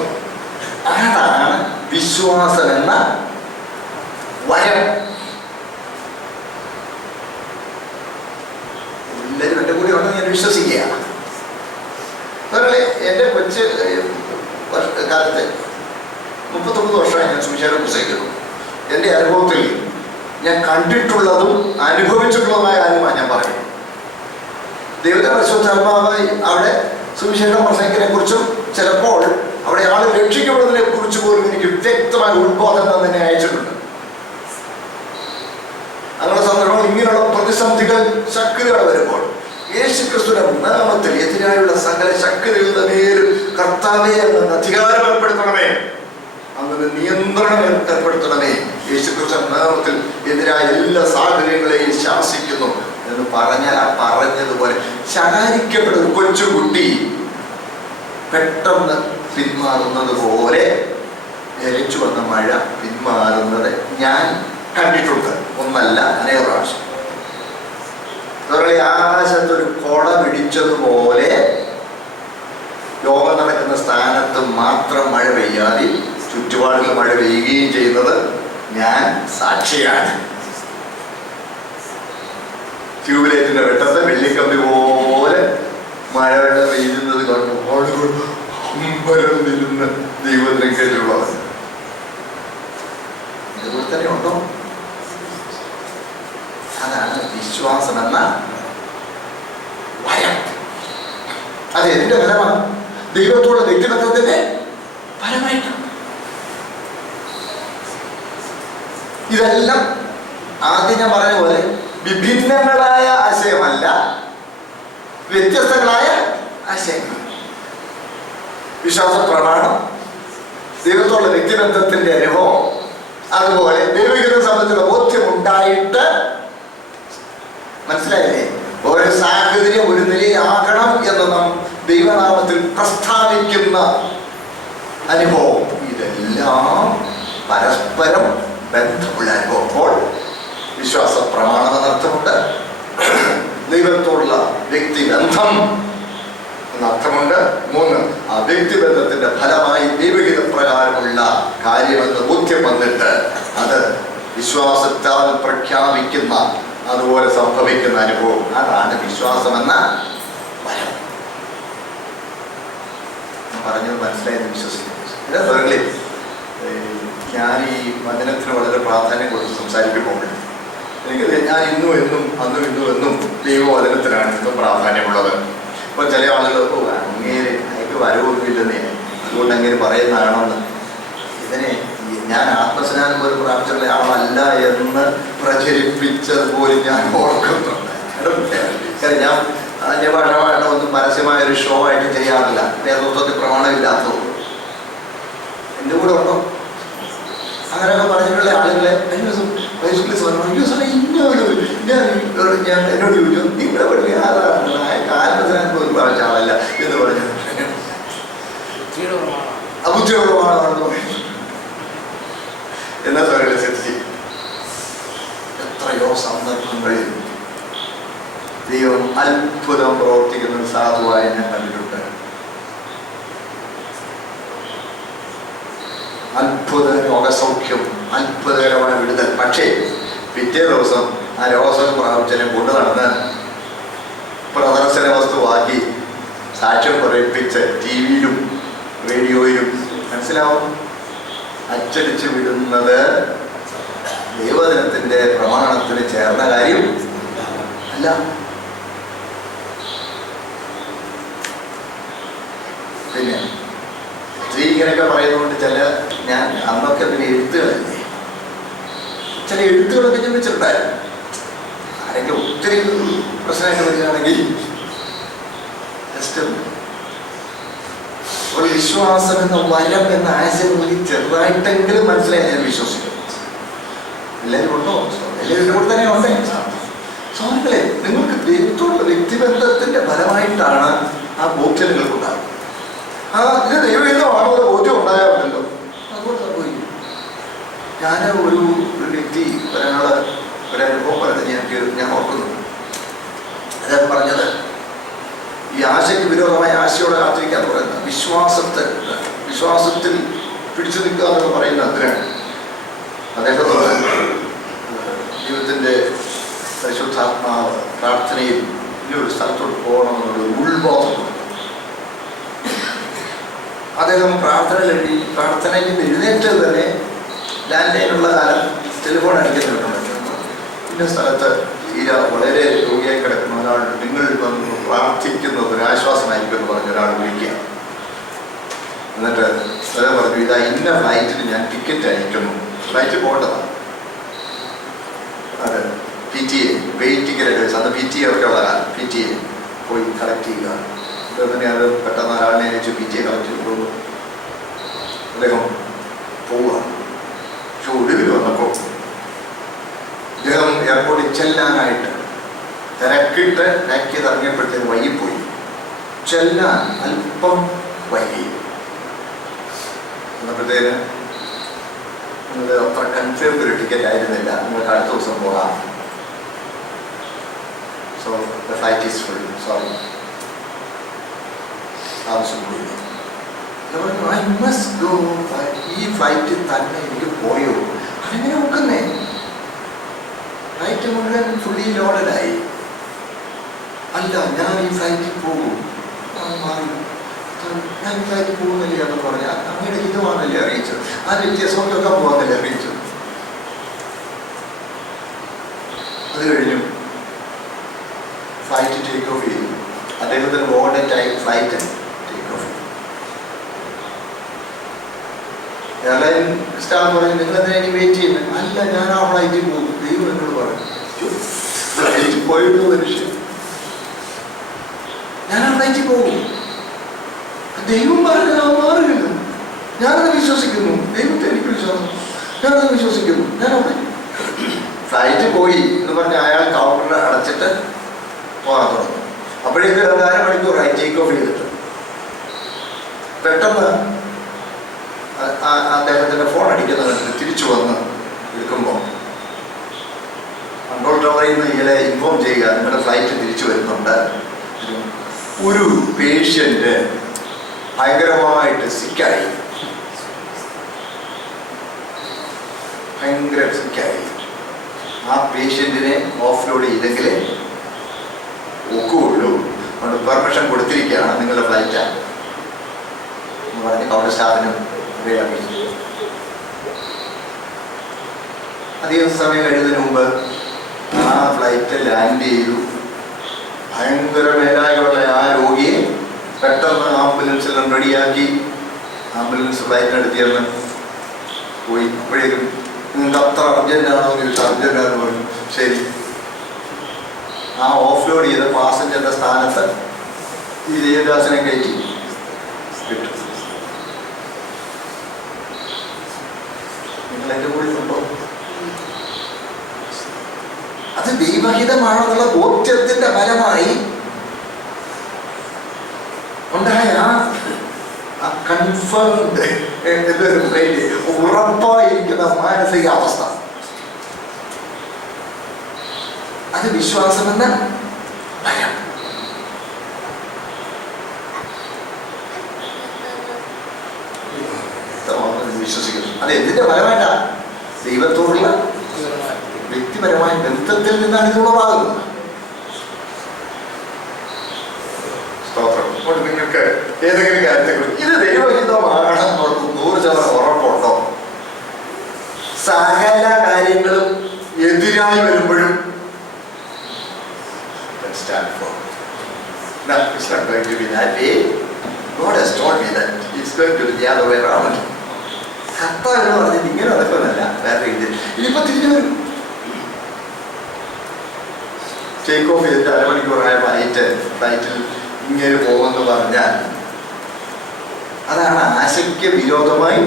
അതാണ് വിശ്വാസം എന്ന വരം. എല്ലാവരും എൻ്റെ കൂടെ ഉണ്ടെന്ന് ഞാൻ വിശ്വസിക്കുക. അതുപോലെ എൻ്റെ കൊച്ചു കാലത്ത് 39 വർഷമായി ഞാൻ സുവിശേഷം പ്രസംഗിക്കുന്നു. എൻ്റെ അനുഭവത്തിൽ ഞാൻ കണ്ടിട്ടുള്ളതും അനുഭവിച്ചിട്ടുള്ളതുമായ കാര്യമാണ് ഞാൻ പറയുന്നത്. ദൈവത്തിന്റെ പരിശുദ്ധാത്മാവായി അവിടെ സുവിശേഷം പ്രസംഗിനെ കുറിച്ചും ചിലപ്പോൾ അവിടെ ആൾ രക്ഷിക്കപ്പെടുന്നതിനെ കുറിച്ച് പോലും എനിക്ക് വ്യക്തമായ ഉത്ബോധനം തന്നെ അയച്ചിട്ടുണ്ട്. അങ്ങനെ സന്ദർഭങ്ങൾ ഇങ്ങനെയുള്ള പ്രതിസന്ധികൾ ശക്തികൾ വരുമ്പോൾ യേശുക്രിസ്തുവിന്റെ നാമത്തിൽ എതിരായുള്ള സകല ശക്തികളുടെ മേലും കർത്താവെ അങ്ങ് അധികാരം ഏർപ്പെടുത്തണമേ, അങ്ങനെ നിയന്ത്രണം ഏർപ്പെടുത്തണമേ. യേശുക്രിസ്തു യേശുക്രിസ്തു നാമത്തിൽ എതിരായ എല്ലാ സാഹചര്യങ്ങളെയും ശാസിക്കുന്നു എന്ന് പറഞ്ഞാൽ ആ പറഞ്ഞതുപോലെ ശകാരിക്കപ്പെട്ട ഒരു കൊച്ചുകുട്ടി പെട്ടെന്ന് പിന്മാറുന്നത് പോലെ എരച്ചു വന്ന മഴ പിന്മാറുന്നത് ഞാൻ കണ്ടിട്ടുണ്ട്. ഒന്നല്ല, അനേക പ്രാവശ്യം. ആകാശത്തൊരു കൊട പിടിച്ചതുപോലെ യോഗം നടക്കുന്ന സ്ഥാനത്ത് മാത്രം മഴ പെയ്യാതെ ചുറ്റുപാടുകൾ മഴ പെയ്യുകയും ചെയ്യുന്നത് ഞാൻ സാക്ഷിയാണ്. ട്യൂബ്ലൈറ്റിന്റെ വെട്ടത്തെ വെള്ളിക്കമ്പി പോലെ മഴ വെള്ളം പെയ്യുന്നത് കണ്ടു ആളുകൾ അമ്പരം നിരുന്ന് ദൈവത്തിനെ കേട്ടിട്ടുള്ളത്. ഇതുപോലെ തന്നെ ഉണ്ടോ? അതാണ് വിശ്വാസം എന്ന വരം. അത് എന്തിന്റെ ഫലമാണ്? ദൈവത്തോടുള്ള വ്യക്തിബന്ധത്തിന്റെ ഫലമായിട്ടാണ്. ഇതെല്ലാം ആദ്യം ഞാൻ പറഞ്ഞ പോലെ വിഭിന്നങ്ങളായ ആശയമല്ല, വ്യത്യസ്തങ്ങളായ ആശയങ്ങൾ. വിശ്വാസ പ്രമാണം, ദൈവത്തോടുള്ള വ്യക്തിബന്ധത്തിന്റെ അനുഭവം, അതുപോലെ ദൈവഹിതത്തെ സംബന്ധിച്ചുള്ള ബോധ്യം ഉണ്ടായിട്ട് മനസ്സിലായില്ലേ, ഓരോ സാഹചര്യം ഒരു നിലയാകണം എന്ന് നാം ദൈവനാമത്തിൽ പ്രസ്താവിക്കുന്ന അനുഭവം, ഇതെല്ലാം പരസ്പരം ബന്ധമുള്ള അനുഭവം. അപ്പോൾ വിശ്വാസ പ്രമാണം എന്നർത്ഥമുണ്ട്, ദൈവത്തോടുള്ള വ്യക്തിബന്ധം എന്നർത്ഥമുണ്ട്. 3, ആ വ്യക്തിബന്ധത്തിന്റെ ഫലമായി ദൈവഹിത പ്രകാരമുള്ള കാര്യമെന്ന് ബോധ്യം വന്നിട്ട് അത് വിശ്വാസത്താൽ പ്രഖ്യാപിക്കുന്ന, അതുപോലെ സംഭവിക്കുന്ന അനുഭവം, അതാണ് വിശ്വാസമെന്ന വരം. പറഞ്ഞത് മനസ്സിലായെന്ന് വിശ്വസിക്കുന്നു. ഞാൻ ഈ വചനത്തിന് വളരെ പ്രാധാന്യം കൊടുത്ത് സംസാരിക്കുമ്പോൾ എനിക്കറിയാം, ഞാൻ ഇന്നും എന്നും അന്നും ഇന്നും എന്നും ദൈവവചനത്തിനാണ് ഇന്നും പ്രാധാന്യമുള്ളത്. ഇപ്പൊ ചില ആളുകൾ അങ്ങേര് എനിക്ക് വരവൊന്നുമില്ലെന്നേ, അതുകൊണ്ട് അങ്ങേര് പറയുന്നതാണെന്ന്. ഇതിനെ ഞാൻ ആത്മസ്നാനം പോലും പ്രാപിച്ചിട്ടുള്ള ആളല്ല എന്ന് പ്രചരിപ്പിച്ചത് പോലും ഞാൻ ഓർക്കുന്നുണ്ട്. കാരണം ഞാൻ അതിൻ്റെ ഭാഷമായിട്ടൊന്നും പരസ്യമായ ഒരു ഷോ ആയിട്ട് ചെയ്യാറില്ല, നേതൃത്വത്തിൽ പ്രമാണമില്ലാത്തത്. എൻ്റെ കൂടെ ഉണ്ടോ അങ്ങനെയൊക്കെ പറഞ്ഞിട്ടുള്ള ആളുകളെ? ഞാൻ എന്നോട് ചോദിച്ചു, നിങ്ങളെ പഠിപ്പിയ ആളാണ്, ആത്മസ്നാനം പോലും പ്രാപിച്ച ആളല്ല എന്ന് പറഞ്ഞു. അബുദ്ധിയുടെ പ്രമാണമാണെന്ന് പറയുന്നു. എന്നാ പറയുന്നത് ശരി, എത്രയോ സന്ദർഭങ്ങളിൽ ദൈവം അത്ഭുതം പ്രവർത്തിക്കുന്ന സാധുവായി ഞാൻ കണ്ടിട്ടുണ്ട്. അത്ഭുത രോഗസൗഖ്യം, അത്ഭുതകരമായ വിടുതൽ. പക്ഷേ പിറ്റേ ദിവസം ആ രോഗസൗഖ്യം പ്രാപിച്ചതിനെ കൊണ്ടു നടന്ന് പ്രദർശന വസ്തുവാക്കി സാക്ഷ്യം പറയിപ്പിച്ച് ടിവിയിലും റേഡിയോയിലും മനസ്സിലാവും അച്ചടിച്ചു വിടുന്നത് ദൈവദിനത്തിന്റെ പ്രമാണത്തിന് ചേർന്ന കാര്യം അല്ല. പിന്നെ സ്ത്രീ ഇങ്ങനെയൊക്കെ പറയുന്നതുകൊണ്ട് ഞാൻ അന്നൊക്കെ പിന്നെ എഴുത്തുകളല്ലേ, ചില എഴുത്തുകളൊക്കെ ഞാൻ വെച്ചിട്ടുണ്ടായിരുന്നു. ആരെങ്കിലും ഒത്തിരി പ്രശ്നമായിട്ട് വരികയാണെങ്കിൽ ജസ്റ്റ് ഒരു വിശ്വാസം എന്ന വരം എന്ന ആശയം എനിക്ക് ചെറുതായിട്ടെങ്കിലും മനസ്സിലായി ഞാൻ വിശ്വസിക്കുന്നു. എല്ലാവരും ഉണ്ടോ? എല്ലാവരുടെ കൂടെ തന്നെ ഉണ്ടേ. സോദരങ്ങളെ, നിങ്ങൾക്ക് ദൈവത്തോടുള്ള വ്യക്തിബന്ധത്തിന്റെ ഫലമായിട്ടാണ് ആ ബോധ്യം നിങ്ങൾക്കുണ്ടാകുന്നത്. ഇത് ദൈവഹിതമാണോ ബോധ്യം ഉണ്ടാകാറുണ്ടല്ലോ, അതുകൊണ്ട് സംഭവിക്കും. ഞാൻ ഒരു വ്യക്തി ഒരനുഭവം പറഞ്ഞത് ഞാൻ ഓർക്കുന്നു. അദ്ദേഹം പറഞ്ഞത്, ഈ ആശയ്ക്ക് വിരോധമായ ആശയോടെ കാത്തിരിക്കുക എന്ന് പറയുന്നത് വിശ്വാസത്തിൽ പിടിച്ചു നിൽക്കുക എന്ന് പറയുന്ന അതിനാണ്. അദ്ദേഹത്തോട് ജീവിതത്തിൻ്റെ പരിശുദ്ധാത്മാവ് പ്രാർത്ഥനയിൽ ഇനി ഒരു സ്ഥലത്തോട്ട് പോകണമെന്നുള്ള ഉൾബോധമുണ്ട്. അദ്ദേഹം പ്രാർത്ഥനയിൽ നിന്ന് എഴുന്നേറ്റത് തന്നെ ലാൻഡ് ലൈനുള്ള കാലം ടെലിഫോൺ അടിക്കുന്നുണ്ട്. ഇന്ന സ്ഥലത്ത് വളരെ രോഗിയായി കിടക്കുന്ന ഒരാൾ, നിങ്ങൾ വന്ന് പ്രാർത്ഥിക്കുന്നത് ഒരു ആശ്വാസമായിരിക്കും എന്ന് പറഞ്ഞ ഒരാൾ വിളിക്കുക. എന്നിട്ട് അദ്ദേഹം പറഞ്ഞു, ഇതാ ഇന്ന ഫ്ലൈറ്റിന് ഞാൻ ടിക്കറ്റ് അയക്കുന്നു. ഫ്ലൈറ്റ് പോകേണ്ടതാണ്. അത് PTA വെയിറ്റിംഗ് റെയിൽവേസ്, അന്ന് PTA ഒക്കെ ഉള്ള കാലം. PTA പോയി കളക്ട് ചെയ്യുക. തന്നെ അത് പെട്ടെന്ന് ഒരാളിനെ അയച്ചു PTA കളക്ട് ചെയ്തു അദ്ദേഹം പോവുക. പക്ഷെ ഒടുവിൽ വന്നപ്പോൾ ചെല്ലാനായിട്ട് തിരക്കിട്ട് നക്കി ഇറങ്ങിയപ്പോഴത്തേക്ക് വൈകിപ്പോയി. ചെല്ലാൻ അല്പം വൈകി എന്നപ്പോഴത്തേന് നിങ്ങൾ അത്ര കൺഫേംഡ് ഒരു ടിക്കറ്റ് ആയിരുന്നില്ല, നിങ്ങൾക്ക് അടുത്ത ദിവസം പോകാം. So the flight is full, sorry ആവശ്യം കൂടി. I must go. ഈ ഫ്ലൈറ്റിൽ തന്നെ എനിക്ക് പോയോ? അതെങ്ങനെ നോക്കുന്നേ? ഫ്ലൈറ്റ് മുഴുവൻ ഫുള്ളി ലോഡഡായി. അല്ല, ഞാൻ ഈ ഫ്ലൈറ്റിൽ പോകും, മാറി ഞാൻ ഈ ഫ്ലൈറ്റിൽ പോകുന്നില്ല എന്ന് പറഞ്ഞാൽ അങ്ങനെ ഇതുമാണല്ലേ അറിയിച്ചത്. ആ വ്യത്യാസമൊക്കെ പോകാന്നല്ലേ അറിയിച്ചത്. അത് കഴിഞ്ഞു ഫ്ലൈറ്റ് ടേക്ക് ഓഫ് ചെയ്തു. അദ്ദേഹത്തിന് order time flight take off ചെയ്തു. എയർലൈൻ സ്റ്റാഫ് പറഞ്ഞു, നിങ്ങളെന്തിനാ ഇനി വെയിറ്റ് ചെയ്യുന്നത്? അല്ല, ഞാൻ ആ ഫ്ലൈറ്റിൽ പോകും. ദൈവം എന്നോട് പറഞ്ഞു, ഫ്ലൈറ്റിൽ പോയിട്ടു മനുഷ്യൻ, ഞാൻ ആ ഫ്ലൈറ്റിൽ പോകും. ദൈവം പറഞ്ഞാൽ മാറില്ല. ഞാനത് വിശ്വസിക്കുന്നു. ദൈവത്തെ എനിക്ക് വിശ്വാസം, ഞാനത് വിശ്വസിക്കുന്നു. ഞാൻ അവിടെ ഫ്ലൈറ്റ് പോയി എന്ന് പറഞ്ഞ് അയാൾ കൗണ്ടറിൽ അടച്ചിട്ട് പോകാൻ തുടങ്ങി. അപ്പോഴേക്കും 2.5 മണിക്കൂറായി ടേക്ക് ഓഫ് ചെയ്തിട്ട്. പെട്ടെന്ന് അദ്ദേഹത്തിൻ്റെ ഫോൺ അടിക്കുന്നത് തിരിച്ചു വന്ന് എടുക്കുമ്പോൾ കൺട്രോൾ ടവറിൽ നിന്ന് ഇയാളെ ഇൻഫോം ചെയ്യുക, നിങ്ങളുടെ ഫ്ലൈറ്റ് തിരിച്ചു വരുന്നുണ്ട്. ഒരു പേഷ്യൻ്റ് ഭയങ്കരമായിട്ട് സിക്കായി, ഭയങ്കര സിക്കായി. ആ പേഷ്യൻറ്റിനെ ഓഫ് ലോഡ് ചെയ്തെങ്കിലേ ഒക്കുകയുള്ളൂ. അതുകൊണ്ട് പെർമിഷൻ കൊടുത്തിരിക്കുകയാണ്, നിങ്ങളുടെ ഫ്ലൈറ്റാണ് എന്ന് പറഞ്ഞ് കൗണ്ടർ സ്റ്റാഫിനും അറിയിച്ചു. അധികം സമയം കഴിയുന്നതിന് മുമ്പ് ആ ഫ്ലൈറ്റ് ലാൻഡ് ചെയ്തു. ഭയങ്കര മേലായുള്ള ആ രോഗിയെ പെട്ടെന്ന് ആംബുലൻസെല്ലാം റെഡിയാക്കി ആംബുലൻസ് ഫ്ലൈറ്റിനടുത്തിയെന്ന് പോയി. അപ്പോഴേക്കും നിങ്ങൾക്ക് അത്ര അർജൻറ്റാണോ എന്ന് ചോദിച്ചാൽ അർജൻറ്റാന്ന് പറഞ്ഞു. ശരി, ആ ഓഫ് ലോഡ് ചെയ്ത പാസഞ്ചറിൻ്റെ സ്ഥാനത്ത് ഈ ദേവദാസനെ കയറ്റി വിട്ടു. നിങ്ങൾ എൻ്റെ കൂടെ ഉണ്ടോ? അത് ദൈവഹിതമാണെന്നുള്ള ബോധ്യത്തിൻ്റെ ഫലമായി ഉണ്ടായ കൺഫേംഡ് ഉറപ്പായിരിക്കുന്ന മാനസികാവസ്ഥ, അത് വിശ്വാസമെന്ന ഭയം. വിശ്വസിക്കുന്നു. അത് എന്തിന്റെ ഫലമായിട്ടാ? ദൈവത്തോടുള്ള വ്യക്തിപരമായ ബന്ധത്തിൽ നിന്നാണ് ഇത് ഉളവാകുന്നത്. സ്തോത്രം. അതുകൊണ്ട് നിങ്ങൾക്ക് ഏതെങ്കിലും കാര്യത്തെക്കുറിച്ച് ഇത് ദൈവഹിതമാണെന്നുള്ള 100% ഉറപ്പുണ്ടോ? സകല കാര്യങ്ങളും എതിരായി വരുമ്പോഴും stand for. No, it's not going to be that way. God has told me that it's going to be the other way around. കർത്താവ് പറഞ്ഞത് ഇങ്ങനെ നടക്കുന്നല്ല, വേറെ രീതിയിൽ. ഇതിപ്പോ തിരിഞ്ഞു വരും. ടേക്ക് ഓഫ് ചെയ്തിട്ട് 1/2 മണിക്കൂറായ ഫ്ലൈറ്റിൽ ഇങ്ങനെ പോകുമെന്ന് പറഞ്ഞാൽ അതാണ് ആശയ്ക്ക് വിരോധമായി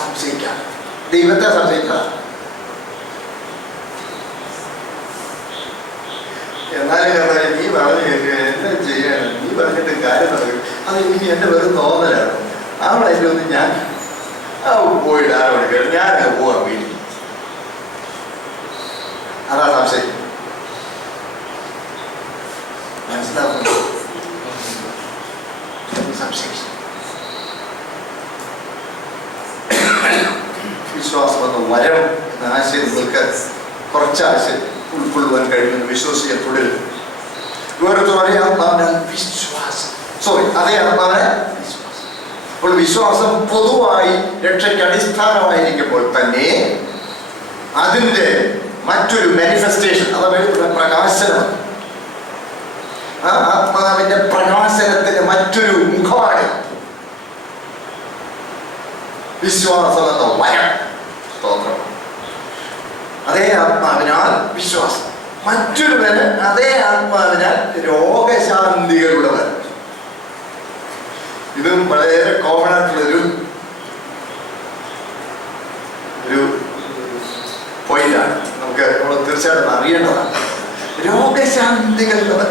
സംശയിക്കാം. ദൈവത്തെ സംശയിക്കാം. എന്നാലും നീ പറഞ്ഞു എന്താ ചെയ്യാൻ, നീ പറഞ്ഞിട്ട് കാര്യം നടക്കും. അത് ഇനി എൻ്റെ വെറും തോന്നലാണ്. ആ ഫ്ലൈറ്റിലൊന്നും ഞാൻ പോയിട്ട് 6 മണിക്കൂർ ഞാനങ്ങ് പോവാൻ വീട്ടിൽ. അതാ സംശയം. മനസ്സിലാവുന്നു? സംശയിച്ചു. വിശ്വാസമെന്ന വരം എന്ന ആശയം നിങ്ങൾക്ക് കുറച്ച് ആശയം ഉൾക്കൊള്ളുവാൻ കഴിയുമെന്ന് വിശ്വസിക്കാൻ തുടരും. അതേ ആത്മാവിനാൽ വിശ്വാസം. അതേ ആത്മാവിനാൽ വിശ്വാസം. അപ്പോൾ വിശ്വാസം പൊതുവായി രക്ഷയ്ക്ക് അടിസ്ഥാനമായിരിക്കുമ്പോൾ തന്നെ അതിൻ്റെ മറ്റൊരു മാനിഫെസ്റ്റേഷൻ, അതായത് പ്രകാശനം, ആ ആത്മാവിന്റെ പ്രകാശനത്തിന്റെ മറ്റൊരു മുഖമാണ് വിശ്വാസം എന്ന വരം. സ്തോത്രം. അതേ ആത്മാവിനാൽ വിശ്വാസം. മറ്റൊരുവന് അതേ ആത്മാവിനാൽ രോഗശാന്തികളുടെ വരം. ഇതും വളരെ കോമൺ ആയിട്ടുള്ളൊരു തീർച്ചയായിട്ടും അറിയേണ്ടതാണ്. രോഗശാന്തികളുടെ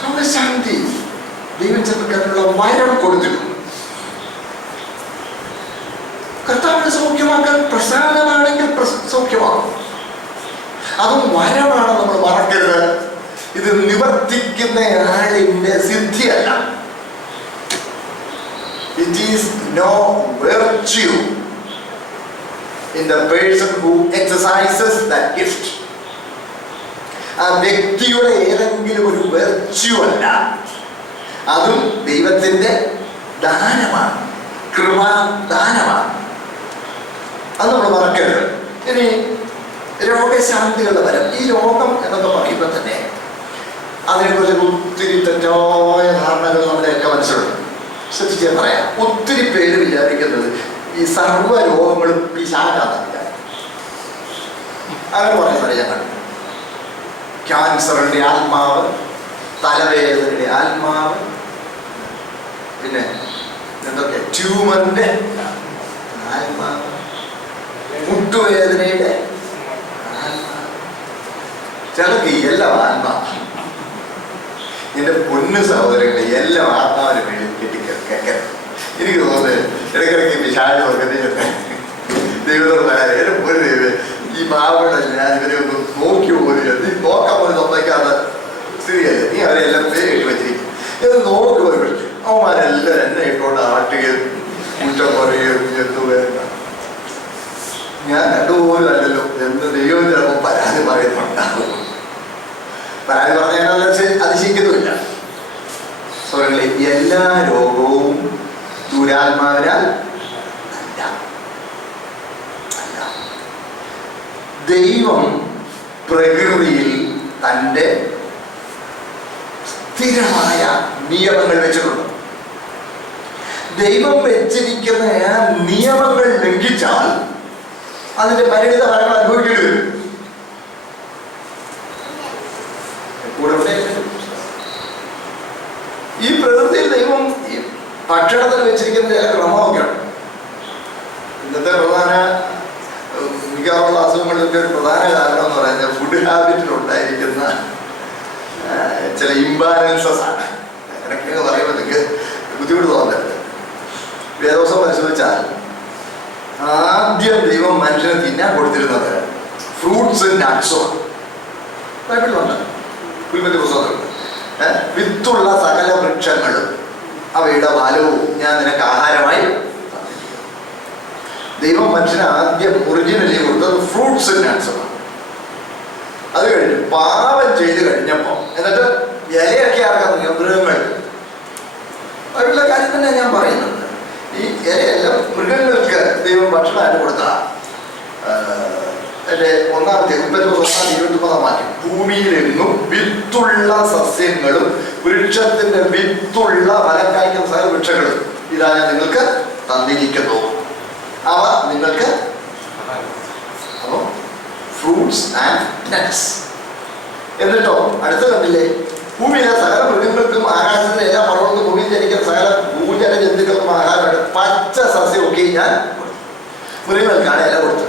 രോഗശാന്തി ദൈവം ചെറുക്കാനുള്ള വരം കൊടുത്തിട്ടുണ്ട്. കർത്താവിനെ സൗഖ്യമാക്കാൻ പ്രസാദമാണെങ്കിൽ സൗഖ്യമാകും. അതും വരമാണ്, നമ്മൾ മറക്കരുത്. ഇത് നിവർത്തിക്കുന്ന ആളിന്റെ സിദ്ധിയല്ല. It is no virtue in the person who exercises that gift. ആ വ്യക്തിയുടെ ഏതെങ്കിലും ഒരു വെർച്യു അല്ല, അതും ദൈവത്തിന്റെ ദാനമാണ്, കൃപാദാനമാണ്. അത് നമ്മൾ മറക്കരുത്. ഇനി രോഗശാന്തികളുടെ വരം. ഈ രോഗം എന്നൊക്കെ പറയുമ്പോൾ തന്നെ അതിനെക്കുറിച്ച് ഒത്തിരി തെറ്റായ ധാരണകൾ നമ്മുടെയൊക്കെ മനസ്സിലുണ്ട്. ശ്രദ്ധിച്ച് പറയാം. ഒത്തിരി പേര് വിചാരിക്കുന്നത് ഈ സർവ്വ രോഗങ്ങളും പിശാചാണെന്നില്ല. അങ്ങനെ പറയുന്നത് ഞാൻ കണ്ടു. ക്യാൻസറിന്റെ ആത്മാവ്, തലവേദനയുടെ ആത്മാവ്, പിന്നെ എന്തൊക്കെ ട്യൂമറിന്റെ ആത്മാവ്, മുട്ടുവേദനയുടെ ആത്മാവ്, ചിലക്ക് എല്ലാം ആത്മാവ്. എന്റെ പൊന്നു സഹോദരങ്ങളെ, എല്ലാം ആത്മാവിന് വേണ്ടി കേൾക്കാൻ എനിക്ക് തോന്നുന്നത് ഇടയ്ക്കിടയ്ക്ക് വിശാല വർഗത്തിലൊക്കെ ദൈവത്തോട് പറയാതെ ഒരു ദൈവം ഈ പാവങ്ങളെ ഞാൻ ഇവരെ ഒന്ന് നോക്കി പോലും നീ നോക്കാൻ പോലും സമ്മതിക്കാത്ത സ്ഥിതിയല്ലേ. നീ അവരെല്ലാം പേര് കെട്ടി വെച്ചിരിക്കും. ഇത് നോക്കി വരുമ്പോൾ അവന്മാരെല്ലാം എന്നെ ഇട്ടുകൊണ്ട് ആട്ടുകയും കുറ്റം പറയുകയും എന്തു വേണ്ട. ഞാൻ കണ്ടുപോലും അല്ലല്ലോ എന്ന് ദൈവം ചിലപ്പോൾ പരാതി പറയുന്നുണ്ടാകും. പരാതി പറഞ്ഞാൽ അതിശയിക്കുന്നുമില്ല. സോറി, എല്ലാ രോഗവും ദുരാത്മാവിനാൽ അല്ല. ദൈവം പ്രകൃതിയിൽ തൻ്റെ സ്ഥിരമായ നിയമങ്ങൾ വെച്ചിട്ടുണ്ട്. ദൈവം വെച്ചിരിക്കുന്ന ആ നിയമങ്ങൾ ലംഘിച്ചാൽ അതിന്റെ പരിണിത ഫലങ്ങൾ അനുഭവിക്കേണ്ടി വരും. ഈ പ്രകൃതിയിൽ ദൈവം ഈ ഭക്ഷണത്തിന് വെച്ചിരിക്കുന്ന ചില ക്രമമൊക്കെയാണ്. ഇന്നത്തെ മിക്കവാറുള്ള അസുഖങ്ങളിലൊക്കെ ഒരു പ്രധാന കാരണം എന്ന് പറയുന്നത് ഫുഡ് ഹാബിറ്റിലുണ്ടായിരിക്കുന്ന ചില ഇംബാലൻസസ് ആണ്. അങ്ങനെയൊക്കെ പറയുമ്പോൾ നിങ്ങൾക്ക് ബുദ്ധിമുട്ട് തോന്നരുത്. വേദോസം പരിശോധിച്ചാൽ ആദ്യം ദൈവം മനുഷ്യനെ തിന്നാൻ കൊടുത്തിരുന്നത് ഫ്രൂട്ട്സും നട്ട്സും ബൈബിളിലുണ്ട്. ഉൽപ്പത്തി പുസ്തകത്തിലുണ്ട്. വിത്തുള്ള സകല വൃക്ഷങ്ങളും അവയുടെ ഫലവും ഞാൻ നിനക്ക് ആഹാരമായി. ദൈവം മനുഷ്യന് ആദ്യം ഒറിജിനലി കൊടുത്തത് ഫ്രൂട്ട്സും നട്ട്സുമാണ്. അത് കഴിഞ്ഞു പാപം ചെയ്ത് കഴിഞ്ഞപ്പോൾ എന്നിട്ട് ഇലയൊക്കെ ആർക്കാൻ തുടങ്ങിയ മൃഗങ്ങൾക്ക്. അവരുടെ കാര്യം തന്നെ ഞാൻ പറയുന്നത്. ഈ ഇലയെല്ലാം മൃഗങ്ങൾക്ക് ദൈവം ഭക്ഷണമായിട്ട് കൊടുത്ത എൻ്റെ ഒന്നാമത്തെ 29 വാക്യം, ഭൂമിയിലെങ്ങും വിത്തുള്ള സസ്യങ്ങളും വൃക്ഷത്തിന്റെ വിത്തുള്ള ഫലം കായ്ക്കുന്ന സകല വൃക്ഷങ്ങളും ഇതാ ഞാൻ നിങ്ങൾക്ക് തന്നിരിക്കുന്നു, അവ നിങ്ങൾക്ക് ഫ്രൂട്ട്സ് ആൻഡ് നട്ട്സ്. എന്നിട്ടോ അടുത്ത കണ്ടില്ലേ, ഭൂമിയിലെ സകല മൃഗങ്ങൾക്കും ആകാശത്തിലെ എല്ലാ പർവ്വതങ്ങൾക്കും ഭൂമിയിൽ ജനിക്കുന്ന സകല ഭൂജല ജന്തുക്കൾക്കും ആഹാരമാണ്. പച്ച സസ്യമൊക്കെ ഞാൻ മൃഗങ്ങൾക്കാണ് ഇല കൊടുത്തത്.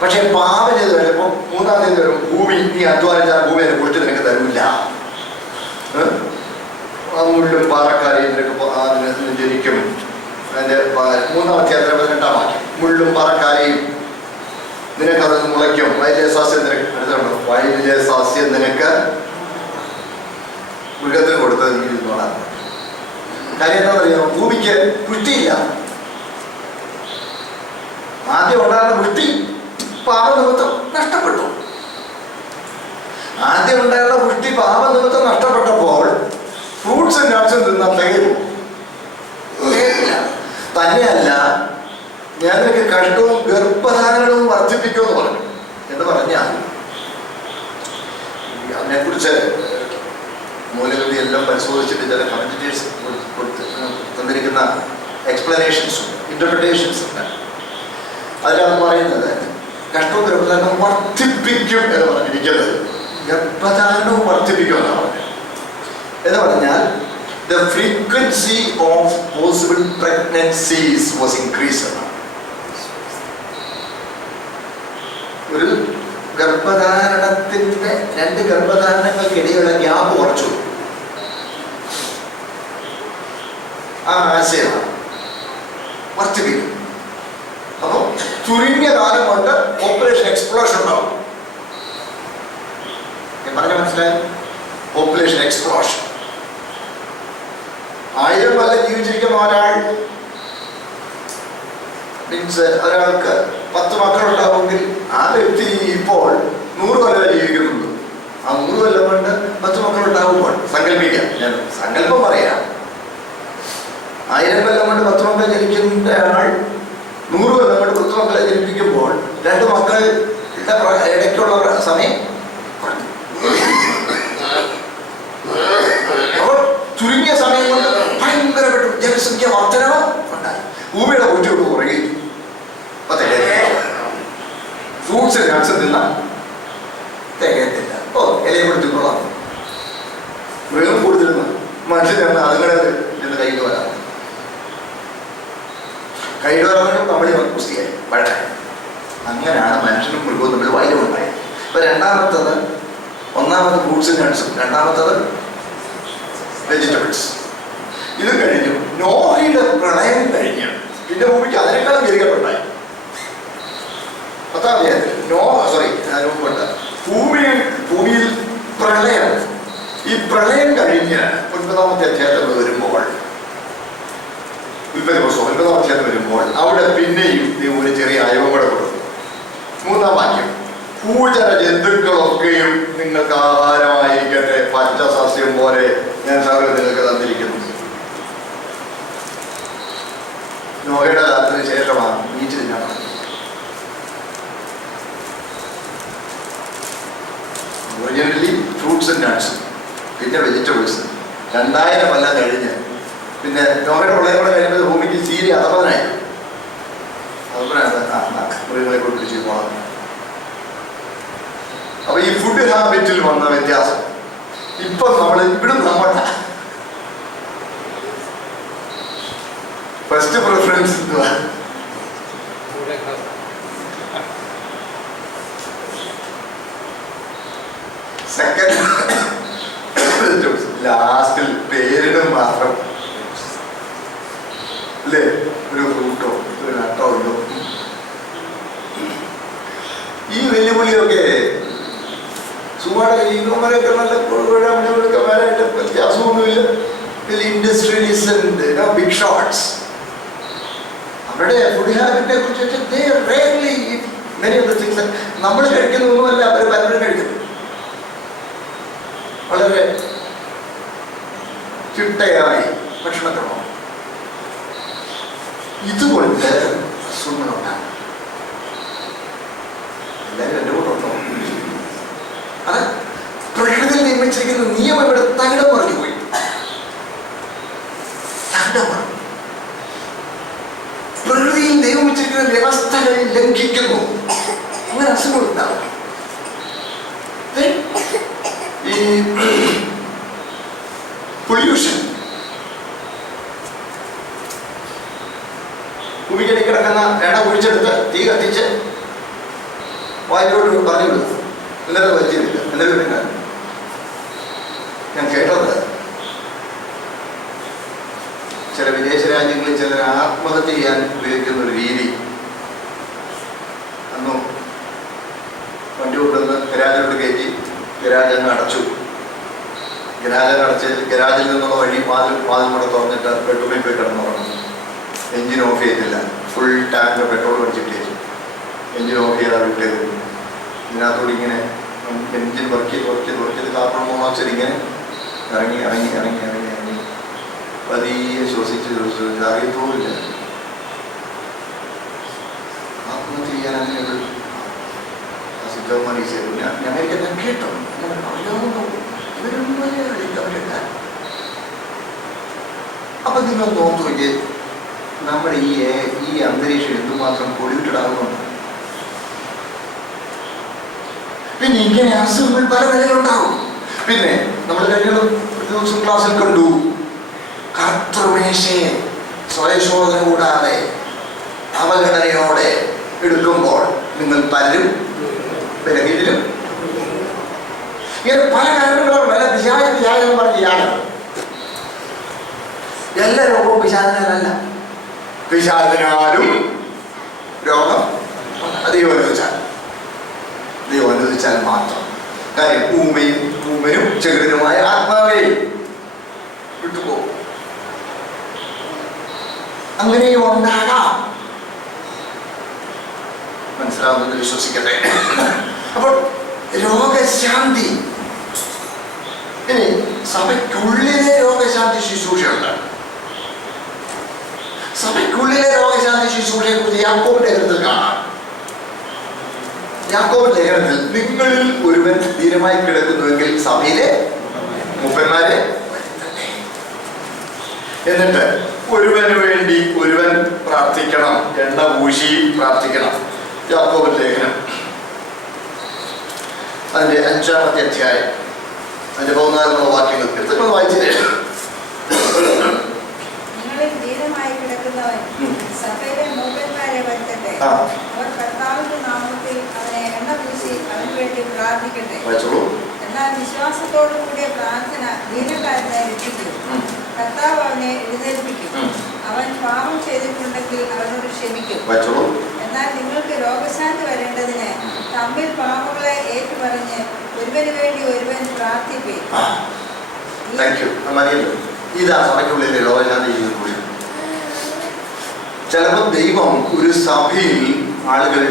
പക്ഷെ പാപം ചെയ്ത് വരുമ്പോൾ മൂന്നാമത്തെ വരും, ഭൂമി നീ അധ്വാനിച്ചാൽ ഭൂമി അതിനെ കുറിച്ച് നിനക്ക് തരില്ല. മുള്ളും പാറക്കാരെയും നിനക്ക് ജനിക്കും. അതിന്റെ 3-ാമത്തെ 18-ാം വാക്യം, മുള്ളും പാറക്കാരെയും നിനക്കത് മുളയ്ക്കും, വയലിലെ സസ്യം നിനക്ക്. അടുത്തുണ്ട്, വയലിലെ സസ്യം നിനക്ക് മൃഗത്തിന് കൊടുത്തത് നീ ഇരുന്നോളാം. കാര്യം എന്താണെന്നറിയാമോ? ഭൂമിക്ക് പുഷ്ടിയില്ല. ആദ്യം ഉണ്ടാകുന്ന പുഷ്ടി പാപനിമിത്തം നഷ്ടപ്പെട്ടു. ആദ്യം ഉണ്ടായിരുന്ന പുഷ്ടി പാപനിമിത്തം നഷ്ടപ്പെട്ടപ്പോൾ ഫ്രൂട്ട്സും നട്ട്സും തിന്നാൻ തികയും. തന്നെയല്ല, ഞാൻ നിനക്ക് കഷ്ടവും ഗർഭധാരണവും വർദ്ധിപ്പിക്കുമെന്ന് പറഞ്ഞു. എന്ന് പറഞ്ഞാൽ അതിനെക്കുറിച്ച് മൂലകൃതി എല്ലാം പരിശോധിച്ചിട്ട് ചില കമന്റേറ്റേഴ്സ് തന്നിരിക്കുന്ന എക്സ്പ്ലനേഷൻസും ഇന്റർപ്രിട്ടേഷൻസ് ഉണ്ട്. അതിലാണ് പറയുന്നത് കഷ്ടവും ഗർഭധാരണവും വർദ്ധിപ്പിക്കും എന്ന് പറഞ്ഞിരിക്കുന്നത്. ഗർഭധാരണവും വർദ്ധിപ്പിക്കും എന്നാണ് പറഞ്ഞത്. എന്ന് പറഞ്ഞാൽ the frequency of possible pregnancies was increased. രണ്ട് ഗർഭധാരണങ്ങൾക്കിടയിലുള്ള ഗ്യാപ്പ് കുറച്ചു. ആ ആശയമാണ് വർദ്ധിപ്പിക്കും. അപ്പോൾ ചുരുങ്ങിയ കാലം കൊണ്ട് പോപ്പുലേഷൻ എക്സ്പ്ലോഷൻ ഉണ്ടാവും. ഞാൻ പറഞ്ഞ മനസ്സിലായി? Population explosion. 1000 കൊല്ലം ജീവിച്ചിരിക്കുന്ന ഒരാൾ മീൻസ് ഒരാൾക്ക് 10 മക്കളുണ്ടാവുമെങ്കിൽ ആ വ്യക്തി ഇപ്പോൾ 100 കൊല്ലം ജീവിക്കുന്നുണ്ട്. ആ 100 കൊല്ലം കൊണ്ട് 10 മക്കളുണ്ടാവുമ്പോൾ സങ്കല്പിക്കാം, ഞാൻ സങ്കല്പം പറയാം. 1000 കൊല്ലം കൊണ്ട് 10 മക്കൾ ജനിക്കുന്ന ആൾ 100 കൊല്ലം കൊണ്ട് 10 മക്കളെ ജനിപ്പിക്കുമ്പോൾ 2 മക്കളുടെ ഇടയ്ക്കുള്ള സമയം അപ്പോൾ ചുരുങ്ങിയ സമയം കൊണ്ട് ഭയങ്കരപ്പെട്ട ജനസംഖ്യ വർധനവ് ഉണ്ടായി. ഭൂമിയുടെ ഊറ്റൊക്കെ കുറയുകയും ഫ്രൂട്ട്സ് നട്ട്സ് തിന്ന തികയത്തില്ല. ഇലയെ കൊടുത്തിട്ടുള്ള മൃഗം കൊടുത്തിരുന്നു മനുഷ്യനാണ് അതുങ്ങളെ എന്ന് കൈയിട്ട് വരാം. കൈയിട്ട് വരാൻ തമിഴ് കുസ്തിയായി വഴക്കായി. അങ്ങനെയാണ് മനുഷ്യനും മൃഗവും തമ്മിൽ വൈരമുണ്ടായത്. ഇപ്പൊ ഒന്നാമത് ഫ്രൂട്ട്സും നട്ട്സും, രണ്ടാമത്തത് വെജിറ്റബിൾസ്. ഇത് കഴിഞ്ഞു. നോഹയുടെ പ്രളയം കഴിഞ്ഞ് പിന്നെ ഭൂമിക്ക് അതിനേക്കാളും ഗതികേടുണ്ടായി. 10-ാം അധ്യായത്തിൽ ഭൂമിയിൽ പ്രളയം. ഈ പ്രളയം കഴിഞ്ഞ് 9-ാമത്തെ അധ്യായത്തിൽ വരുമ്പോൾ, 9-ാം അധ്യായത്തിൽ വരുമ്പോൾ അവിടെ പിന്നെയും ഒരു ചെറിയ അയവും കൂടെ കൊടുക്കും. 3-ാം വാക്യം, ഭൂചര ജന്തുക്കളൊക്കെയും നിങ്ങൾക്ക് ആഹാരമായിരിക്കട്ടെ, പച്ച സസ്യം പോലെ ഞാൻ സർവ്വം നിങ്ങൾക്ക് തന്നിരിക്കുന്നു. നോഹയുടെ കാലത്തിന് ശേഷമാണ് ബീച്ച് തിന്നാൻ. ഒറിജിനലി ഫ്രൂട്ട്സ് ആൻഡ് നട്ട്സ്, പിന്നെ വെജിറ്റബിൾസ്. 2000 കൊല്ലം കഴിഞ്ഞ് പിന്നെ നോഹയുടെ പ്രളയം കൂടെ കഴിയുമ്പോൾ ഭൂമിക്ക് സീരി അധപതനായി. മൃഗങ്ങളെ കൊണ്ട് പിടിച്ച് പോകണം. അപ്പൊ ഈ ഫുഡ് ഹാബിറ്റിൽ വന്ന വ്യത്യാസം ഇപ്പൊ നമ്മുടെ ഫസ്റ്റ് പ്രിഫറൻസ് എന്തുവാ? സെക്കൻഡ് ലാസ്റ്റിൽ പേരിന് മാത്രം അല്ലേ ഒരു ഫ്രൂട്ടോ ഒരു നട്ടോ ഉള്ളൂ. ഈ വെല്ലുവിളിയൊക്കെ സുമാരൊക്കെ നല്ല കുഴപ്പമായിട്ട് വ്യത്യാസമൊന്നുമില്ല. ഇൻഡസ്ട്രിയലിസ്റ്റ് ബിഗ് ഷോട്ട്സ് അവരുടെ ഫുഡ് ഹാബിറ്റിനെ കുറിച്ച് നമ്മൾ കഴിക്കുന്നൊന്നുമല്ല അവർ പലരും കഴിക്കുന്നു. വളരെ ചിട്ടയായി ഭക്ഷണക്രമം. ഇതുകൊണ്ട് അസുഖങ്ങളുണ്ടാകും. എല്ലാവരും എൻ്റെ കൂടെ ഉണ്ടോ? അത് പ്രകൃതി നിയമിച്ചിരിക്കുന്ന നിയമം ഇവിടെ തകിടം പറഞ്ഞു പോയി. പ്രകൃതിയിൽ നിയമിച്ചിരിക്കുന്ന വ്യവസ്ഥകൾ ലംഘിക്കുന്നു. അങ്ങനെ അസുഖങ്ങളുണ്ടാവും. ഈ പൊല്യൂഷൻ, ഭൂമിക്കടി കിടക്കുന്ന എണ്ണ കുഴിച്ചെടുത്ത് തീ കത്തിച്ച് വായിലോട്ട് പറഞ്ഞു വിടുന്നു. എല്ലാവരും വലിച്ചില്ല. എല്ലാവരും ഞാൻ കേട്ടത് ചില വിദേശ രാജ്യങ്ങളിൽ ചിലർ ആത്മഹത്യ ചെയ്യാൻ ഉപയോഗിക്കുന്ന ഒരു രീതി. അന്നും വണ്ടി കൊണ്ടുവന്ന് ഗരാജിലോട്ട് കയറ്റി ഗരാജ് അങ്ങ് അടച്ചു. ഗരാജിൽ നിന്നുള്ള വഴി വാതിൽ കൂടെ തുറന്നിട്ട് ബെഡ്റൂമിൽ പോയി കിടന്നുറങ്ങും. എഞ്ചിൻ ഓഫ് ചെയ്തില്ല. ഫുൾ ടാങ്ക് പെട്രോൾ അടിച്ചിട്ട് എഞ്ചിൻ ഓഫ് ചെയ്താൽ വിട്ടേക്കും. ഇതിനകത്തോട് ഇങ്ങനെ എഞ്ചിൻ വർക്ക് ചെയ്ത് കാർബൺ മോണോക്സൈഡ് ഇങ്ങനെ ഇറങ്ങി പതിയെ ശ്വസിച്ച് അറിയത്തോന്നില്ല. ആത്മഹത്യ ചെയ്യാൻ അങ്ങനെയൊരു സിദ്ധമാരി അമേരിക്ക ഞാൻ കേട്ടോ. അപ്പൊ നിങ്ങൾ നോക്കി നോക്കി നമ്മുടെ ഈ അന്തരീക്ഷം എന്തുമാത്രം പൊല്യൂട്ടഡ് ആകുന്നുണ്ട്. പിന്നെ ഇങ്ങനെ അസുഖങ്ങൾ പല നിലയിലുണ്ടാവും. പിന്നെ നമ്മൾ കഴിഞ്ഞ ദിവസം ക്ലാസ്സിൽ കണ്ടു, കർത്തൃമേശയെ സ്വയശോധന കൂടാതെ അവഗണനയോടെ എടുക്കുമ്പോൾ നിങ്ങൾ പലരും ബലഹീനരും ഇങ്ങനെ പല കാരണങ്ങളും പല പിശാചം പറഞ്ഞ് ഇയാളാണ്. എല്ലാ രോഗവും പിശാചിനാലല്ല, പിശാചിനാലും രോഗം ദൈവം അനുവദിച്ചാൽ മാത്രം. കാര്യം ഊമനും ചെകിടനുമായ ആത്മാവേ വിട്ടുപോകും. അങ്ങനെയും ഉണ്ടാകാം. മനസ്സിലാവുന്നത് വിശ്വസിക്കട്ടെ. അപ്പോൾ രോഗശാന്തി, ഇനി സഭയ്ക്കുള്ളിലെ രോഗശാന്തി ശുശ്രൂഷയുണ്ട്. സഭയ്ക്കുള്ളിലെ രോഗശാന്തി ശുശ്രൂഷയെ കുറിച്ച് യാക്കോബിന്റെ ലേഖനത്തിൽ കാണാം. യാക്കോബിന്റെ ലേഖനത്തിൽ നിങ്ങളിൽ ഒരുവൻ ധീരമായി കിടക്കുന്നുവെങ്കിൽ സഭയിലെ മൂപ്പന്മാരെ എന്നിട്ട് ഒരുവന് വേണ്ടി ഒരുവൻ പ്രാർത്ഥിക്കണം, എണ്ണ പൂശി പ്രാർത്ഥിക്കണം. യാക്കോബിന്റെ ലേഖനം അതിന്റെ 5-ാമത്തെ അധ്യായം അതിന്റെ 14 വാക്യങ്ങൾ എടുത്തിട്ട് വായിച്ചില്ലേ? സഭയിലെ മൂപ്പന്മാരെ വരുത്തട്ടെ, അവർ കർത്താവിന്റെ നാമത്തിൽ അവനെ എണ്ണ പൂശി അവന് വേണ്ടി പ്രാർത്ഥിക്കട്ടെ. എന്നാൽ വിശ്വാസത്തോടു കൂടിയ പ്രാർത്ഥന ദീനക്കാരനെ രക്ഷിക്കും. കർത്താവ് അവനെ എഴുന്നേൽപ്പിക്കും. അവൻ പാപം ചെയ്തിട്ടുണ്ടെങ്കിൽ അവനോട് ക്ഷമിക്കും. എന്നാൽ നിങ്ങൾക്ക് രോഗശാന്തി വരേണ്ടതിന് തമ്മിൽ പാപങ്ങളെ ഏറ്റുപറഞ്ഞ് ഒരുവന് വേണ്ടി ഒരുവൻ പ്രാർത്ഥിക്കും. ഇതാ സഭയ്ക്കുള്ളിലെ രോഗശാന്തി. ചിലപ്പോൾ ദൈവം ഒരു സഭയിൽ ആളുകൾ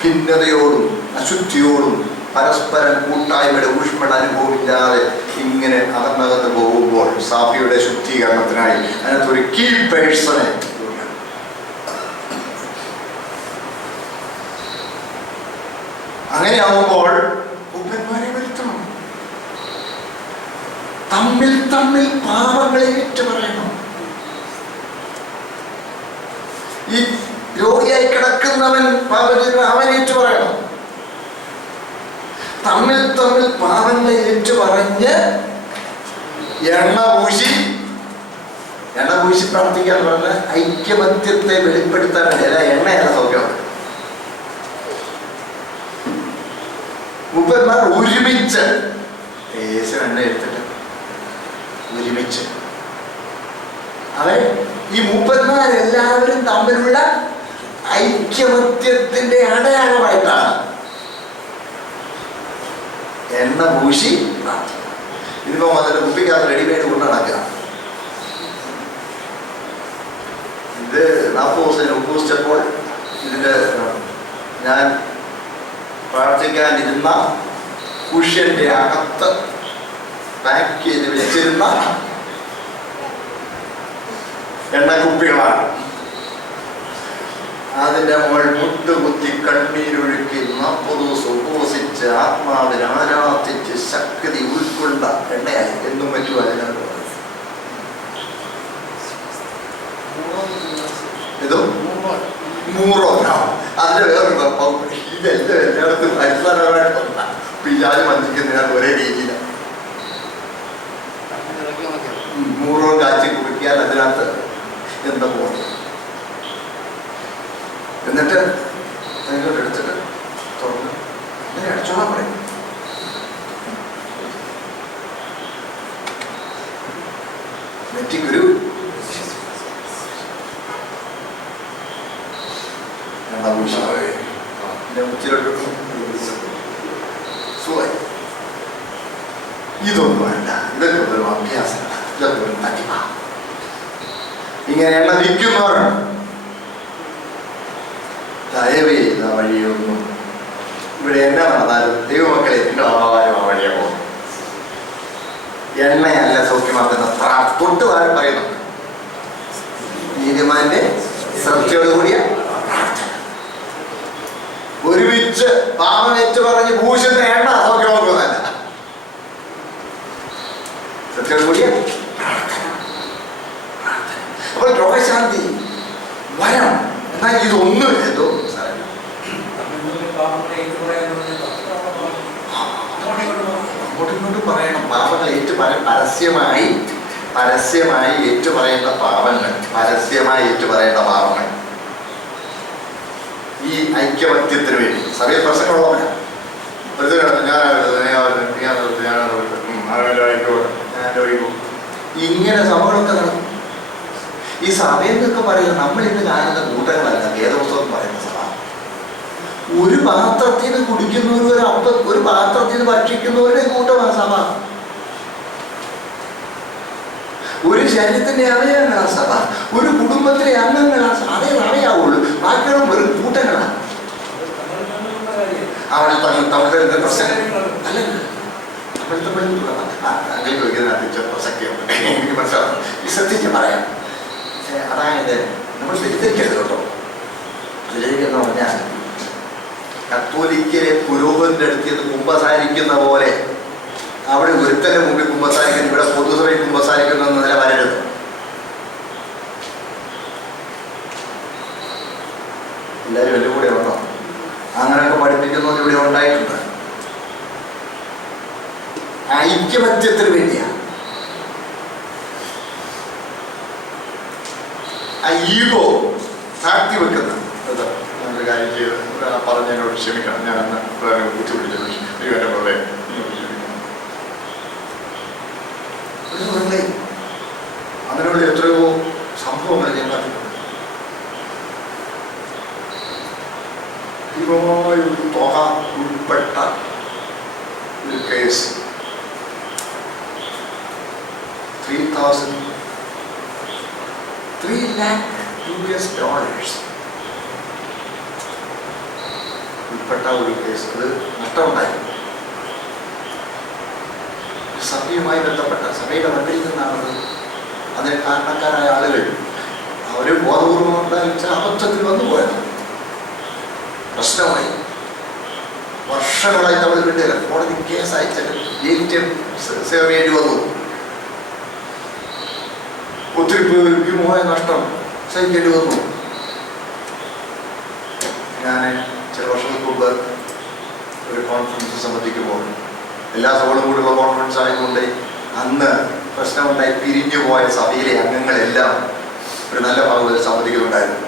ഭിന്നതയോടും അശുദ്ധിയോടും പരസ്പരം കൂട്ടായ്മയുടെ ഊഷ്മള അനുഭവമില്ലാതെ ഇങ്ങനെ അകന്നകന്ന് പോകുമ്പോൾ സഭയുടെ ശുദ്ധീകരണത്തിനായി അതിനകത്ത് ഒരു കീ പേഴ്സണെ, അങ്ങനെയാവുമ്പോൾ മൂപ്പന്മാരെ വരുത്തണം. തമ്മിൽ പാപങ്ങളെ ഏറ്റുപറയണം. ഈ രോഗിയായി കിടക്കുന്നവൻ അവൻ ഏറ്റുപറയണം. തമ്മിൽ പാപങ്ങളെ ഏറ്റുപറഞ്ഞ് എണ്ണ പൂശി പ്രാർത്ഥിക്കാൻ പറഞ്ഞ ഐക്യമത്യത്തെ വെളിപ്പെടുത്താൻ വേണ്ടി. അല്ല, എണ്ണയല്ല സൗഖ്യം. മൂപ്പന്മാർ ഒരുമിച്ച് എണ്ണ എടുത്തിട്ട് ഒരുമിച്ച് അവൻ ഈ മൂപ്പന്മാരെല്ലാവരും തമ്മിലുള്ള ഐക്യമത്യത്തിന്റെ അടയാളമായിട്ടാണ് എണ്ണ പൂശി പ്രാർത്ഥിക്കുക. ഇതിപ്പോ അതിന്റെ കുപ്പിക്കകത്ത് റെഡിമെയ്ഡ് കൊണ്ട് നടക്കുക. ഇത് 40 ദിവസം ഉപയോഗിച്ചപ്പോൾ ഇതിന്റെ ഞാൻ പ്രാർത്ഥിക്കാനിരുന്ന കുഷ്യന്റെ അകത്ത് പാക്ക് ചെയ്ത് വെച്ചിരുന്ന എണ്ണക്കുപ്പികളാണ്. അതിന്റെ മുകൾ മുട്ടുകുത്തി കണ്ണീരൊഴുക്കി 40 ദിവസം ഉപവസിച്ച് ആത്മാവിനെ ആരാധിച്ച് ശക്തി ഉൾക്കൊണ്ട എണ്ണയായി. എന്നും പറ്റും അതിനോട് ഇതും 100 ഗ്രാം. അതിന്റെ വേറൊരു ഇതെല്ലാം എല്ലായിടത്തും അടിസ്ഥാനപരമായിട്ടുള്ള പിജാല് മഞ്ചിക്കുന്നതിനകത്ത് ഒരേ രീതിയില 100 കാച്ചി കുടിക്കാൻ അതിനകത്ത് എന്താ പോകുന്നത്. എന്നിട്ട് അതിനോട് എടുത്തിട്ട് തുറന്ന് ഇങ്ങനെ അടിച്ചോളാൻ പറയും. നെറ്റിക്കൊരു ഇതൊന്നും വേണ്ട. ഇതൊക്കെ ഒരു അഭ്യാസമാണ്. ഇതൊക്കെ ഒരു തട്ടിപ്പ. ഇങ്ങനെ എണ്ണ വിൽക്കുന്നവരാണ്. ദയവേ ചെയ്ത വഴിയൊന്നും ഇവിടെ എന്നെ നടന്നാലും ദൈവമക്കളെ നിങ്ങൾ അമ്മമാരും ആ വഴിയെ പോകും. എണ്ണയല്ല സൗഖ്യമാക്കുന്ന തൊട്ട് വാരം പറയുന്നുണ്ട്. നീതിമാന്റെ ശ്രദ്ധയോടുകൂടിയ ഒരുമിച്ച് പാപമേറ്റ് പറഞ്ഞ് ഭൂഷണ എണ്ണ സൗഖ്യമാക്കുന്നതല്ല, ശ്രദ്ധയോടുകൂടിയ അപ്പോൾ രോഗശാന്തി വരം. എന്നാൽ ഇതൊന്നും എന്തോ അങ്ങോട്ടിങ്ങോട്ട് പറയണം. പാപങ്ങൾ പരസ്യമായി ഏറ്റുപറയേണ്ട പാപങ്ങൾ, പരസ്യമായി ഏറ്റുപറയേണ്ട പാപങ്ങൾ ഈ ഐക്യമത്യത്തിന് വേണ്ടി. സഭയിൽ പ്രശ്നമുള്ളവരാണ്. ഇങ്ങനെ സഭകളൊക്കെ നടക്കും. ഈ സഭയെന്നൊക്കെ പറയുന്നത് നമ്മൾ ഇന്ന് കാണുന്ന കൂട്ടങ്ങളല്ല വേദപുസ്തകം പറയുന്ന സഭ. ഒരു പാത്രത്തിൽ നിന്ന് കുടിക്കുന്നവരും ഒരു പാത്രത്തിൽ നിന്ന് ഭക്ഷിക്കുന്നവരുടെ കൂട്ടമാണ് സഭ. ഒരു ശരീരത്തിന്റെ അവയവങ്ങളാണ് സഭ, ഒരു കുടുംബത്തിലെ അംഗങ്ങളാണ്. അതേ അറിയാവുള്ളൂ, ബാക്കിയുള്ള വെറും കൂട്ടങ്ങളാണ്. അവിടെ തമിഴ് പ്രശ്നം അല്ല, അങ്ങനെ ചോദിക്കുന്നതിനകത്ത് പ്രസക്തിയുണ്ട്, എനിക്ക് മനസ്സിലാവും. ശ്രദ്ധിച്ച് പറയാം. അതായത് നമ്മൾ വ്യതിരിക്കരുത് കേട്ടോ. വ്യതിരിക്കുന്ന പറഞ്ഞാൽ കത്തോലിക്കരെ പുരോഹിതന്റെ അടുത്ത് കുമ്പസാരിക്കുന്ന പോലെ അവിടെ ഒരുത്തന്റെ മുമ്പിൽ കുമ്പസാരിക്കുന്നു, ഇവിടെ പൊതുസഭയിൽ കുമ്പസാരിക്കുന്നു എന്ന നില വരരുത്. എല്ലാവരും എൻ്റെ കൂടെ ഉണ്ടോ? അങ്ങനെയൊക്കെ പഠിപ്പിക്കുന്നവർ ഇവിടെ ഉണ്ടായിട്ടുണ്ട്. ഐക്യമത്യത്തിന് വേണ്ടിയാണ്. ആ ഈഗോ താഴ്ത്തി വെക്കുന്ന നമ്മളൊരു കാര്യം ചെയ്ത് പറഞ്ഞതിനോട് ക്ഷമിക്കണം. ഞാനന്ന് ബുദ്ധിമുട്ടിച്ചത് എന്നെ പോലെ അങ്ങനെയുള്ള എത്രയോ സംഭവങ്ങൾ ഞാൻ കണ്ടിട്ടുണ്ട്. ഒരു തുക ഉൾപ്പെട്ട ഒരു കേസ് $3 lakh ഉൾപ്പെട്ട ഒരു കേസ്. അത് നഷ്ടമുണ്ടായി. സഭയുമായി ബന്ധപ്പെട്ട സഭയുടെ വണ്ടിയിൽ നിന്നാണത്. അതിന് കാരണക്കാരായ ആളുകൾ അവർ ബോധപൂർവം ഉണ്ടായിച്ച അബദ്ധത്തിൽ വന്നു പോയത് പ്രശ്നമായി. വർഷങ്ങളായിട്ട് അവർ കിട്ടിയില്ല. കോടതി കേസ് അയച്ചിട്ട് ജയിലിൽ സേവ് ചെയ്യേണ്ടി വന്നു. ഒത്തിരി വിമോഹ നഷ്ടം സഹിക്കേണ്ടി വന്നു. ഞാൻ ചില വർഷങ്ങൾക്ക് മുമ്പ് ഒരു കോൺഫറൻസ് സംബന്ധിക്കുമ്പോൾ എല്ലാ സഭകളും കൂടിയുള്ള കോൺഫറൻസ് ആയതുകൊണ്ട് അന്ന് പ്രശ്നമുണ്ടായി പിരിഞ്ഞു പോയ സഭയിലെ അംഗങ്ങളെല്ലാം ഒരു നല്ല ഭാഗത്തിൽ സംബന്ധിക്കുന്നുണ്ടായിരുന്നു.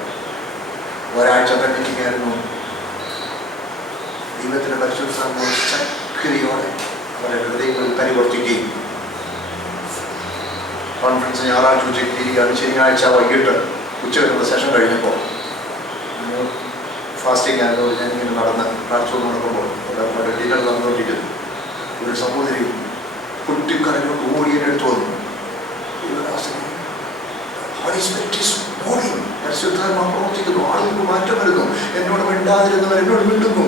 ഒരാഴ്ച മീറ്റിംഗായിരുന്നു. ദൈവത്തിൻ്റെ പരിശുദ്ധ ശക്തിയോടെ അവരുടെ ഹൃദയങ്ങളിൽ പരിവർത്തിക്കുകയും കോൺഫറൻസ് ഞായറാഴ്ച ഉച്ചയ്ക്ക് തിരികെയാണ്. ശനിയാഴ്ച വൈകിട്ട് ഉച്ചവരുന്ന സെഷൻ കഴിഞ്ഞപ്പോൾ ഫാസ്റ്റിംഗ് ആയതുകൊണ്ട് ഞാനിങ്ങനെ നടന്ന് പ്രാർത്ഥന നടക്കുമ്പോൾ അവിടെ ഡിന്നർ നടന്നുകൊണ്ടിരിക്കുന്നു. ഒരു സഹോദരി കുട്ടിക്കരഞ്ഞോട്ട് ഓടിയെടുത്തു വന്നു. പരിശുദ്ധാത്മ പ്രവർത്തിക്കുന്നു, ആളുകൾക്ക് മാറ്റം വരുന്നു. എന്നോട് മിണ്ടാതിരുന്നവർ എന്നോട് മിണ്ടുന്നു,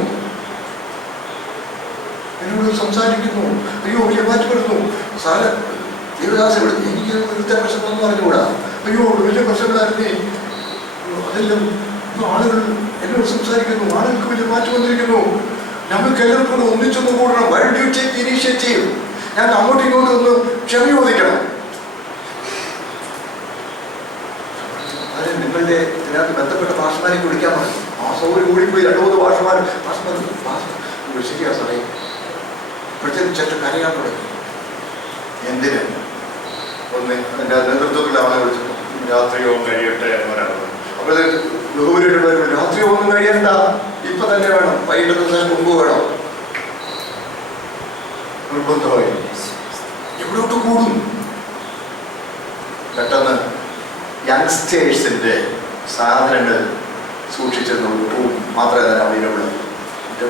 എന്നോട് സംസാരിക്കുന്നു. അയ്യോ വലിയ മാറ്റം വരുന്നു. ദേവദാസം വിളിച്ചു. എനിക്ക് ഇവിടുത്തെ പ്രശ്നമൊന്നും അറിഞ്ഞുകൂടാ. അയ്യോ വലിയ പ്രശ്നമില്ലായിരുന്നേ. അതെല്ലാം ആളുകൾ എന്നോട് സംസാരിക്കുന്നു, ആളുകൾക്ക് വലിയ മാറ്റം വന്നിരിക്കുന്നു. ഞങ്ങൾക്ക് എല്ലാവർക്കും ഒന്നിച്ചൊന്നും കൂടണം. Why do you take initiative? ഞാൻ അങ്ങോട്ടും ഇങ്ങോട്ടും ഒന്ന് ക്ഷമ ചോദിക്കണം. അത് നിങ്ങളുടെ ഇതിനകത്ത് ബന്ധപ്പെട്ട ഭാഷമാരെ വിളിക്കാൻ പറഞ്ഞു. മാസവും കൂടിപ്പോയി 2-3 ഭാഷമാർ ശരിയാ സാറേ. ഇപ്പോഴത്തേക്കും ചേട്ടൻ കരയാൻ തുടങ്ങി. എന്തിന്? ഒന്ന് എൻ്റെ നേതൃത്വത്തിലുള്ള ആളെ വിളിച്ചപ്പോൾ രാത്രിയോ കഴിയട്ടെ ഒരാൾ. അപ്പോൾ രാത്രി ഒന്നും കഴിയണ്ട, ഇപ്പൊ തന്നെ വേണം, വൈകിട്ട് മുമ്പ് വേണം. നിർബന്ധമായി എവിടോട്ട് കൂടും? പെട്ടെന്ന് യങ്സ്റ്റേഴ്സിന്റെ സാധനങ്ങൾ സൂക്ഷിച്ചിരുന്ന ഒരു റൂം മാത്രമേ തന്നെ അവൈലബിൾ.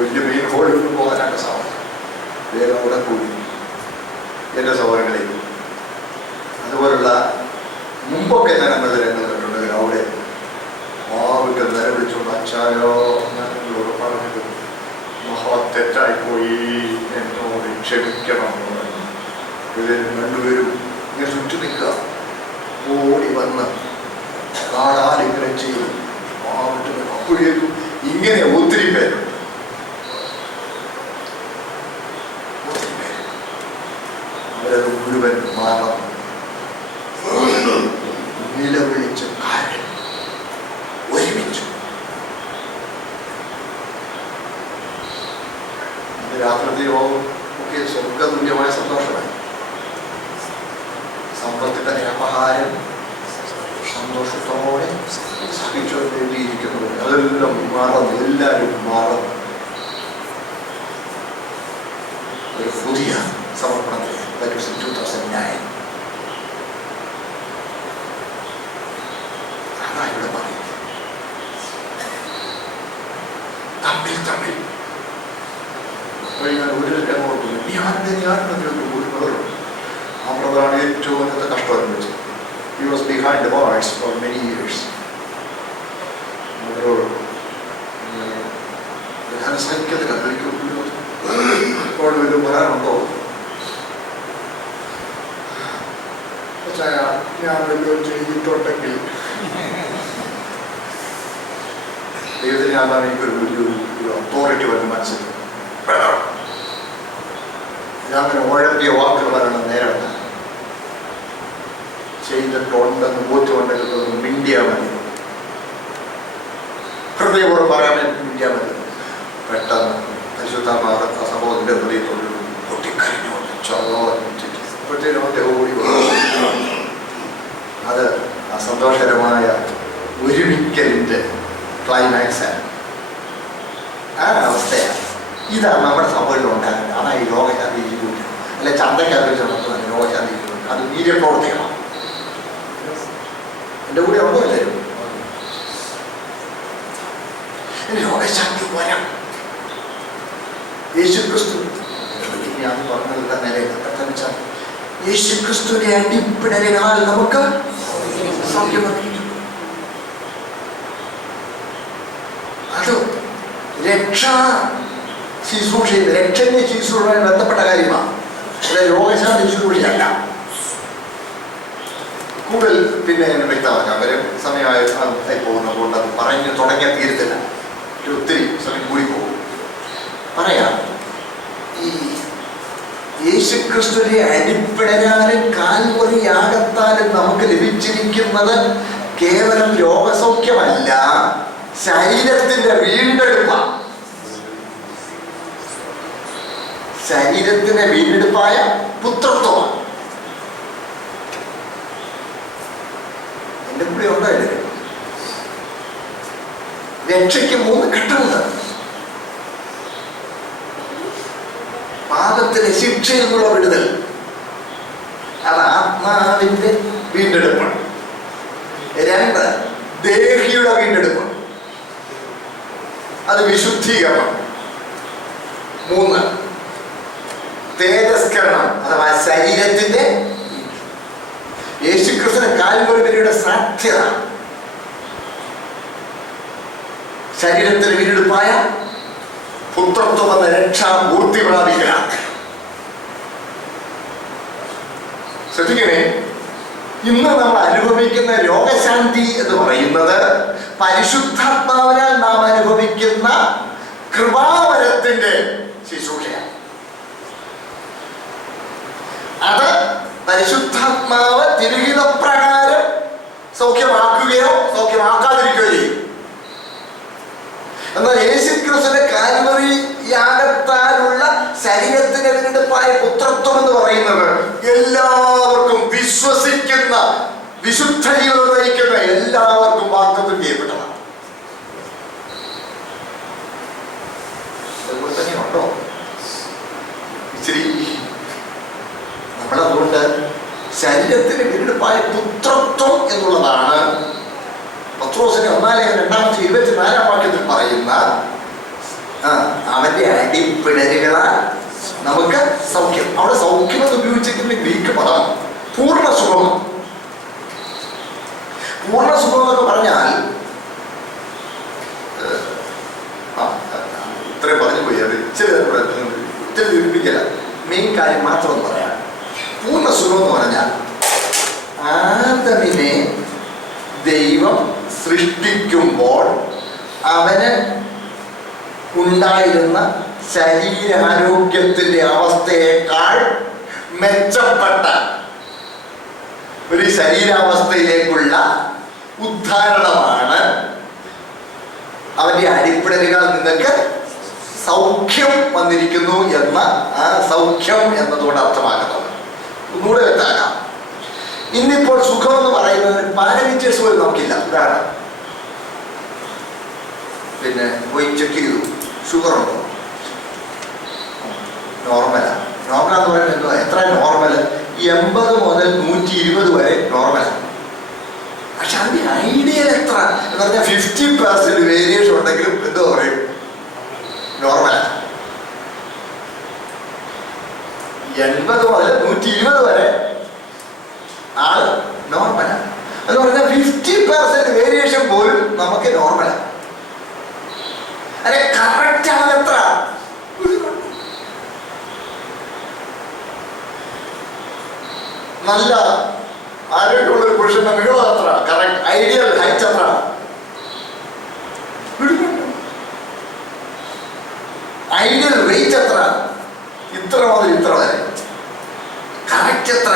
വലിയ മെയിൻ ഹോളിൽ പോകാനായിട്ട് സാധിക്കും. വേഗം അവിടെ കൂടി എൻ്റെ സൗകര്യങ്ങളിൽ അതുപോലുള്ള മുമ്പൊക്കെ ഞാൻ ഞങ്ങളുടെ രംഗങ്ങൾ കണ്ടിട്ടുണ്ടെങ്കിൽ അവിടെ ആവിട്ട് നേരെ വിളിച്ചുകൊണ്ട് അച്ചായോ ഞങ്ങളോട് പറഞ്ഞത് മഹാ തെറ്റായിപ്പോയി, എന്നോട് ക്ഷമിക്കണം. ഇതിൽ രണ്ടുപേരും ഇങ്ങനെ ചുറ്റി നിൽക്കുക. ഓടി വന്ന് കാണാലിങ്ങനെ ചെയ്തു. ആവിട്ട് അപ്പോഴേക്കും ഇങ്ങനെ ഒത്തിരി പേര് അവരത് മുഴുവൻ മാറണം നിലവിളിച്ച് കാര്യം ഒരുമിച്ചു. രാത്രിയോ ഒക്കെ സ്വർഗതുല്യമായ സന്തോഷമായി. സമ്പത്തിന്റെ അപഹാരം സന്തോഷത്തോടെ സഹിച്ചുകൊണ്ടേണ്ടിയിരിക്കുന്നത് അതെല്ലാം മറന്ന് എല്ലാവരും മറന്ന് ഒരു പുതിയ സമർപ്പണത്തിലേക്ക്. That was in 2009. അതാ ഇവിടെ പറയുന്നത്. തമ്മിൽ ഞാൻ ഒരു ഓർക്കുന്നു, ഞാനെന്നൊരു ഒരു ബ്രദറുണ്ട്. ആ ബ്രദറാണ് ഏറ്റവും അന്നത്തെ കഷ്ടം അനുഭവിച്ചത്. He was behind the bars for many years. ഞാൻ സഹിക്കത്തില്ല, എനിക്ക് വരാനുണ്ടോ? ഞാൻ വല്ലതും ചെയ്തിട്ടുണ്ടെങ്കിൽ ദൈവത്തിന് ഞാൻ എനിക്കൊരു വലിയൊരു അതോറിറ്റി വന്ന് മനസ്സിലാക്കും. ഞാൻ അങ്ങനെ ഉഴപ്പിയ വാക്കുകൾ വരണം നേരിടുന്ന ചെയ്തിട്ടുണ്ടെന്ന് ബോധ്യമുണ്ടെങ്കിൽ മിണ്ടിയാൽ മതി, ഹൃദയപൂർവ്വം പറയാൻ മിണ്ടിയാൽ മതി. പെട്ടെന്ന് പരിശുദ്ധമായ സംഭവത്തിൻ്റെ ഹൃദയത്തോട് പൊട്ടിക്കറിഞ്ഞുകൊണ്ട് ചോദിച്ചിട്ട് ഓടി അത് ആ സന്തോഷകരമായ ഒരുമിക്കലിൻ്റെ ക്ലൈമാക്സാണ്. ആ അവസ്ഥയാണ്. ഇതാണ് നമ്മുടെ സമൂഹത്തിൽ ഉണ്ടാകുന്നത്. അതാണ് ഈ രോഗശാന്തി ഇരിക്കുന്നത്. അല്ലെ ചന്തയ്ക്കകത്ത് നടത്തുന്നത് രോഗശാന്തി ഇരിക്കുന്നത്. അത് വീര്യപ്രവർത്തിക്കണം. എൻ്റെ കൂടെ ഉണ്ടോ എല്ലാവരും? രോഗശാന്തി വരം യേശുക്രിസ്തു. ഞാൻ പറഞ്ഞത് നിലയിൽ യേശുക്രിസ്തുവിനെ അടിപ്പിടലിനാൽ നമുക്ക് സൗഖ്യം വന്നിരിക്കുന്നു. അത് രക്ഷാ ശുശ്രൂഷ, രക്ഷന്റെ ശുശ്രൂഷയുമായി ബന്ധപ്പെട്ട കാര്യമാണ്. രോഗശാന്തി ശുശ്രൂഷയല്ല. കൂടുതൽ പിന്നെ വ്യക്തമാക്കാം. അവരും സമയമായി പോകുന്നതുകൊണ്ട് അത് പറഞ്ഞു തുടങ്ങിയാൽ തീരത്തില്ല. ഒത്തിരി സമയം കൂടി പോകും. പറയാം, ഈ യേശുക്രിസ്തുവിനെ അടിപ്പിടരാനും കാൽവരി യാഗത്താലും നമുക്ക് ലഭിച്ചിരിക്കുന്നത് കേവലം രോഗസൗഖ്യമല്ല, ശരീരത്തിന്റെ വീണ്ടെടുപ്പാണ്. ശരീരത്തിന്റെ വീണ്ടെടുപ്പായ പുത്രത്വമാണ്. എന്റെ കൂടെ ഉണ്ടായില്ലേ? രക്ഷയ്ക്ക് 3 ഘട്ടമുണ്ട്. പാപത്തിന്റെ ശിക്ഷയിൽ നിന്നുള്ള വിടുതൽ, അത് ആത്മാവിന്റെ വീണ്ടെടുപ്പാണ്. 2 ദേഹിയുടെ വീണ്ടെടുപ്പാണ്, അത് വിശുദ്ധീകരണം. 3 തേജസ്കരണം, അഥവാ ശരീരത്തിന്റെ. യേശുക്രിസ്തുവിന്റെ കാൽവരിയുടെ സാധ്യത ശരീരത്തിന് വീണ്ടെടുപ്പായ പുത്രത്വം എന്ന രക്ഷാപൂർത്തി പ്രാപിക്കണം. ശ്രദ്ധിക്കണേ, ഇന്ന് നമ്മൾ അനുഭവിക്കുന്ന രോഗശാന്തി എന്ന് പറയുന്നത് പരിശുദ്ധാത്മാവിനാൽ നാം അനുഭവിക്കുന്ന കൃപാവരത്തിന്റെ ശുശ്രൂഷയാണ്. അത് പരിശുദ്ധാത്മാവ് തിരുഹിതപ്രകാരം സൗഖ്യമാക്കുകയോ സൗഖ്യമാക്കാതിരിക്കുകയോ ചെയ്യും. എന്നാൽ യേശുക്രിസ്തുവിന്റെ കാൽവരി യാഗത്താലുള്ള ശരീരത്തിന് വീണ്ടെടുപ്പായ പുത്രത്വം എന്ന് പറയുന്നത് എല്ലാവർക്കും, വിശ്വസിക്കുന്ന വിശുദ്ധ ജീവിതം നയിക്കുന്ന എല്ലാവർക്കും വാഗ്ദത്തം ചെയ്യപ്പെട്ടതാണ്. അതുപോലെ തന്നെയുണ്ടോ? ഇച്ചിരി നമ്മളതുകൊണ്ട് ശരീരത്തിന് വീണ്ടെടുപ്പായ പുത്രത്വം എന്നുള്ളതാണ് പത്രോസിന്റെ 1 ലേഖനം 2-24 വാക്യത്തിൽ പറയുന്ന അവന്റെ അടിപ്പിടലുകളാൽ നമുക്ക് സൗഖ്യം. അവിടെ സൗഖ്യം എന്ന് ഉപയോഗിച്ചിരിക്കുന്ന ഗ്രീക്ക് പദം പൂർണ്ണസുഖം. പൂർണ്ണസുഖം എന്നൊക്കെ പറഞ്ഞാൽ ഇത്രയും പറഞ്ഞു പോയി. അത് ഇത്തിരി ദീർഘിപ്പിക്കല. മെയിൻ കാര്യം മാത്രം പറയാം. പൂർണ്ണസുഖം എന്ന് പറഞ്ഞാൽ ആദമിനെ ദൈവം സൃഷ്ടിക്കുമ്പോൾ അവന് ഉണ്ടായിരുന്ന ശരീരാരോഗ്യത്തിന്റെ അവസ്ഥയേക്കാൾ മെച്ചപ്പെട്ട ഒരു ശരീരാവസ്ഥയിലേക്കുള്ള ഉദ്ധാരണമാണ് അവന്റെ അടിപ്പിടലുകൾ നിങ്ങൾക്ക് സൗഖ്യം വന്നിരിക്കുന്നു എന്ന ആ സൗഖ്യം എന്നതുകൊണ്ട് അർത്ഥമാക്കുന്നത്. ഒന്നുകൂടെ വ്യക്തമാക്കാം. ഇന്നിപ്പോൾ സുഖം എന്ന് പറയുന്നത് പാരമീറ്റേഴ്സ് പോലും നമുക്കില്ല. ഉദാഹരണം, പിന്നെ പോയി ചെക്ക് ചെയ്തു, ഷുഗർ ഉണ്ടോ? നോർമലാണ്. നോർമൽ എന്ന് പറയുന്നത് എന്തുവാ? എത്ര നോർമൽ? 80 മുതൽ 120 വരെ നോർമലാണ്. പക്ഷെ അതിന്റെ ഐഡിയൽ എത്ര എന്ന് പറഞ്ഞാൽ 50% വേരിയേഷൻ ഉണ്ടെങ്കിലും എന്തോ പറയും നോർമലാണ്. 80 മുതൽ 120 വരെ ആള് നോർമലാണ്. എന്ന് പറഞ്ഞാൽ 50% വേരിയേഷൻ പോലും നമുക്ക് നോർമലാണ്. അല്ലെ കറക്റ്റ് ആണ് എത്ര? നല്ല ആരോഗ്യമുള്ള ഒരു പുരുഷന്റെ നീളം എത്ര? കറക്റ്റ് ഐഡിയൽ ഹൈറ്റ് എത്ര? ഐഡിയൽ വെയിറ്റ് എത്ര? ഇത്ര മുതൽ ഇത്ര വരെ കറക്റ്റ് എത്ര?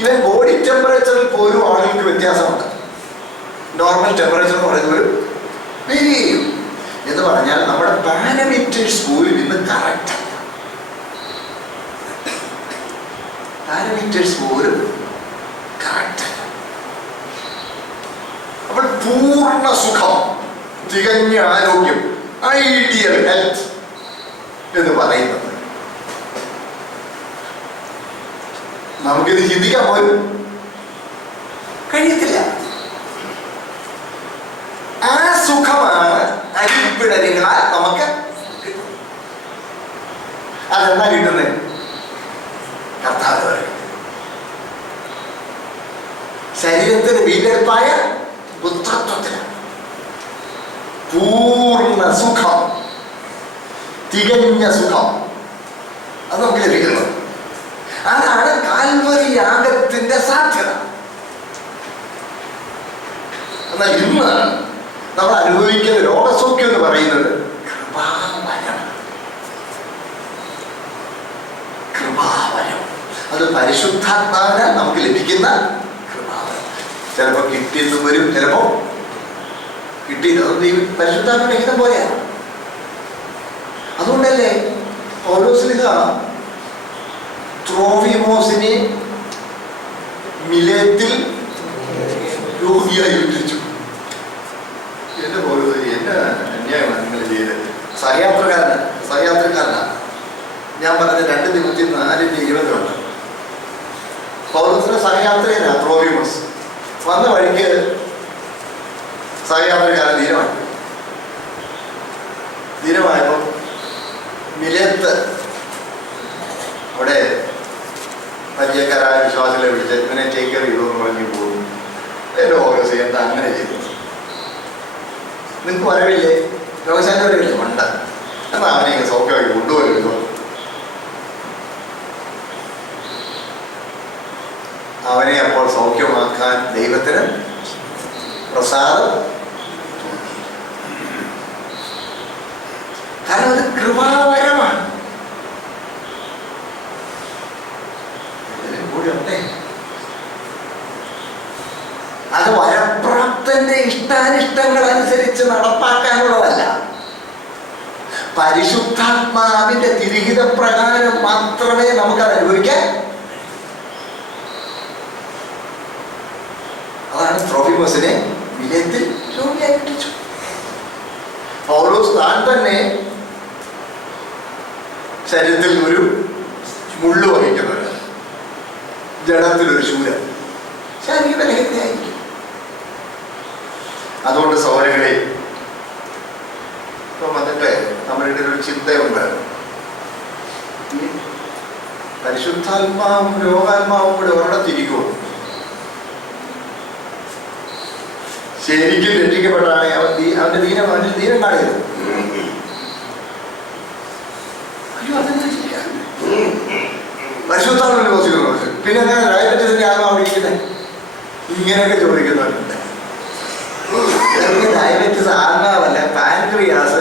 ഇവൻ ബോഡി ടെമ്പറേച്ചറിൽ പോലും ആളുകൾക്ക് വ്യത്യാസമുണ്ട്. നോർമൽ ടെമ്പറേച്ചർ എന്ന് പറയുന്നത് ഒരു വേരി ചെയ്യും. എന്ന് പറഞ്ഞാൽ നമ്മുടെ പാരാമീറ്റേഴ്സ് പോലും ഇന്ന് കറക്റ്റ്. പാരാമീറ്റേഴ്സ് പോലും കറക്റ്റ്. അപ്പോൾ പൂർണ്ണ സുഖം, തികഞ്ഞ ആരോഗ്യം, ഐഡിയൽ ഹെൽത്ത് എന്ന് പറയുന്നത് നമുക്കിത് ചിന്തിക്കാൻ പോലും കഴിയത്തില്ല. ആ സുഖമാണ് അരിപ്പിടലിനാൽ നമുക്ക് കിട്ടുന്നത്. അതെന്താ കിട്ടുന്നത്? കർത്താവ് ശരീരത്തിന് വീണ്ടെടുപ്പായ പുത്രത്വത്തിലാണ്. പൂർണ്ണ സുഖം, തികഞ്ഞ സുഖം അത് നമുക്ക് ലഭിക്കുന്നത്. അതാണ് കാൽവരി യാഗത്തിന്റെ സാധ്യത. എന്നാൽ ഇന്ന് നമ്മൾ അനുഭവിക്കുന്ന രോഗസൗഖ്യം എന്ന് പറയുന്നത് കൃപാവരം. കൃപാവരം അത് പരിശുദ്ധാത്മാവിനാൽ നമുക്ക് ലഭിക്കുന്ന കൃപാവരം. ചിലപ്പോൾ കിട്ടിയെന്നും വരും, ചിലപ്പോ കിട്ടിയത് പരിശുദ്ധാത്മാവിന്റെ ഹിതം പോലെയാണ്. അതുകൊണ്ടല്ലേ പൗലോസ്ലീഹ ത്രോഫിമോസിനെ മിലേത്തിൽ രോഗിയായി വിട്ടിച്ചു. എന്റെ പൗലോസ് എന്നെ അന്യായമാണ് നിങ്ങൾ ചെയ്തത്. സഹയാത്രക്കാരനാണ്. ഞാൻ പറഞ്ഞ 2 തിമോത്തി 4:20 പൗലോസിന്റെ സഹയാത്രയിലാണ് ത്രോഫിമോസ്. വന്ന വഴിക്ക് സഹയാത്രക്കാരൻ ധീരമായപ്പോൾ മിലേത്ത് അവിടെ പരിചയക്കാരായ വിശ്വാസികളെ വിളിച്ച് ഇവനെ ടേക്ക് കെയർ ചെയ്തോന്ന് പറഞ്ഞു പോകും. എന്റെ ഓഗസ് എന്താ അങ്ങനെ ചെയ്തു? നിങ്ങൾക്ക് വരവില്ലേ? രോഗശാല വരവില്ലേ? ഉണ്ട്. എന്നാൽ അവനെ സൗഖ്യമായി കൊണ്ടുവരുന്നു. അവനെ അപ്പോൾ സൗഖ്യമാക്കാൻ ദൈവത്തിന് പ്രസാദം. കാരണം അത് കൃപാവരമാണ്. അത് വരപ്രാപ്തന്റെ ഇഷ്ടാനിഷ്ടങ്ങൾ അനുസരിച്ച് നടപ്പാക്കാനുള്ളതല്ല. പരിശുദ്ധാത്മാവിന്റെ തിരിഹിത പ്രകാരം മാത്രമേ നമുക്കത് അനുഭവിക്കാൻ. അതാണ് ത്രോഫിമോസിനെ മിലേത്തിൽ രോഗിയായി വിട്ടിച്ചു. പൗലോസ് താൻ തന്നെ ശരീരത്തിൽ ഒരു മുള്ളു വഹിക്കുന്നവര്, ജഡത്തിലൊരു ശൂലം, ശാരീരിക ബലഹീനതയായിരിക്കും. അതുകൊണ്ട് സഹോദരങ്ങളെ, ഇപ്പം വന്നിട്ട് നമ്മളുടെ ഒരു ചിന്തയുണ്ട്. പരിശുദ്ധാത്മാവും രോഗാത്മാവും കൂടെ ഒരിടം തിരിക്കുമോ? ശരിക്കും രക്ഷിക്കപ്പെട്ടാണ് അവന്റെ ദീനം കാണുന്നത്. അയ്യോ, അതെന്താ പരിശുദ്ധാത്മാവിനെ വസിക്കുന്നു. പിന്നെ അങ്ങനെ ഡയബറ്റീസിന്റെ ആത്മാവ് ഇരിക്കുന്നത്? ഇങ്ങനെയൊക്കെ ചോദിക്കുന്നുണ്ട്. ഡയബറ്റീസ് ആത്മാവല്ല, പാൻക്രിയാസ്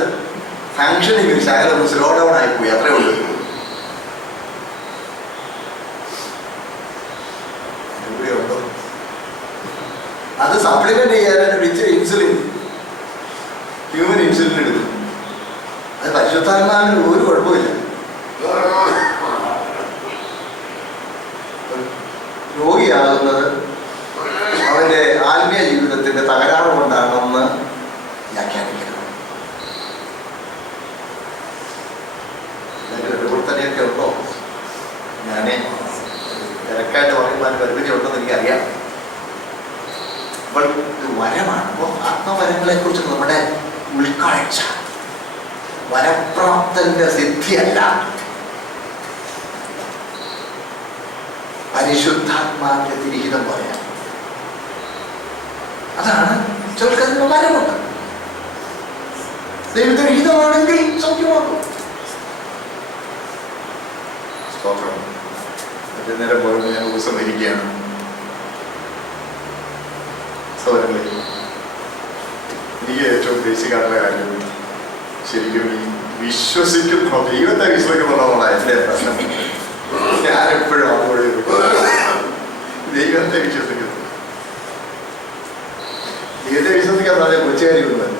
ഫങ്ഷനിങ് ശകലം സ്ലോ ഡൗൺ ആയിപ്പോയി, അത്രേ ഉള്ളൂ. ഉണ്ടോ? അത് സപ്ലിമെന്റ് ചെയ്യാനായിട്ട് വിളിച്ച ഇൻസുലിൻ, ഹ്യൂമൻ ഇൻസുലിൻ എടുക്കും. അത് പരിശുദ്ധാത്മാവിന് ഒരു കുഴപ്പമില്ല. രോഗിയാകുന്നത് അവന്റെ ആത്മീയ ജീവിതത്തിന്റെ തകരാറ് കൊണ്ടാണെന്ന് വ്യാഖ്യാനിക്കരുത്. ഇവിടുത്തെ തിരക്കായിട്ട് പറയുമ്പോൾ അതിന് പരിമിതി ഉണ്ടെന്ന് എനിക്കറിയാം. അപ്പോൾ ഇത് വരമാണ്. അപ്പോൾ ആത്മവരങ്ങളെ കുറിച്ച് നമ്മുടെ ഉൾക്കാഴ്ച വരപ്രാപ്തന്റെ സിദ്ധിയല്ല, പരിശുദ്ധാത്മാവിന്റെ തിരിഹിതം പറയാം. അതാണ് ചിലർക്ക് വരമുണ്ട്. ദൈവത്തിന്റെ ഹിതമാണെങ്കിൽ സൗഖ്യമാക്കും. സ്തോത്രം. മറ്റേ നേരം പോയത് ഞാൻ ഉപസംഹരിക്കുകയാണ്. സഹോദരങ്ങളെ, എനിക്ക് ഏറ്റവും ബേസിക്കായിട്ടുള്ള കാര്യം ശരിക്കും ഈ വിശ്വസിക്കുന്നു, ദൈവത്തെ വിശ്വസിക്കുന്നുള്ളതാണ് എൻ്റെ പ്രശ്നം. ഞാനെപ്പോഴും അതുപോലെ ദൈവത്തെ വിശ്വസിക്കുന്നു. ദൈവത്തെ വിശ്വസിക്കാതെ കൊച്ചുകാരിയൊന്നും.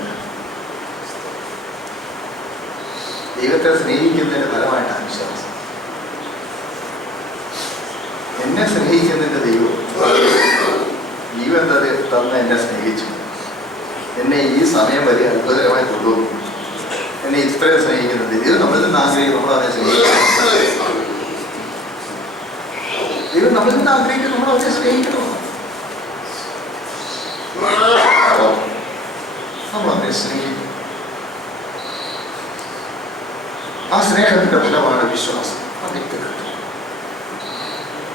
ദൈവത്തെ സ്നേഹിക്കുന്നതിന്റെ ഫലമായിട്ടാണ് വിശ്വാസം. എന്നെ സ്നേഹിക്കുന്നതിന്റെ ദൈവം ജീവൻ തന്ന് എന്നെ സ്നേഹിച്ചു. എന്നെ ഈ സമയം വരെ അത്ഭുതകരമായി കൊണ്ടുപോകും. എന്നെ ഇത്രയും സ്നേഹിക്കുന്നത് ദൈവം നമ്മളിൽ നിന്ന് ആഗ്രഹിക്കും. നമ്മളവനെ സ്നേഹിക്കണം. ദൈവം നമ്മളിൽ നിന്ന് ആഗ്രഹിക്കും നമ്മളവനെ സ്നേഹിക്കണം. നമ്മളവനെ സ്നേഹിക്കും. ആ സ്നേഹത്തിന്റെ ഫലമാണ് വിശ്വാസം.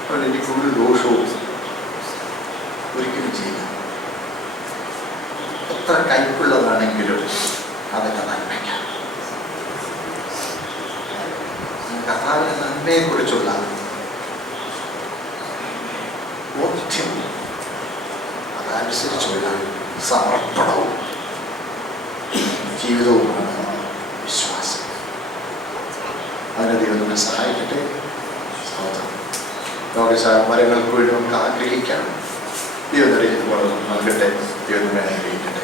അതുകൊണ്ട് എനിക്ക് ഒരു ദോഷവും ഒരിക്കലും ചെയ്യില്ല. എത്ര കൈപ്പുള്ളതാണെങ്കിലും അതൊക്കെ നന്മയ്ക്കാം. കർത്താവിന്റെ നന്മയെ കുറിച്ചുള്ള ബോധ്യം, അതനുസരിച്ചുള്ള സമർപ്പണവും ജീവിതവുമാണ് വിശ്വാസം. അതിനെ ദൈവം നമ്മെ സഹായിക്കട്ടെ. ലോകശാമരങ്ങൾക്ക് വേണ്ടി നമുക്ക് ആഗ്രഹിക്കാം. ദൈവം നൽകട്ടെ. ദൈവം നമ്മെ അനുഗ്രഹിക്കട്ടെ.